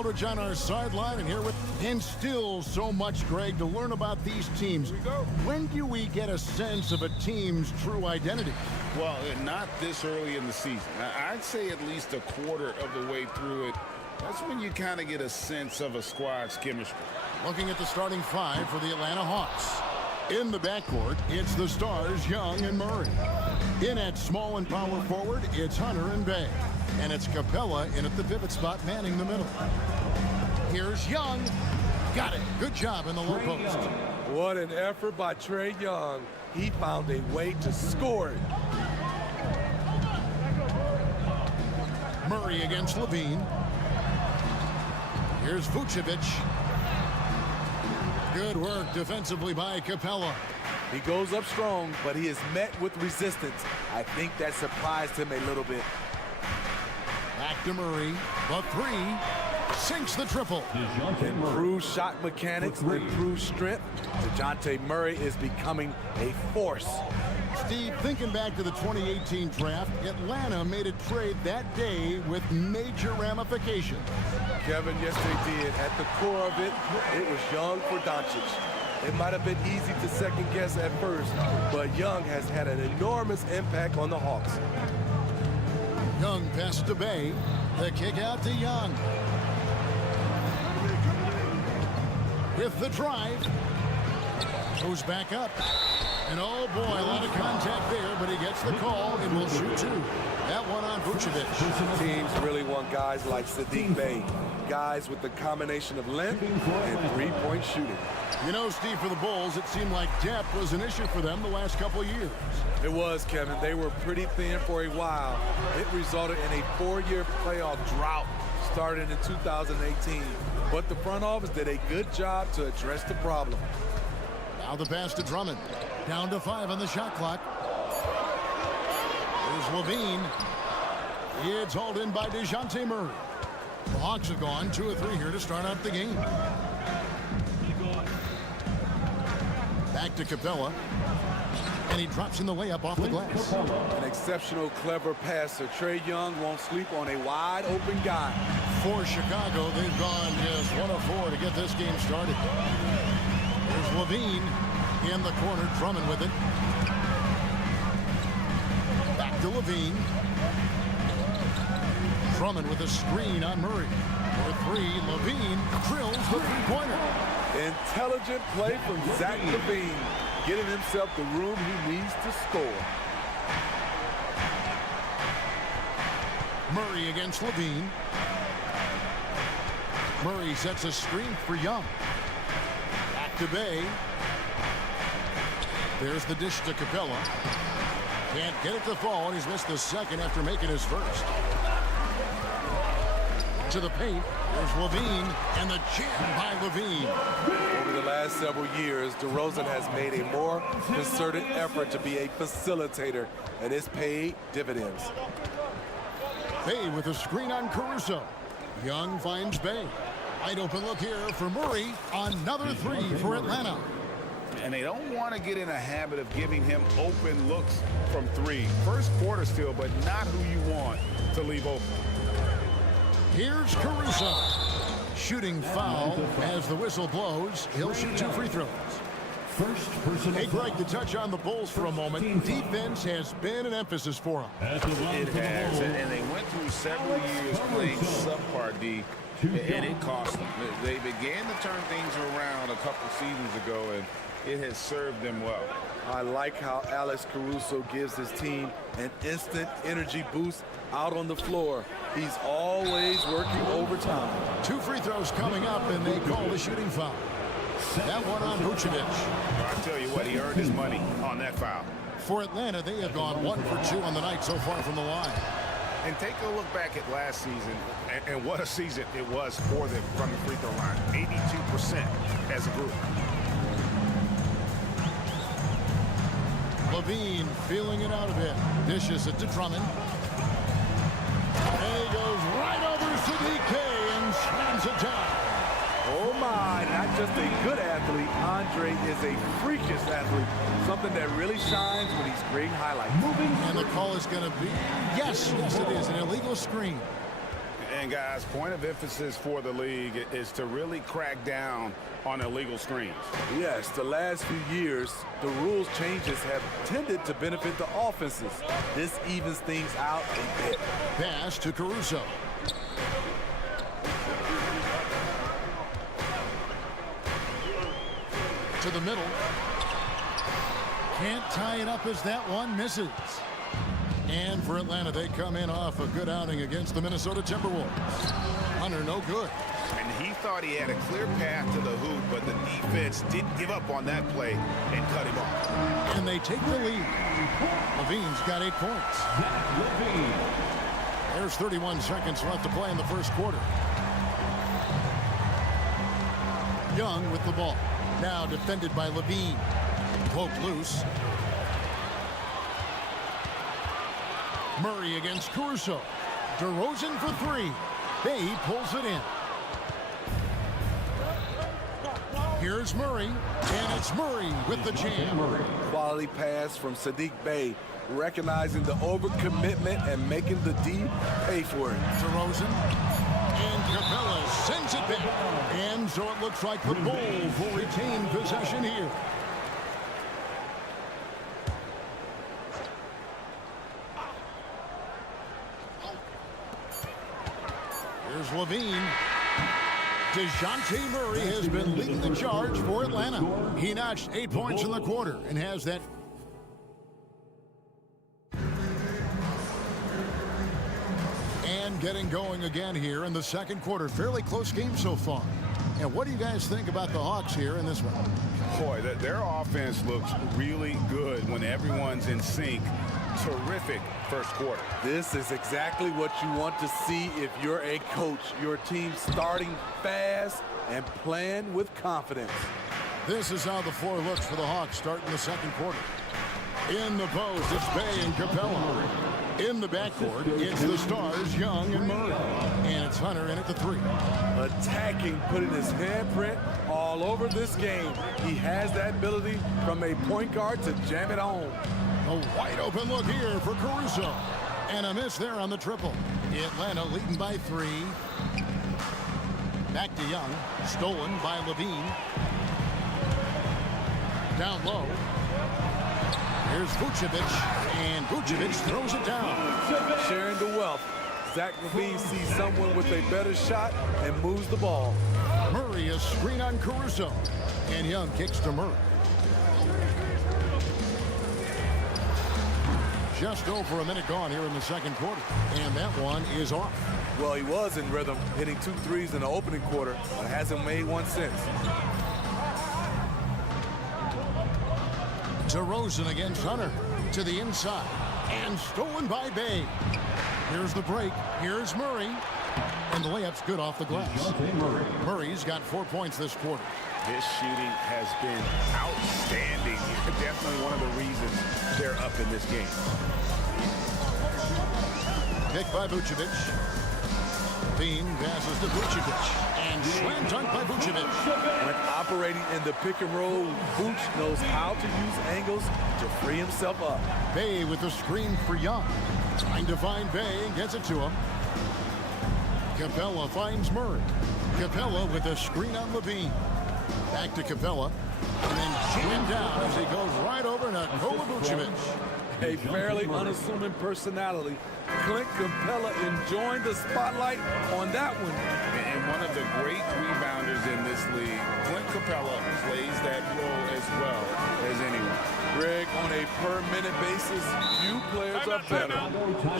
Aldridge on our sideline, and here with and still so much, Greg, to learn about these teams. When do we get a sense of a team's true identity? Well, not this early in the season. I'd say at least a quarter of the way through it. That's when you kind of get a sense of a squad's chemistry. Looking at the starting five for the Atlanta Hawks. In the backcourt, it's the stars Young and Murray. In at small and power forward, it's Hunter and Bay. And it's Capella in at the pivot spot, manning the middle. Here's Young. Got it. Good job in the low post. What an effort by Trae Young. He found a way to score it. Murray against Levine. Here's Vucevic. Good work defensively by Capella. He goes up strong, but he is met with resistance. I think that surprised him a little bit. Back to Murray. The three. Sinks the triple. Improved shot mechanics, improved strength. DeJounte Murray is becoming a force. Steve, thinking back to the 2018 draft, Atlanta made a trade that day with major ramifications. Kevin, yes they did. At the core of it, it was Young for Doncic. It might have been easy to second guess at first, but Young has had an enormous impact on the Hawks. Young passes to Bay. The kick out to Young. With the drive. Goes back up. And oh boy, a lot of contact there, but he gets the call and will shoot two. That one on Vucevic. Teams really want guys like Saddiq Bey, guys with the combination of length and three-point shooting. You know, Steve, for the Bulls, it seemed like depth was an issue for them the last couple of years. It was, Kevin. They were pretty thin for a while. It resulted in a 4-year playoff drought starting in 2018. But the front office did a good job to address the problem. Now the pass to Drummond. Down to 5 on the shot clock. Here's Levine. It's hauled in by DeJounte Murray. The Hawks have gone 2 of 3 here to start out the game. Back to Capella. And he drops in the layup off the glass. An exceptional, clever passer. Trae Young won't sleep on a wide open guy. For Chicago, they've gone just 1 of 4 to get this game started. There's Levine in the corner, Drummond with it. Back to Levine. Drummond with a screen on Murray. For 3, Levine drills the three-pointer. Intelligent play from Zach Levine, getting himself the room he needs to score. Murray against Levine. Murray sets a screen for Young. Back to Bay. There's the dish to Capella. Can't get it to fall, and he's missed the second after making his first. To the paint. There's Levine, and the jam by Levine. Over the last several years, DeRozan has made a more concerted effort to be a facilitator, and it's paid dividends. Bay with a screen on Caruso. Young finds Bay. Wide open look here for Murray. Another 3 for Atlanta. And they don't want to get in a habit of giving him open looks from 3. First quarter still, but not who you want to leave open. Here's Caruso. Shooting foul as the whistle blows. He'll shoot 2 free throws. Hey, Greg, to touch on the Bulls for a moment. Defense has been an emphasis for them. It has, and they went through several years playing subpar D, and it cost them. They began to turn things around a couple seasons ago, and it has served them well. I like how Alex Caruso gives his team an instant energy boost out on the floor. He's always working overtime. 2 free throws coming up, and they call the shooting foul. That one on Vucevic. I'll tell you what, he earned his money on that foul. For Atlanta, they have gone 1 for 2 on the night so far from the line. And take a look back at last season, and what a season it was for them from the free throw line. 82% as a group. Levine feeling it out a bit. Dishes it to Drummond. And he goes right over Saddiq and slams it down. Oh my, not just a good athlete, Andre is a freakish athlete. Something that really shines when he's creating highlights. And the call is going to be, yes, it is, an illegal screen. And guys, point of emphasis for the league is to really crack down on illegal screens. Yes, the last few years, the rules changes have tended to benefit the offenses. This evens things out a bit. Pass to Caruso. To the middle. Can't tie it up as that one misses. And for Atlanta, they come in off a good outing against the Minnesota Timberwolves. Hunter, no good. And he thought he had a clear path to the hoop, but the defense didn't give up on that play and cut him off. And they take the lead. Levine's got 8 points. There's 31 seconds left to play in the first quarter. Young with the ball. Now defended by Levine. Poked loose. Murray against Caruso. DeRozan for 3. Bay pulls it in. Here's Murray, and it's Murray with the jam. Quality pass from Sadiq Bey, recognizing the overcommitment and making the D pay for it. DeRozan, and Capella sends it back. And so it looks like the Bulls will retain possession here. Here's Levine. DeJounte Murray has been leading the charge for Atlanta. He notched 8 points in the quarter and has that. And getting going again here in the second quarter. Fairly close game so far. And what do you guys think about the Hawks here in this one? Boy, their offense looks really good when everyone's in sync. Terrific first quarter. This is exactly what you want to see if you're a coach. Your team starting fast and playing with confidence. This is how the floor looks for the Hawks starting the second quarter. In the post, it's Bay and Capella. In the backcourt, it's the stars, Young and Murray. And it's Hunter in at the 3. Attacking, putting his handprint all over this game. He has that ability from a point guard to jam it home. A wide open look here for Caruso. And a miss there on the triple. Atlanta leading by 3. Back to Young. Stolen by Levine. Down low. Here's Vucevic. And Vucevic throws it down. Sharing the wealth. Zach Levine sees someone with a better shot and moves the ball. Murray a screen on Caruso. And Young kicks to Murray. Just over a minute gone here in the second quarter. And that one is off. Well, he was in rhythm, hitting 2 threes in the opening quarter, but hasn't made one since. DeRozan against Hunter to the inside. And stolen by Bay. Here's the break. Here's Murray. And the layup's good off the glass. Murray's got 4 points this quarter. His shooting has been outstanding. Definitely one of the reasons they're up in this game. Pick by Vucevic. Bean passes to Vucevic. And slam dunk by Vucevic. When operating in the pick and roll, Vuce knows how to use angles to free himself up. Bay with the screen for Young. Trying to find Bay and gets it to him. Capella finds Murray. Capella with a screen on Levine. Back to Capella. And then jammed down as he goes right over Nikola Vucevic. A fairly unassuming personality. Clint Capella enjoying the spotlight on that one. And one of the great rebounders in this league, Clint Capella plays that role as well as anyone. Greg, on a per-minute basis, few players are better.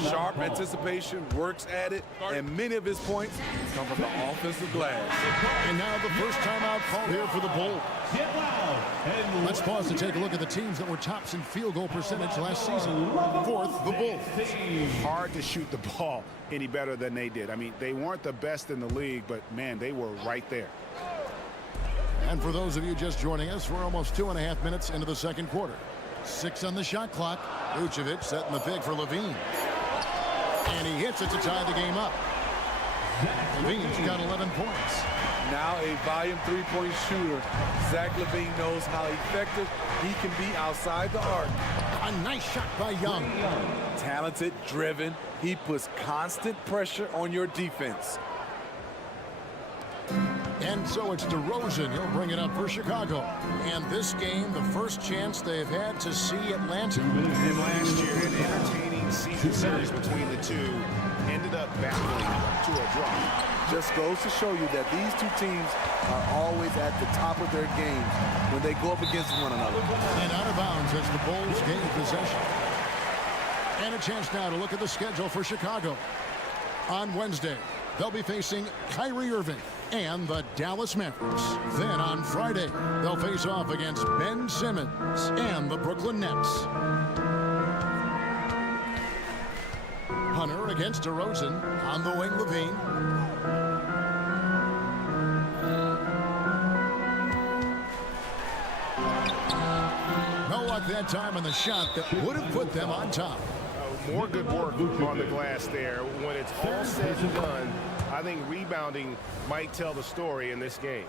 Sharp anticipation, works at it, and many of his points come from the offensive glass. And now the first timeout call here for the Bulls. Let's pause to take a look at the teams that were tops in field goal percentage last season. Fourth, the Bulls. Hard to shoot the ball any better than they did. I mean, they weren't the best in the league, but, man, they were right there. And for those of you just joining us, we're almost 2.5 minutes into the second quarter. 6 on the shot clock. Vucevic setting the pick for Levine. And he hits it to tie the game up. Levine's got 11 points. Now a volume three-point shooter. Zach LaVine knows how effective he can be outside the arc. A nice shot by Young. Talented, driven. He puts constant pressure on your defense. And so it's DeRozan. He'll bring it up for Chicago. And this game, the first chance they've had to see Atlanta. And last year, an entertaining season series between the two ended up battling to a draw. Just goes to show you that these two teams are always at the top of their games when they go up against one another. And out of bounds as the Bulls gain possession. And a chance now to look at the schedule for Chicago. On Wednesday, they'll be facing Kyrie Irving and the Dallas Mavericks. Then on Friday, they'll face off against Ben Simmons and the Brooklyn Nets. Hunter against DeRozan. On the wing, Levine. No luck that time on the shot that would have put them on top. More good work on the glass there. When it's all said and done, I think rebounding might tell the story in this game.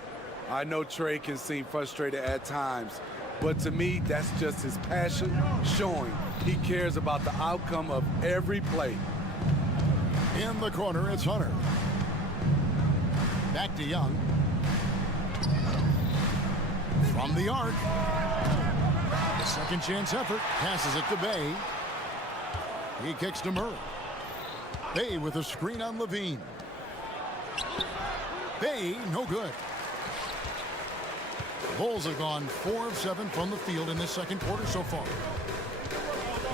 I know Trey can seem frustrated at times, but to me, that's just his passion showing. He cares about the outcome of every play. In the corner, it's Hunter. Back to Young. From the arc. The second chance effort. Passes it to Bay. He kicks to Murray. Bay with a screen on Levine. Bay, no good. The Bulls have gone 4 of 7 from the field in this second quarter so far.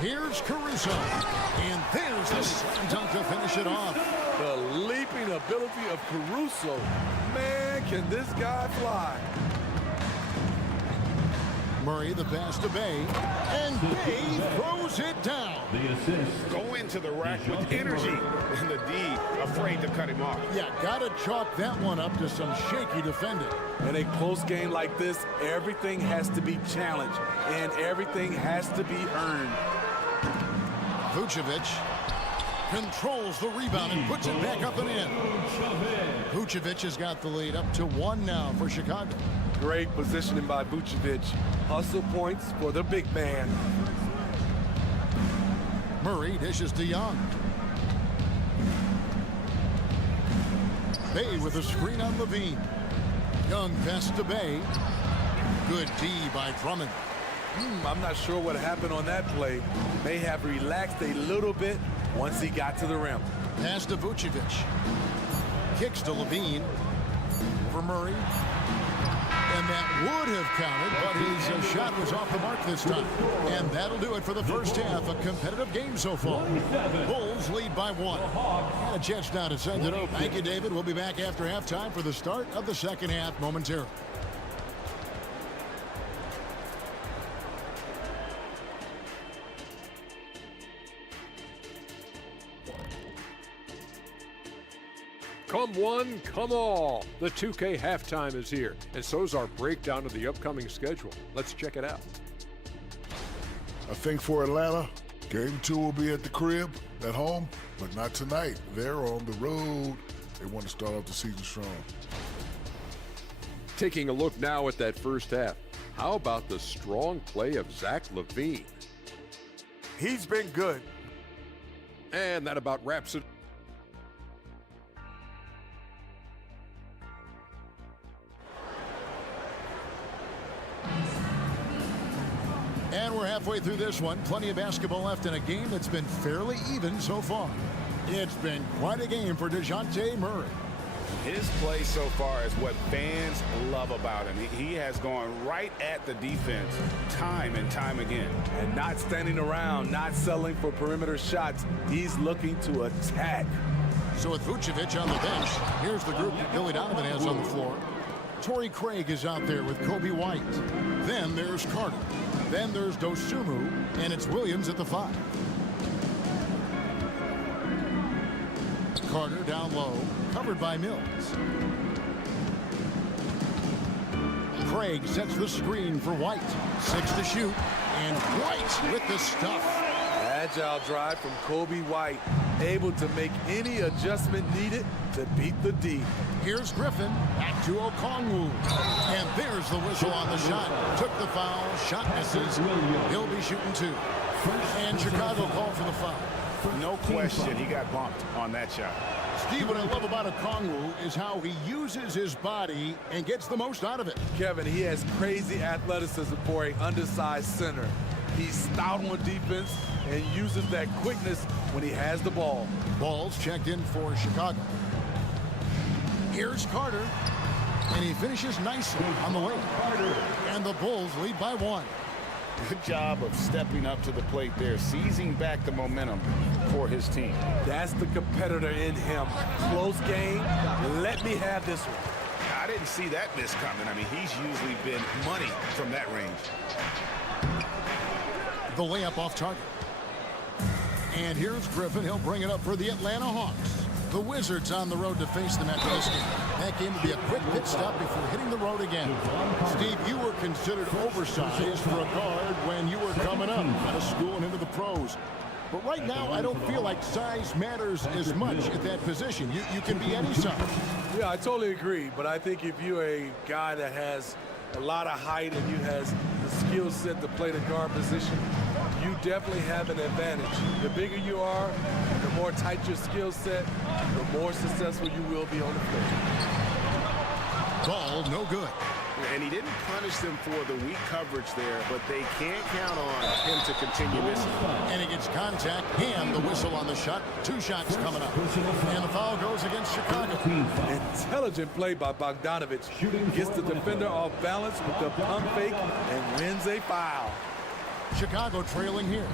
Here's Caruso. And there's the slam dunk to finish it off. The leaping ability of Caruso. Man, can this guy fly. Murray the pass to Bay. And Bay throws it down. The assist. Go into the rack with energy. And the D afraid to cut him off. Yeah, gotta chalk that one up to some shaky defending. In a close game like this, everything has to be challenged. And everything has to be earned. Vucevic controls the rebound and puts it back up and in. Vucevic has got the lead up to 1 now for Chicago. Great positioning by Vucevic. Hustle points for the big man. Murray dishes to Young. Bay with a screen on Levine. Young pass to Bay. Good D by Drummond. I'm not sure what happened on that play. May have relaxed a little bit once he got to the rim. Pass to Vucevic. Kicks to Levine. For Murray. And that would have counted, but his shot was off the mark this time. And that'll do it for the first half. A competitive game so far. Bulls lead by 1. And a chance now to send it over. Thank you, David. We'll be back after halftime for the start of the second half momentarily. Come one, come all. The 2K halftime is here, and so's our breakdown of the upcoming schedule. Let's check it out. I think for Atlanta, game 2 will be at the crib, at home, but not tonight. They're on the road. They want to start off the season strong. Taking a look now at that first half, how about the strong play of Zach LaVine? He's been good. And that about wraps it. And we're halfway through this one. Plenty of basketball left in a game that's been fairly even so far. It's been quite a game for DeJounte Murray. His play so far is what fans love about him. He has gone right at the defense time and time again. And not standing around, not settling for perimeter shots. He's looking to attack. So with Vucevic on the bench, here's the group that Billy Donovan has on the floor. Torrey Craig is out there with Kobe White. Then there's Carter. Then there's Dosunmu, and it's Williams at the 5. Carter down low, covered by Mills. Craig sets the screen for White. 6 to shoot, and White with the stuff. Agile drive from Kobe White. able to make any adjustment needed to beat the D. Here's Griffin, back to Okongwu. And there's the whistle on the shot. Took the foul, shot misses. He'll be shooting 2. And Chicago called for the foul. No question, he got bumped on that shot. Steve, what I love about Okongwu is how he uses his body and gets the most out of it. Kevin, he has crazy athleticism for an undersized center. He's stout on defense and uses that quickness when he has the ball. Ball's checked in for Chicago. Here's Carter, and he finishes nicely on the way. And the Bulls lead by 1. Good job of stepping up to the plate there, seizing back the momentum for his team. That's the competitor in him. Close game. Let me have this one. I didn't see that miss coming. I mean, he's usually been money from that range. The layup off target. And here's Griffin. He'll bring it up for the Atlanta Hawks. The Wizards on the road to face them after this game. That game will be a quick pit stop before hitting the road again. Steve, you were considered oversized for a guard when you were coming up out of school and into the pros. But right now, I don't feel like size matters as much at that position. You can be any size. Yeah, I totally agree. But I think if you're a guy that has a lot of height and you has the skill set to play the guard position, you definitely have an advantage. The bigger you are, the more tight your skill set, the more successful you will be on the floor. Ball no good. And he didn't punish them for the weak coverage there, but they can't count on him to continue missing. And he gets contact and the whistle on the shot. 2 shots coming up. And the foul goes against Chicago. Intelligent play by Bogdanovich. Gets the defender off balance with the pump fake and wins a foul. Chicago trailing here.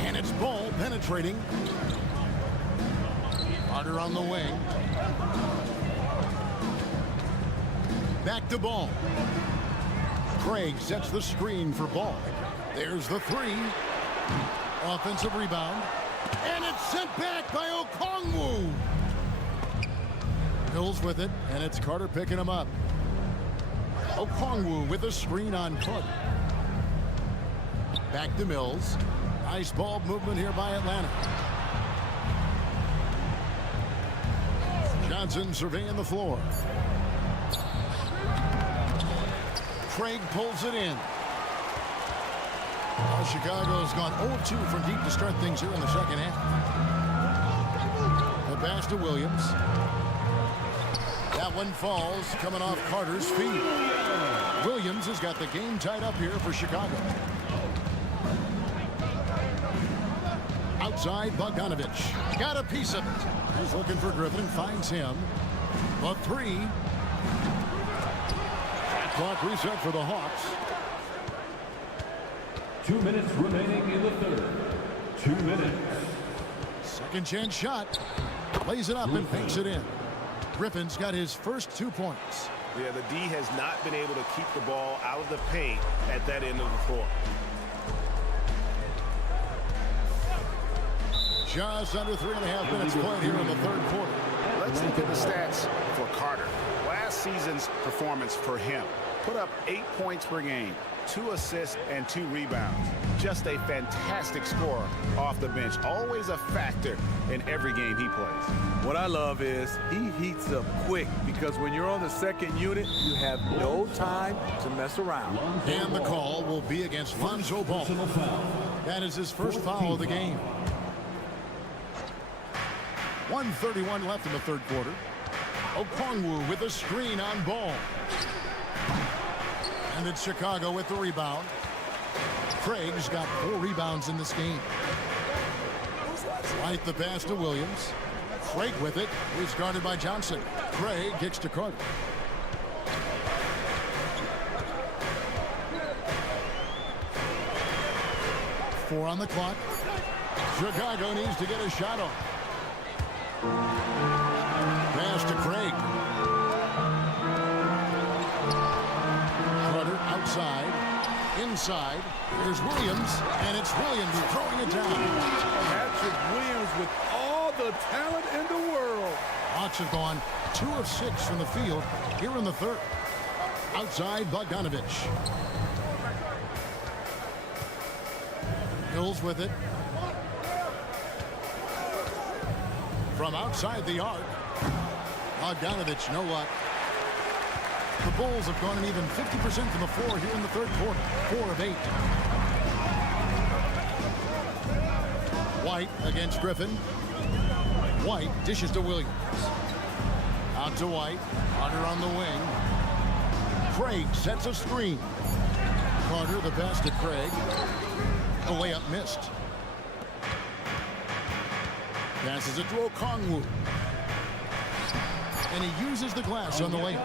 And it's Ball penetrating. Carter on the wing. Back to Ball. Craig sets the screen for Ball. There's the 3. Offensive rebound. And it's sent back by Okongwu. Mills with it, and it's Carter picking him up. Okongwu with a screen on Carter. Back to Mills. Nice ball movement here by Atlanta. Johnson surveying the floor. Craig pulls it in. Well, Chicago's gone 0-2 from deep to start things here in the second half. The pass to Williams. That one falls, coming off Carter's feet. Williams has got the game tied up here for Chicago. Outside, Bogdanovich. Got a piece of it. He's looking for Griffin and finds him. The 3. Clock reset for the Hawks. 2 minutes remaining in the third. 2 minutes. Second chance shot. Lays it up and fakes it in. Griffin's got his first 2 points. Yeah, the D has not been able to keep the ball out of the paint at that end of the floor. Just under 3.5 minutes played here in the third quarter. Let's look at the stats for Carter. Last season's performance for him. Put up 8 points per game, 2 assists, and 2 rebounds. Just a fantastic scorer off the bench. Always a factor in every game he plays. What I love is he heats up quick because when you're on the second unit, you have no time to mess around. And the call will be against Lonzo Ball. That is his first foul of the game. 1:31 left in the third quarter. Okongwu with a screen on Ball. And it's Chicago with the rebound. Craig's got 4 rebounds in this game. Right the pass to Williams. Craig with it. He's guarded by Johnson. Craig kicks to Carter. Four on the clock. Chicago needs to get a shot off. Pass to Craig. Carter outside. Inside. Here's Williams. And it's Williams throwing it down. Patrick Williams with all the talent in the world. Hawks have gone 2 of 6 from the field here in the third. Outside, Bogdanovich. Mills with it. from outside the arc. Bogdanovich, no luck. The Bulls have gone an even 50% from the floor here in the third quarter. 4 of 8. White against Griffin. White dishes to Williams. Out to White. Carter on the wing. Craig sets a screen. Carter the pass to Craig. A layup missed. Passes it to Okongwu. And he uses the glass on the layup.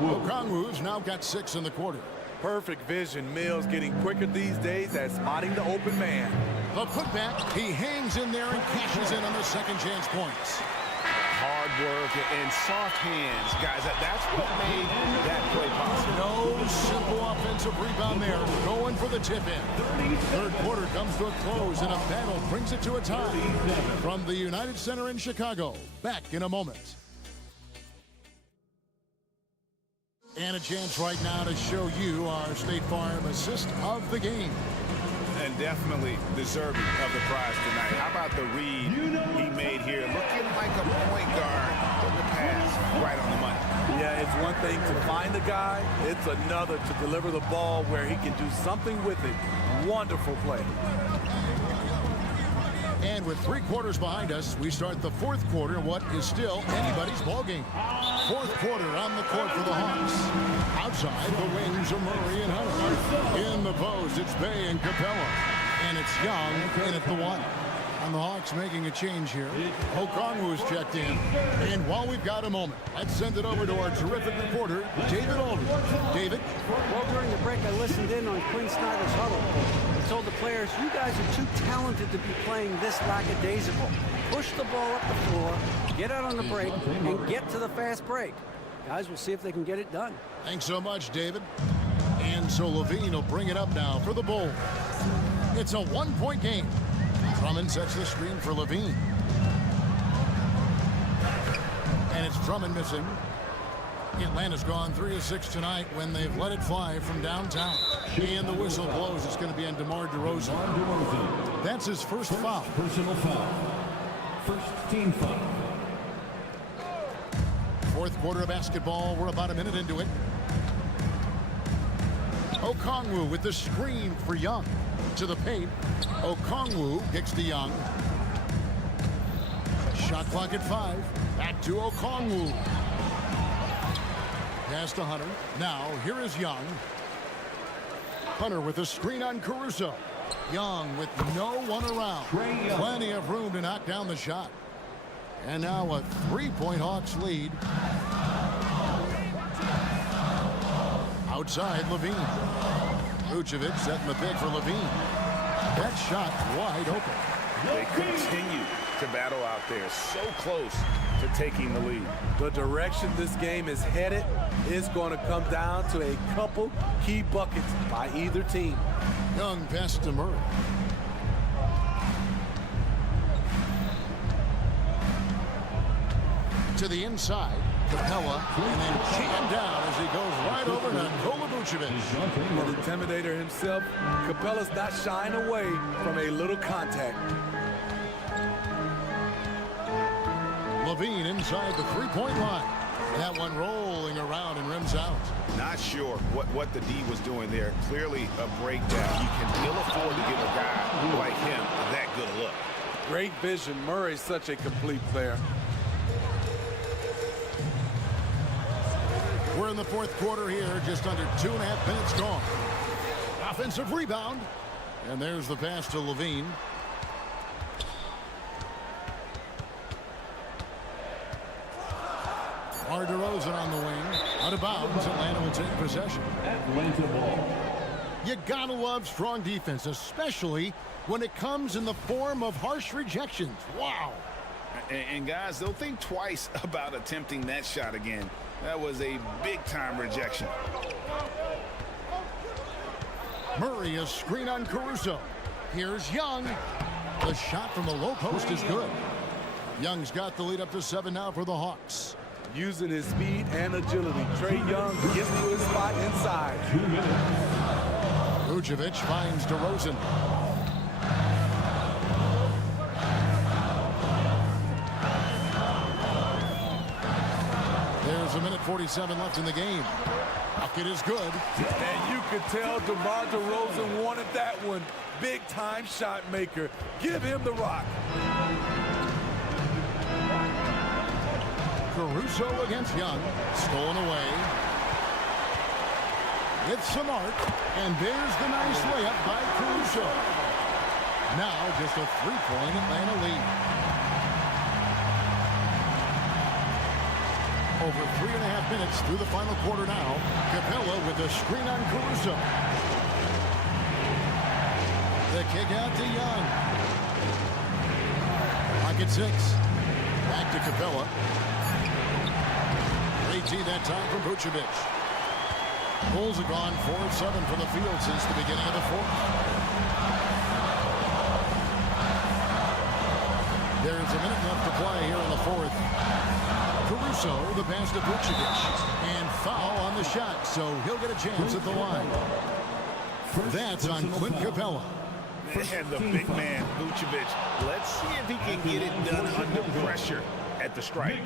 Okongwu's now got 6 in the quarter. Perfect vision. Mills getting quicker these days at spotting the open man. The putback, he hangs in there and cashes in on the second chance points. Hard work and soft hands, guys. That's what made that play possible. No simple offensive rebound there. Going for the tip in. Third quarter comes to a close and a battle brings it to a tie. From the United Center in Chicago. Back in a moment. And a chance right now to show you our State Farm assist of the game. And definitely deserving of the prize tonight. How about the read he made here? Looking like a point guard. The pass right on the money. Yeah, it's one thing to find the guy. It's another to deliver the ball where he can do something with it. Wonderful play. And with 3 quarters behind us, we start the fourth quarter in what is still anybody's ball game. Fourth quarter on the court for the Hawks. Outside, the wings are Murray and Hunter. In the post, it's Bay and Capella. And it's Young in at the 1. And the Hawks making a change here. Okongwu's checked in. And while we've got a moment, let's send it over to our terrific reporter, David Aldridge. David? Well, during the break, I listened in on Quinn Snyder's huddle. He told the players, you guys are too talented to be playing this lackadaisical. Push the ball up the floor, get out on the break, and get to the fast break. Guys, we'll see if they can get it done. Thanks so much, David. And so Levine will bring it up now for the Bulls. It's a 1-point game. Drummond sets the screen for Levine. And it's Drummond missing. Atlanta's gone 3 of 6 tonight when they've let it fly from downtown. And the whistle blows. It's going to be on DeMar DeRozan. That's his first foul. Personal foul. First team foul. Fourth quarter of basketball. We're about a minute into it. Okongwu with the screen for Young. To the paint. Okongwu kicks to Young. Shot clock at 5. Back to Okongwu. Pass to Hunter. Now, here is Young. Hunter with a screen on Caruso. Young with no one around. Plenty of room to knock down the shot. And now a 3-point Hawks lead. Outside, Levine. Vucevic setting the pick for Levine. That shot wide open. They continue to battle out there. So close to taking the lead. The direction this game is headed is going to come down to a couple key buckets by either team. Young pass to Murray. To the inside. Capella, and then jammed down as he goes right over to Nikola Vucevic. An intimidator himself, Capella's not shying away from a little contact. Levine inside the 3-point line. That one rolling around and rims out. Not sure what the D was doing there. Clearly a breakdown. You can ill afford to give a guy like him that good a look. Great vision. Murray's such a complete player. We're in the fourth quarter here, just under 2.5 minutes gone. Offensive rebound. And there's the pass to Levine. DeMar DeRozan on the wing. Out of bounds, Atlanta will take possession. Atlanta ball. You gotta love strong defense, especially when it comes in the form of harsh rejections. Wow. And guys, they'll think twice about attempting that shot again. That was a big-time rejection. Murray, a screen on Caruso. Here's Young. The shot from the low post is good. Young's got the lead up to 7 now for the Hawks. Using his speed and agility, Trae Young gets to his spot inside. 2 minutes. Vucevic finds DeRozan. There's a minute 47 left in the game. Bucket is good. And you could tell DeMar DeRozan wanted that one. Big-time shot maker. Give him the rock. Caruso against Young. Stolen away. With some art. And there's the nice layup by Caruso. Now just a 3-point Atlanta lead. Over 3.5 minutes through the final quarter now. Capella with a screen on Caruso. The kick out to Young. Pocket 6. Back to Capella. 18 that time from Vucevic. Bulls have gone 4 of 7 from the field since the beginning of the fourth. There's a minute left to play here in the fourth. Caruso, the pass to Vucevic. And foul on the shot, so he'll get a chance at the line. That's on Clint Capella. And the big man, Vucevic. Let's see if he can get it done under pressure at the strike.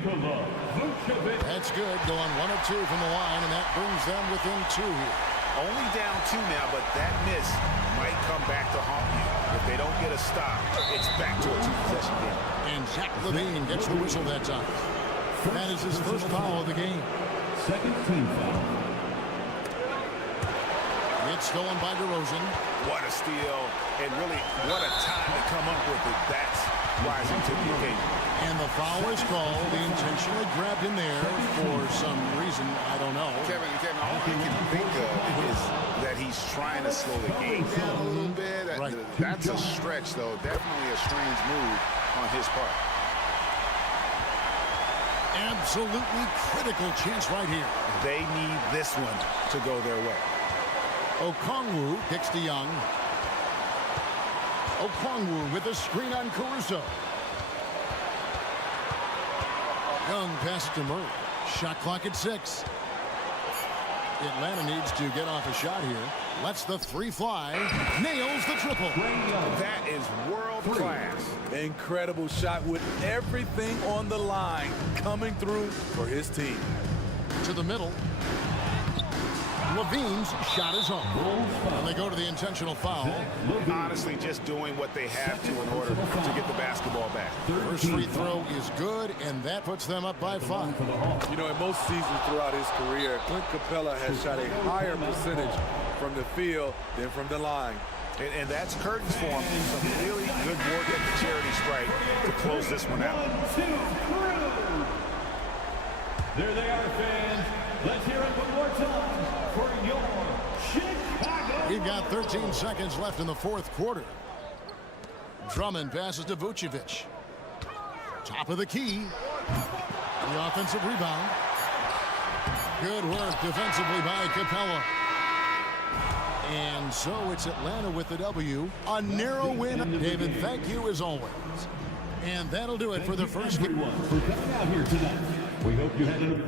That's good, going 1 of 2 from the line, and that brings them within 2 here. Only down 2 now, but that miss might come back to haunt you. If they don't get a stop, it's back to a 2-possession game. And Zach LaVine gets the whistle that time. That is his first foul of the game. Second team foul. It's stolen by DeRozan. What a steal, and really, what a time to come up with it. That's rising to the occasion. And the foul is called. He intentionally grabbed in there for some reason, I don't know. Kevin, all I can think of is that he's trying to slow the game down a little bit. Right. That's a stretch, though. Definitely a strange move on his part. Absolutely critical chance right here. They need this one to go their way. Okongwu kicks to Young. Okongwu with a screen on Caruso. Young passes to Murray. Shot clock at 6. Atlanta needs to get off a shot here. Lets the 3 fly. Nails the triple. That is world class. Incredible shot with everything on the line coming through for his team. To the middle. LaVine's shot is on. And they go to the intentional foul. Honestly, just doing what they have to in order to get the basketball back. First free throw is good, and that puts them up by 5. You know, in most seasons throughout his career, Clint Capella has shot a higher percentage from the field than from the line. And that's curtains for him. Some really good work at the charity strike to close this one out. 1, 2, 3. There they are, fans. Let's hear it one more time for your Chicago. We've got 13 seconds left in the fourth quarter. Drummond passes to Vucevic. Top of the key. The offensive rebound. Good work defensively by Capella. And so it's Atlanta with the W. A narrow win. David, thank you as always. And that'll do it for the first game. For coming out here tonight. We hope you had an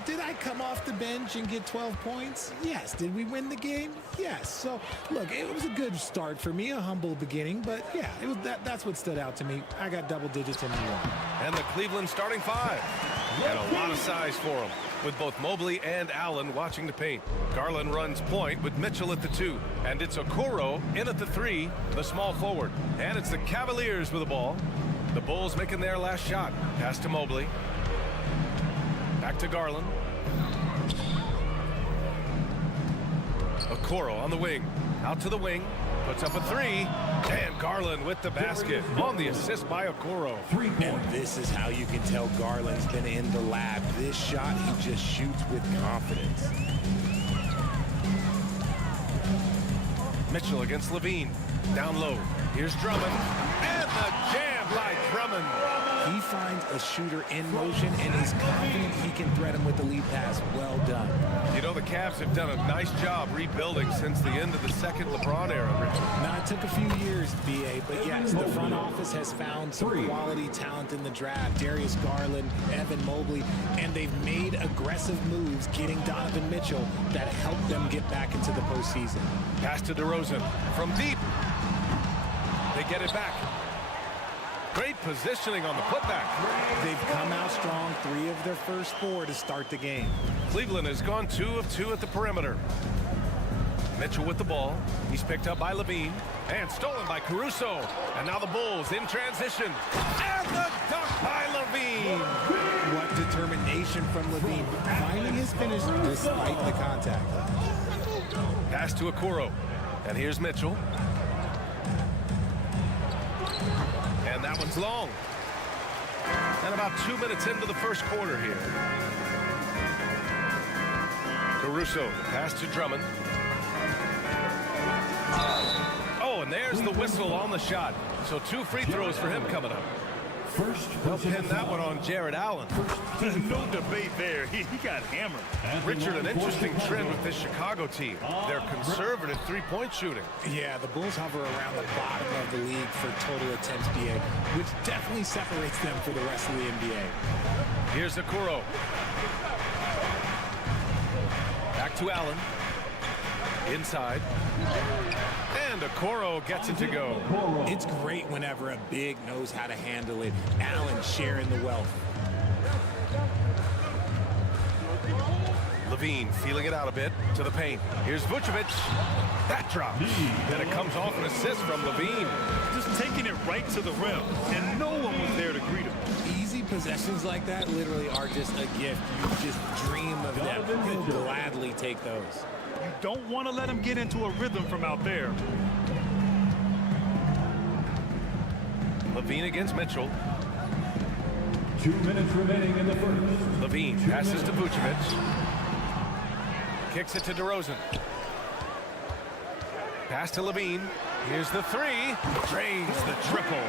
But did I come off the bench and get 12 points? Yes. Did we win the game? Yes. So, look, it was a good start for me, a humble beginning. But, yeah, that's what stood out to me. I got double digits in the one. And the Cleveland starting five. And a lot of size for them, with both Mobley and Allen watching the paint. Garland runs point with Mitchell at the 2. And it's Okoro in at the 3, the small forward. And it's the Cavaliers with the ball. The Bulls making their last shot. Pass to Mobley. Back to Garland. Okoro on the wing. Out to the wing. Puts up a 3. And Garland with the basket on the assist by Okoro. And this is how you can tell Garland's been in the lab. This shot, he just shoots with confidence. Mitchell against Levine. Down low. Here's Drummond. And the jam by Drummond. He finds a shooter in motion and is confident he can thread him with the lead pass. Well done. You know, the Cavs have done a nice job rebuilding since the end of the second LeBron era, Richard. Now, it took a few years, B.A., but yes, the front office has found some quality talent in the draft. Darius Garland, Evan Mobley, and they've made aggressive moves getting Donovan Mitchell that helped them get back into the postseason. Pass to DeRozan from deep. They get it back. Great positioning on the putback. They've come out strong, 3 of their first 4 to start the game. Cleveland has gone 2 of 2 at the perimeter. Mitchell with the ball. He's picked up by Levine and stolen by Caruso. And now the Bulls in transition. And the dunk by Levine. What determination from Levine, finding his finish despite the contact. Pass to Okoro. And here's Mitchell. And that one's long. And about 2 minutes into the first quarter here. Caruso, pass to Drummond. Oh, and there's the whistle on the shot. So 2 free throws for him coming up. They'll pin that one on Jared Allen. No debate there. He got hammered. Richard, an interesting trend with this Chicago team. They're conservative three-point shooting. Yeah, the Bulls hover around the bottom of the league for total attempts, BA, which definitely separates them for the rest of the NBA. Here's Okoro. Back to Allen. Inside. And Okoro gets it to go. It's great whenever a big knows how to handle it. Allen sharing the wealth. Levine feeling it out a bit to the paint. Here's Vucevic. That drops. And it comes off an assist from Levine. Just taking it right to the rim, and no one was there to greet him. Easy possessions like that literally are just a gift. You just dream of them. You'll gladly take those. You don't want to let him get into a rhythm from out there. Levine against Mitchell. 2 minutes remaining in the first. Levine passes to Vucevic. Kicks it to DeRozan. Pass to Levine. Here's the 3. Drains the triple.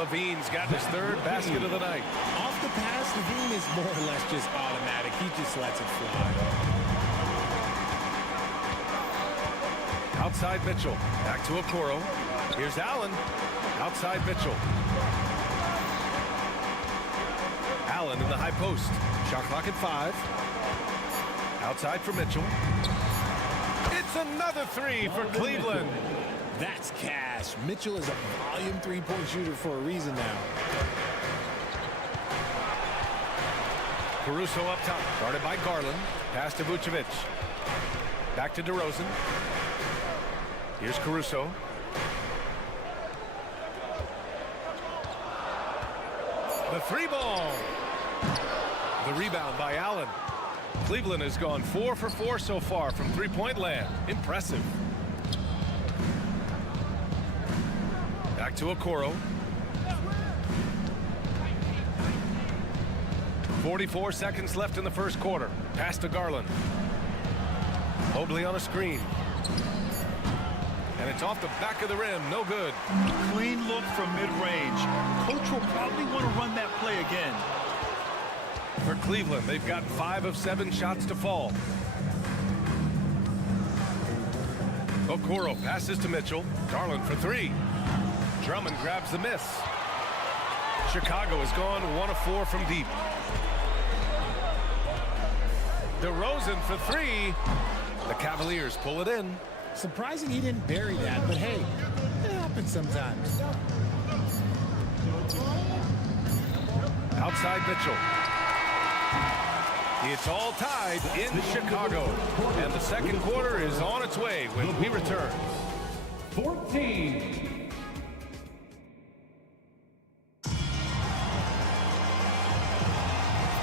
Levine's got his 3rd basket of the night. Off the pass, Levine is more or less just automatic. He just lets it fly. Outside Mitchell. Back to Okoro. Here's Allen. Outside Mitchell. Allen in the high post. Shot clock at 5. Outside for Mitchell. It's another 3 for Cleveland. That's cash. Mitchell is a volume 3-point shooter for a reason now. Caruso up top. Guarded by Garland. Pass to Vucevic. Back to DeRozan. Here's Caruso. The 3-ball. The rebound by Allen. Cleveland has gone 4 for 4 so far from 3-point land. Impressive. Back to Okoro. 44 seconds left in the first quarter. Pass to Garland. Mobley on a screen. And it's off the back of the rim. No good. Clean look from mid-range. Coach will probably want to run that play again. For Cleveland, they've got 5 of 7 shots to fall. Okoro passes to Mitchell. Garland for 3. Drummond grabs the miss. Chicago has gone 1 of 4 from deep. DeRozan for three. The Cavaliers pull it in. Surprising he didn't bury that, but hey, it happens sometimes. Outside Mitchell. It's all tied in Chicago. And the second quarter is on its way when we return. 14.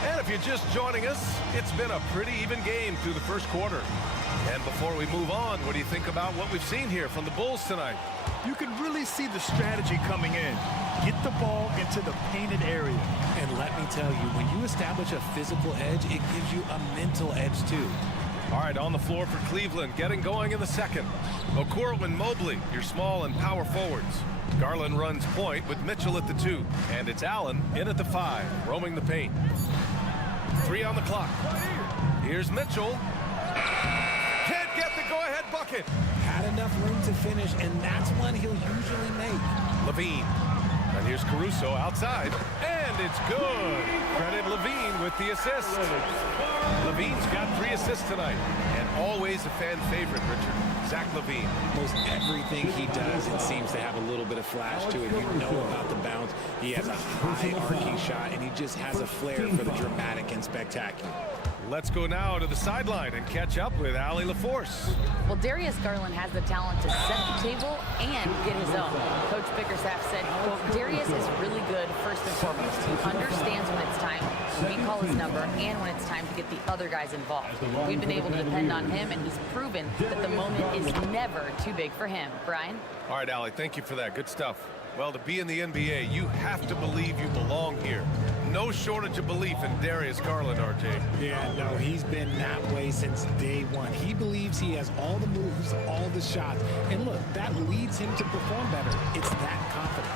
And if you're just joining us, it's been a pretty even game through the first quarter. And before we move on, what do you think about what we've seen here from the Bulls tonight? You can really see the strategy coming in. Get the ball into the painted area. And let me tell you, when you establish a physical edge, it gives you a mental edge too. All right, on the floor for Cleveland, getting going in the second. Okoro and Mobley, your small and power forwards. Garland runs point with Mitchell at the 2. And it's Allen in at the 5, roaming the paint. 3 on the clock. Here's Mitchell. Can't get the go-ahead bucket. Had enough room to finish, and that's one he'll usually make. Levine. And here's Caruso outside. And it's good. Credit Levine with the assist. Levine's got 3 assists tonight. And always a fan favorite, Richard. Zach Levine. Most everything he does, it seems to have a little bit of flash to it. You know about the bounce. He has a high arcing shot, and he just has a flair for the dramatic and spectacular. Let's go now to the sideline and catch up with Allie LaForce. Well, Darius Garland has the talent to set the table and get his own. Coach Bickerstaff said, quote, Darius is really good first and foremost. He understands when it's time we call his number and when it's time to get the other guys involved. We've been able to depend on him, and he's proven that the moment is never too big for him. Brian? All right, Allie, thank you for that. Good stuff. Well, to be in the NBA, you have to believe you belong here. No shortage of belief in Darius Garland, RJ. Yeah, no, he's been that way since day one. He believes he has all the moves, all the shots. And look, that leads him to perform better. It's that confidence.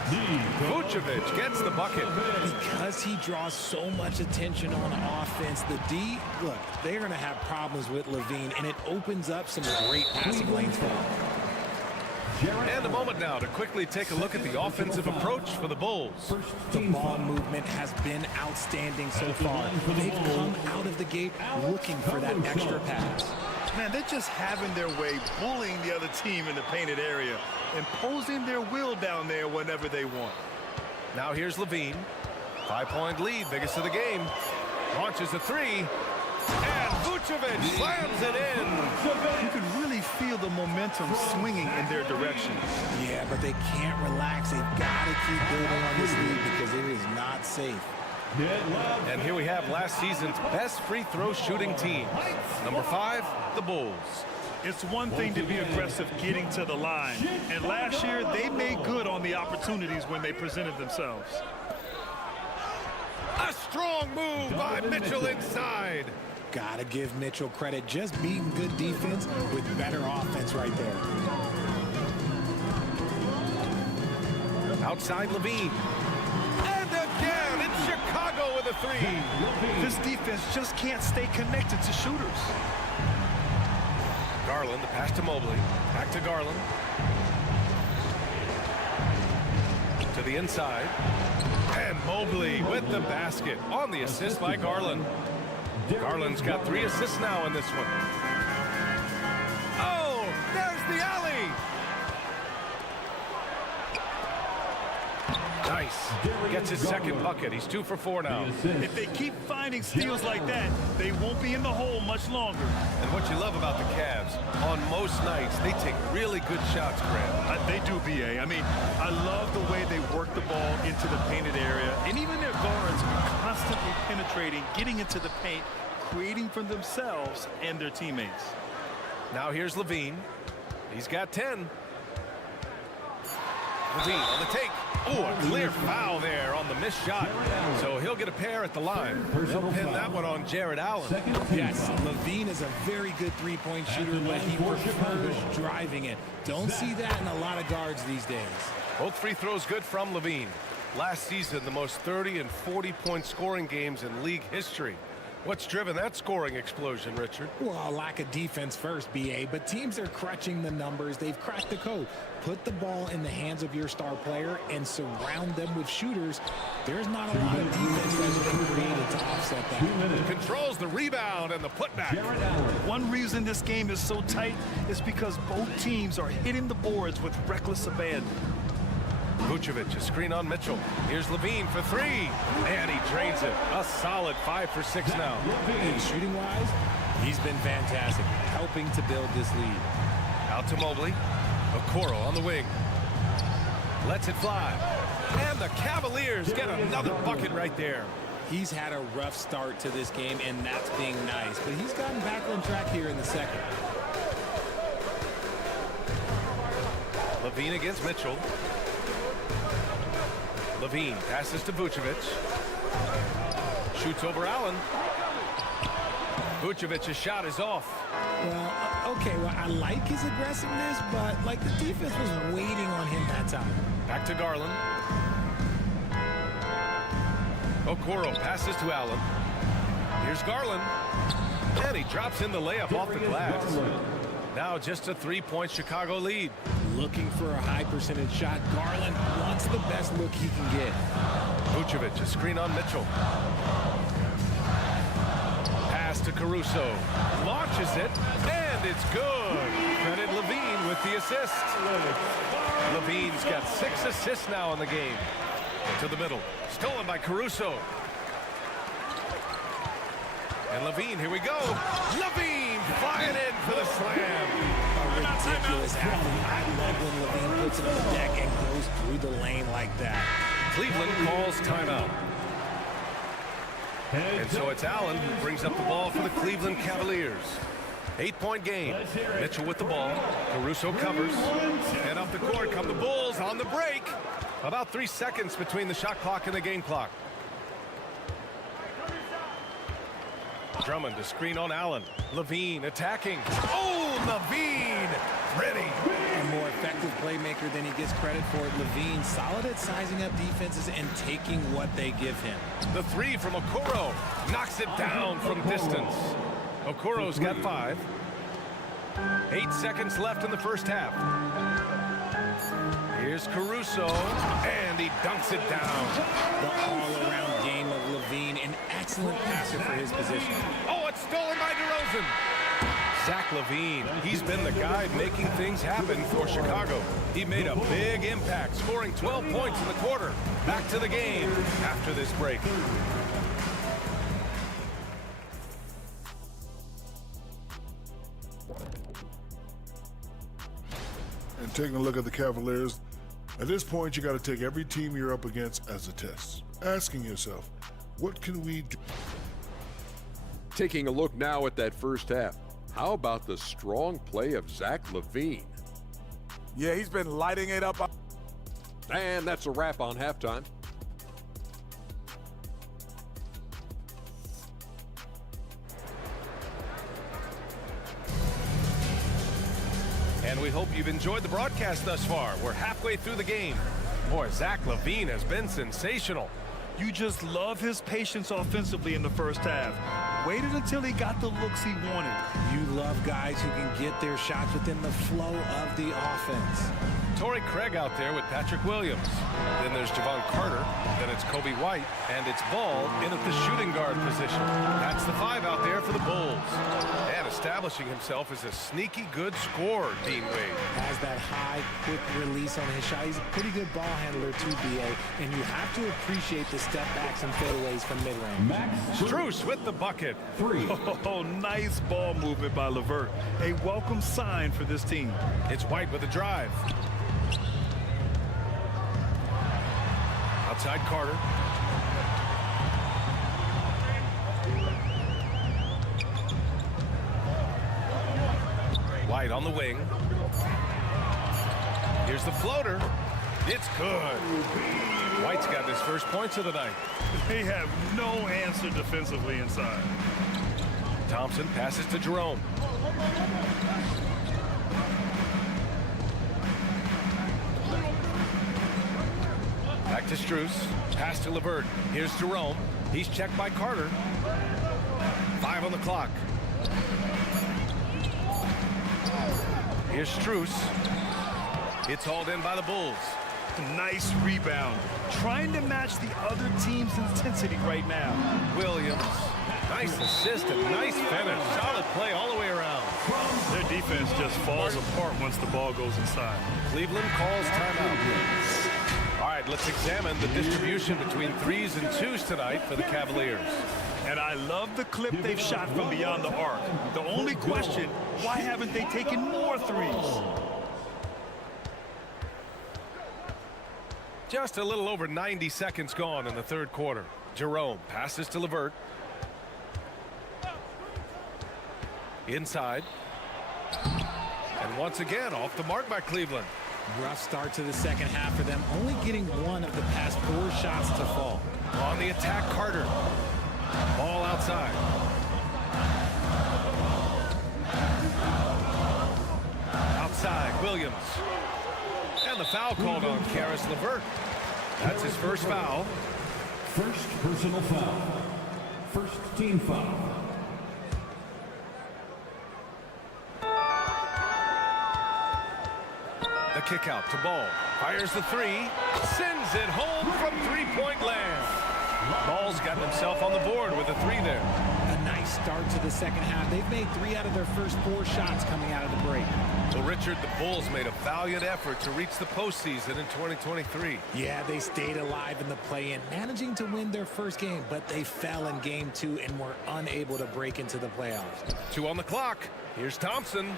Vucevic gets the bucket. Because he draws so much attention on offense, the D, look, they're going to have problems with Levine, and it opens up some great passing lanes for him. And a moment now to quickly take a look at the offensive approach for the Bulls. The ball movement has been outstanding so far. They've come out of the gate looking for that extra pass. Man, they're just having their way, bullying the other team in the painted area, imposing their will down there whenever they want. Now here's Levine. 5-point lead, biggest of the game. Launches a 3. And Vucevic slams it in. You can really feel the momentum swinging in their direction. Yeah, but they can't relax. They've got to keep building on this lead because it is not safe. And here we have last season's best free throw shooting team. Number 5, the Bulls. It's one thing to be aggressive getting to the line. And last year, they made good on the opportunities when they presented themselves. A strong move by Mitchell inside. Gotta give Mitchell credit, just beating good defense with better offense right there. Outside Levine. And again, it's Chicago with a 3. This defense just can't stay connected to shooters. Garland, the pass to Mobley. Back to Garland. To the inside. And Mobley with the basket on the assist by Garland. Garland's got 3 assists now in this one. Oh, there's the alley. Nice. Gets his second bucket. He's 2 for 4 now. If they keep finding steals like that, they won't be in the hole much longer. And what you love about the Cavs, on most nights, they take really good shots, Grant. They do, B.A. I mean, I love the way they work the ball into the painted area. And even their guards are constantly penetrating, getting into the paint, creating for themselves and their teammates. Now here's Levine. He's got 10. Levine on the take. Oh, a clear foul there on the missed shot. So he'll get a pair at the line. They'll pin that one on Jared Allen. Yes, Levine is a very good three-point shooter, but he prefers driving it. Don't see that in a lot of guards these days. Both free throws good from Levine. Last season, the most 30 and 40-point scoring games in league history. What's driven that scoring explosion, Richard? Well, a lack of defense first, BA, but teams are crutching the numbers. They've cracked the code. Put the ball in the hands of your star player and surround them with shooters. There's not a lot of defense that's been created to offset that. Controls the rebound and the putback. One reason this game is so tight is because both teams are hitting the boards with reckless abandon. Vucevic, a screen on Mitchell. Here's Levine for three, and he drains it. A solid 5 for 6 now. And shooting-wise, he's been fantastic, helping to build this lead. Out to Mobley. Okoro on the wing. Lets it fly. And the Cavaliers get another bucket right there. He's had a rough start to this game, and that's being nice, but he's gotten back on track here in the second. Levine against Mitchell. Levine passes to Vucevic. Shoots over Allen. Vucevic's shot is off. Well, okay, well, I like his aggressiveness, but, like, the defense was waiting on him that time. Back to Garland. Okoro passes to Allen. Here's Garland. And he drops in the layup off the glass. Now just a 3-point Chicago lead. Looking for a high percentage shot. Garland wants the best look he can get. Vucevic, a screen on Mitchell. Pass to Caruso. Launches it, and it's good. Credit Levine with the assist. Levine's got 6 assists now in the game. To the middle. Stolen by Caruso. And Levine, here we go. Levine flying in for the slam. A ridiculous athlete. I love when Levine puts it on the deck and goes through the lane like that. Cleveland calls timeout. And so it's Allen who brings up the ball for the Cleveland Cavaliers. 8-point game. Mitchell with the ball. Caruso covers. And up the court come the Bulls on the break. About 3 seconds between the shot clock and the game clock. Drummond to screen on Allen. Levine attacking. Oh, Levine! Ready. A more effective playmaker than he gets credit for. Levine solid at sizing up defenses and taking what they give him. The 3 from Okoro. Knocks it down from distance. Okoro's got 5. 8 seconds left in the first half. Here's Caruso, and he dunks it down. The all-around game of Levine, an excellent passer for his position. Oh, it's stolen by DeRozan. Zach Levine, he's been the guy making things happen for Chicago. He made a big impact, scoring 12 points in the quarter. Back to the game after this break. And taking a look at the Cavaliers, at this point, you got to take every team you're up against as a test. Asking yourself, what can we do? Taking a look now at that first half. How about the strong play of Zach Levine? Yeah, he's been lighting it up. And that's a wrap on halftime. And we hope you've enjoyed the broadcast thus far. We're halfway through the game. Boy, Zach Levine has been sensational. You just love his patience offensively in the first half. Waited until he got the looks he wanted. You love guys who can get their shots within the flow of the offense. Torrey Craig out there with Patrick Williams. Then there's Javon Carter. Then it's Kobe White. And it's Ball in at the shooting guard position. That's the 5 out there for the Bulls. And establishing himself as a sneaky good scorer, Dean Wade. Has that high, quick release on his shot. He's a pretty good ball handler too, BA. And you have to appreciate the step backs and fadeaways from mid-range. Strus with the bucket. 3. Oh, nice ball movement by LeVert. A welcome sign for this team. It's White with a drive. Outside Carter. White on the wing. Here's the floater. It's good. White's got his first points of the night. They have no answer defensively inside. Thompson passes to Jerome. Back to Strus. Pass to LeVert. Here's Jerome. He's checked by Carter. 5 on the clock. Here's Strus. It's hauled in by the Bulls. Nice rebound. Trying to match the other team's intensity right now. Williams. Nice assist and nice finish. Solid play all the way around. Their defense just falls apart once the ball goes inside. Cleveland calls timeout. All right, let's examine the distribution between 3s and 2s tonight for the Cavaliers. And I love the clip they've shot from beyond the arc. The only question, why haven't they taken more 3s? Just a little over 90 seconds gone in the third quarter. Jerome passes to LeVert. Inside. And once again, off the mark by Cleveland. Rough start to the second half for them, only getting one of the past 4 shots to fall. On the attack, Carter. Ball outside. Outside, Williams. And the foul called on Caris LeVert. That's his first foul. First personal foul. First team foul. The kick out to Ball. Fires the 3. Sends it home from three-point land. Ball's gotten himself on the board with a 3 there. A nice start to the second half. They've made 3 out of their first 4 shots coming out of the break. Well, Richard, the Bulls made a valiant effort to reach the postseason in 2023. Yeah, they stayed alive in the play-in, managing to win their first game, but they fell in game 2 and were unable to break into the playoffs. 2 on the clock. Here's Thompson.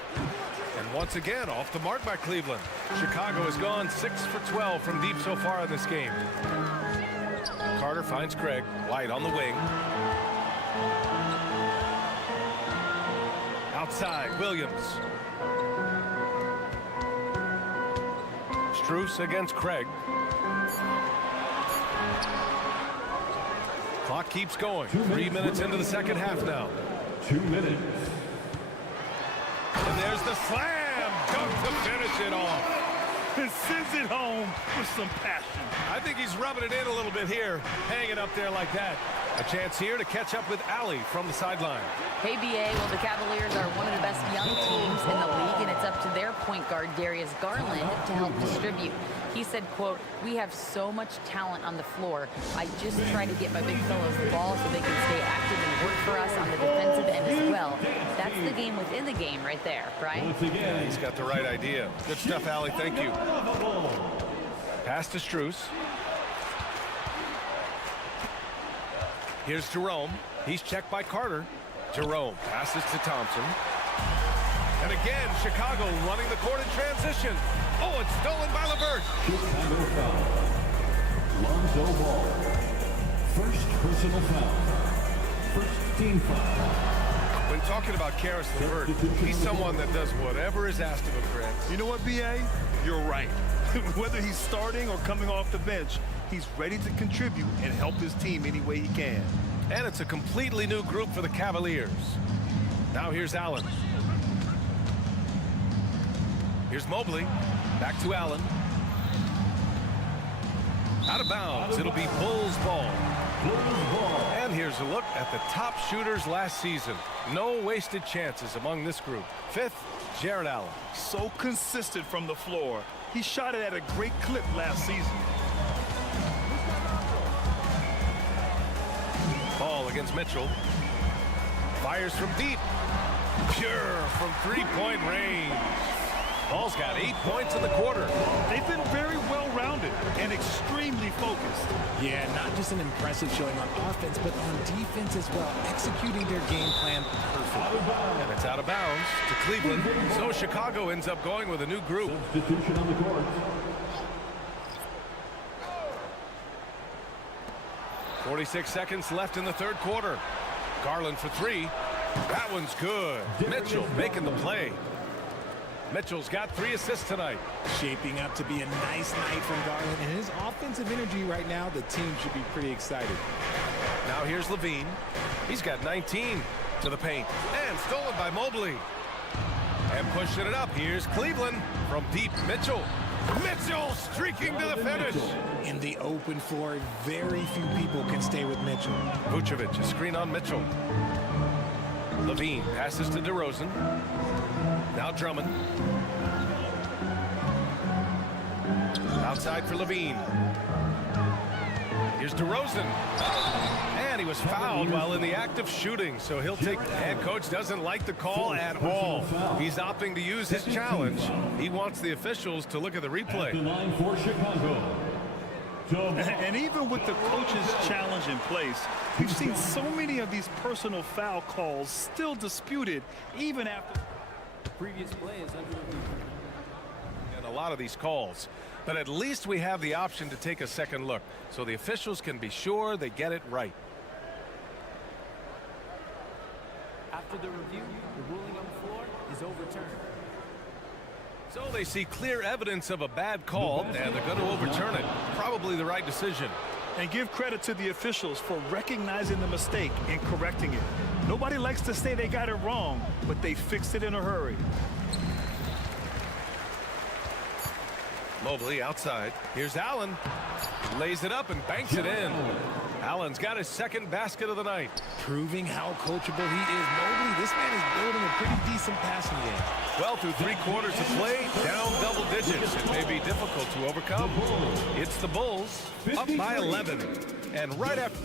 And once again, off the mark by Cleveland. Chicago has gone 6 for 12 from deep so far in this game. Carter finds Craig. White on the wing. Outside, Williams. Strus against Craig. Clock keeps going. 3 minutes into the second half now. 2 minutes. And there's the slam dunk to finish it off. And sends it home with some passion. I think he's rubbing it in a little bit here, hanging up there like that. A chance here to catch up with Allie from the sideline. Hey, BA, well, the Cavaliers are one of the best young teams in the league, and it's up to their point guard, Darius Garland, to help distribute. He said, quote, "We have so much talent on the floor. I just try to get my big fellows the ball so they can stay active and work for us on the defensive end as well." That's the game within the game right there, right? Yeah, he's got the right idea. Good stuff, Allie. Thank you. Pass to Strus. Here's Jerome. He's checked by Carter. Jerome passes to Thompson. And again, Chicago running the court in transition. Oh, it's stolen by LeVert. Chicago foul. Lonzo Ball. First personal foul. First team foul. When talking about Caris LeVert, he's someone that does whatever is asked of him, Grant. You know what, BA? You're right. Whether he's starting or coming off the bench, he's ready to contribute and help his team any way he can. And it's a completely new group for the Cavaliers. Now here's Allen. Here's Mobley. Back to Allen. Out of bounds. It'll be Bulls ball. And here's a look at the top shooters last season. No wasted chances among this group. 5th, Jared Allen. So consistent from the floor. He shot it at a great clip last season. Ball against Mitchell. Fires from deep. Pure from three-point range. Ball's got 8 points in the quarter. They've been very well-rounded and extremely focused. Yeah, not just an impressive showing on offense, but on defense as well, executing their game plan perfectly. And it's out of bounds to Cleveland. So Chicago ends up going with a new group. Substitution on the court. 46 seconds left in the third quarter. Garland for 3. That one's good. Mitchell making the play. Mitchell's got 3 assists tonight. Shaping up to be a nice night from Garland, and his offensive energy right now, the team should be pretty excited. Now here's Levine. He's got 19 to the paint. And stolen by Mobley. And pushing it up. Here's Cleveland from deep. Mitchell. Mitchell streaking to the finish. In the open floor, very few people can stay with Mitchell. Vucevic, a screen on Mitchell. Levine passes to DeRozan. Now Drummond. Outside for Levine. Here's DeRozan. And he was fouled while in the act of shooting, so he'll take. Head coach doesn't like the call at all. He's opting to use his challenge. He wants the officials to look at the replay. For Chicago. And even with the coach's challenge in place, we've seen so many of these personal foul calls still disputed even after The previous play is under review. And a lot of these calls, but at least we have the option to take a second look so the officials can be sure they get it right. After the review, the ruling on the floor is overturned. So they see clear evidence of a bad call, and they're going to overturn it. Probably the right decision. and give credit to the officials for recognizing the mistake and correcting it. Nobody likes to say they got it wrong, but they fixed it in a hurry. Mobley outside. Here's Allen. Lays it up and banks it in. Allen's got his second basket of the night. Proving how coachable he is. Mobley, this man is building a pretty decent passing game. Well, through 3 quarters of play, down double digits. It may be difficult to overcome. It's the Bulls up by 11. And right after...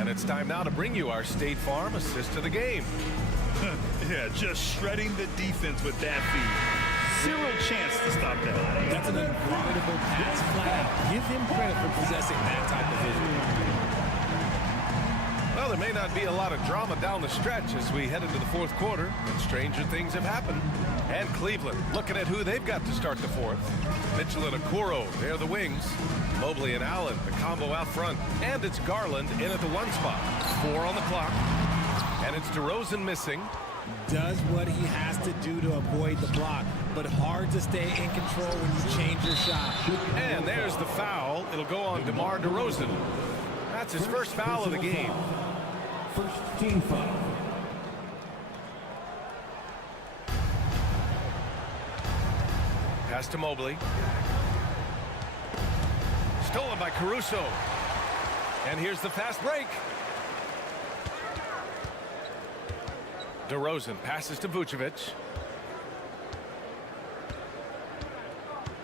And it's time now to bring you our State Farm assist of the game. Yeah, just shredding the defense with that feed. Zero chance to stop that. That's an incredible pass flat out. Give him credit for possessing that type of vision. Well, there may not be a lot of drama down the stretch as we head into the fourth quarter, and stranger things have happened. And Cleveland looking at who they've got to start the fourth. Mitchell and Okoro, they're the wings. Mobley and Allen, the combo out front. And it's Garland in at the 1 spot. 4 on the clock. And it's DeRozan missing. Does what he has to do to avoid the block, but hard to stay in control when you change your shot. And there's the foul. It'll go on DeMar DeRozan. That's his first foul of the game. First team foul. Pass to Mobley. Stolen by Caruso. And here's the fast break. DeRozan passes to Vucevic.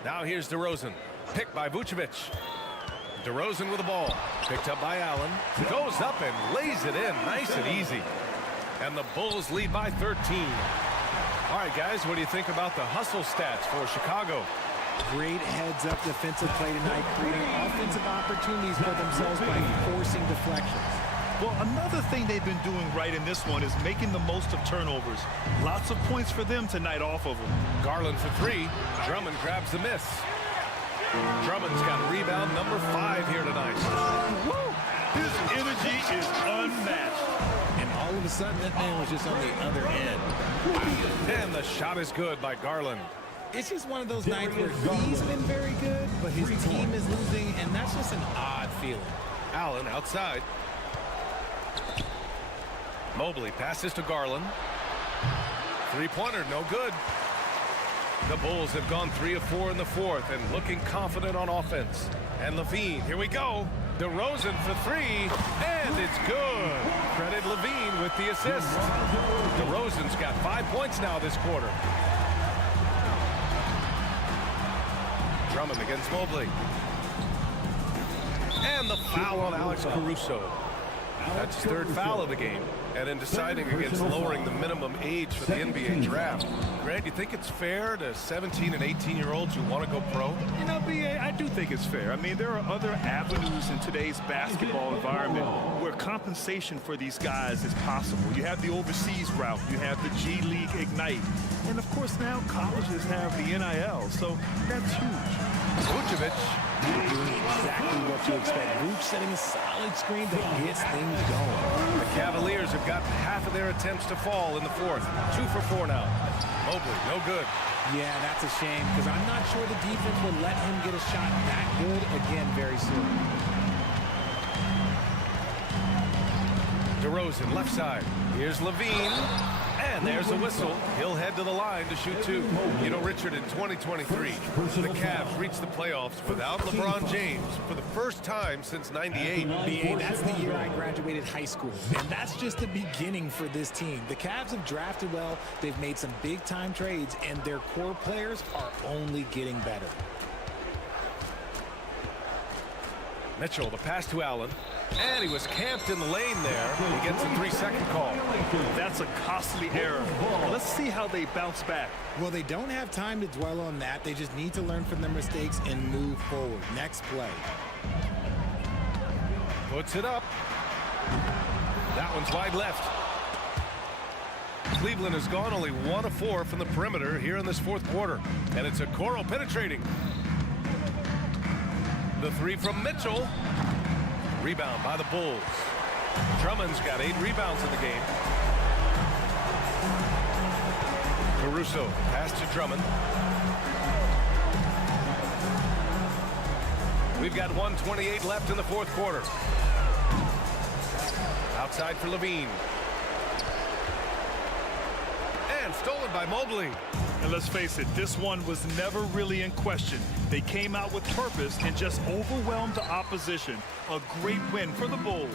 Now here's DeRozan. Picked by Vucevic. DeRozan with the ball. Picked up by Allen. Goes up and lays it in. Nice and easy. And the Bulls lead by 13. All right, guys, what do you think about the hustle stats for Chicago? Great heads-up defensive play tonight, creating offensive opportunities for themselves by forcing deflections. Well, another thing they've been doing right in this one is making the most of turnovers. Lots of points for them tonight off of them. Garland for 3. Drummond grabs the miss. Drummond's got rebound number 5 here tonight. Woo! His energy is unmatched. And all of a sudden, that man was just on the other end. And the shot is good by Garland. It's just one of those nights where he's been very good, but his team is losing, and that's just an odd feeling. Allen outside. Mobley passes to Garland. 3-pointer, no good. The Bulls have gone 3 of 4 in the fourth and looking confident on offense. And Levine, here we go. DeRozan for 3, and it's good. Credit Levine with the assist. DeRozan's got 5 points now this quarter. Drummond against Mobley. And the foul on Alex Caruso. That's his 3rd foul of the game. And in deciding against lowering the minimum age for the NBA draft, Grant, do you think it's fair to 17 and 18-year-olds who want to go pro? You know, B.A., I do think it's fair. I mean, there are other avenues in today's basketball environment where compensation for these guys is possible. You have the overseas route. You have the G League Ignite. And, of course, now colleges have the NIL. So that's huge. Vucevic doing exactly what you expect. Vuce setting a solid screen that gets things going. The Cavaliers have got half of their attempts to fall in the fourth. 2 for 4 now. Mobley, no good. Yeah, that's a shame because I'm not sure the defense will let him get a shot that good again very soon. DeRozan, left side. Here's Levine. And there's a whistle. He'll head to the line to shoot two. You know, Richard, in 2023, the Cavs reached the playoffs without LeBron James for the first time since '98. BA, that's the year I graduated high school. And that's just the beginning for this team. The Cavs have drafted well. They've made some big-time trades, and their core players are only getting better. Mitchell, the pass to Allen. And he was camped in the lane there. He gets a 3-second call. That's a costly error. Let's see how they bounce back. Well, they don't have time to dwell on that. They just need to learn from their mistakes and move forward. Next play. Puts it up. That one's wide left. Cleveland has gone only 1 of 4 from the perimeter here in this fourth quarter. And it's Okoro penetrating. The 3 from Mitchell. Rebound by the Bulls. Drummond's got 8 rebounds in the game. Caruso, pass to Drummond. We've got 1:28 left in the fourth quarter. Outside for Levine. And stolen by Mobley. And let's face it, this one was never really in question. They came out with purpose and just overwhelmed the opposition. A great win for the Bulls.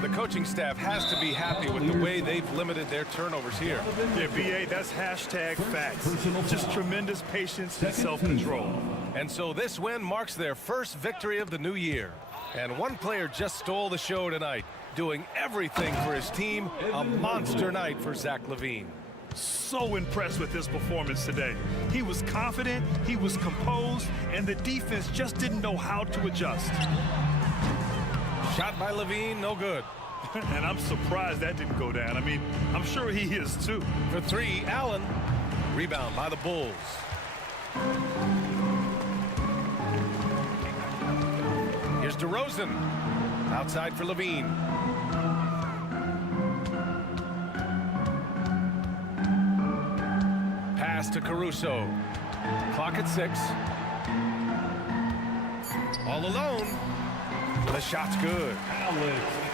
The coaching staff has to be happy with the way they've limited their turnovers here. Yeah, BA, that's hashtag facts. Just tremendous patience and self-control. And so this win marks their first victory of the new year. And one player just stole the show tonight, doing everything for his team. A monster night for Zach LaVine. So impressed with his performance today. He was confident, he was composed, and the defense just didn't know how to adjust. Shot by LaVine, no good. And I'm surprised that didn't go down. I mean, I'm sure he is too. For 3, Allen. Rebound by the Bulls. Here's DeRozan. Outside for LaVine. Pass to Caruso. Clock at 6. All alone. The shot's good.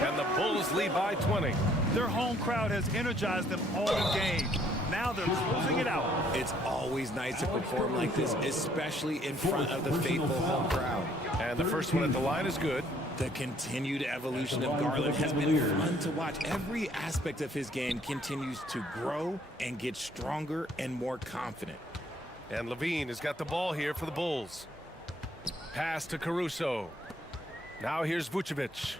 And the Bulls lead by 20. Their home crowd has energized them all game. Now they're closing it out. It's always nice to perform like this, especially in front of the faithful home crowd. And the first one at the line is good. The continued evolution of Garland has been fun to watch. Every aspect of his game continues to grow and get stronger and more confident. And LaVine has got the ball here for the Bulls. Pass to Caruso. Now here's Vucevic.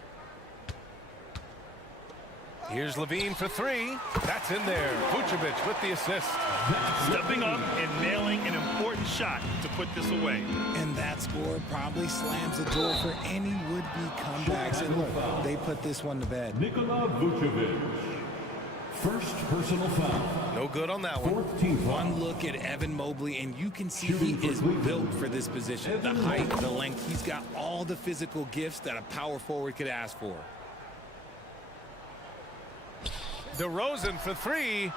Here's LaVine for 3. That's in there. Vucevic with the assist. Stepping up and nailing an important shot to put this away. And that score probably slams the door for any would-be comebacks. And look, they put this one to bed. Nikola Vucevic. First personal foul. No good on that one. One look at Evan Mobley, and you can see he is built for this position. The height, the length, he's got all the physical gifts that a power forward could ask for. DeRozan for 3.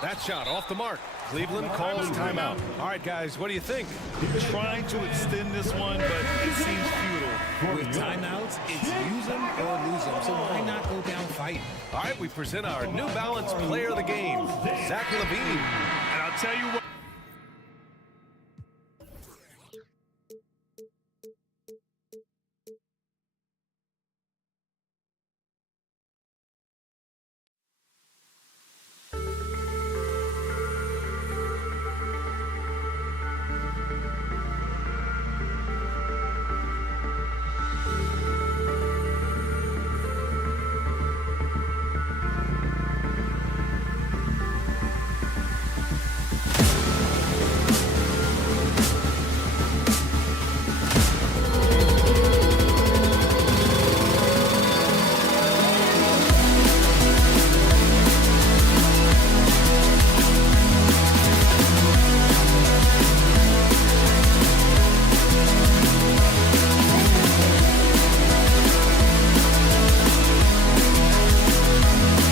That shot off the mark. Cleveland calls timeout. All right, guys, what do you think? Trying to extend this one, but it seems futile. With timeouts, it's use them or lose them, so why not go down fighting? All right, we present our New Balance player of the game, Zach LaVine. And I'll tell you what.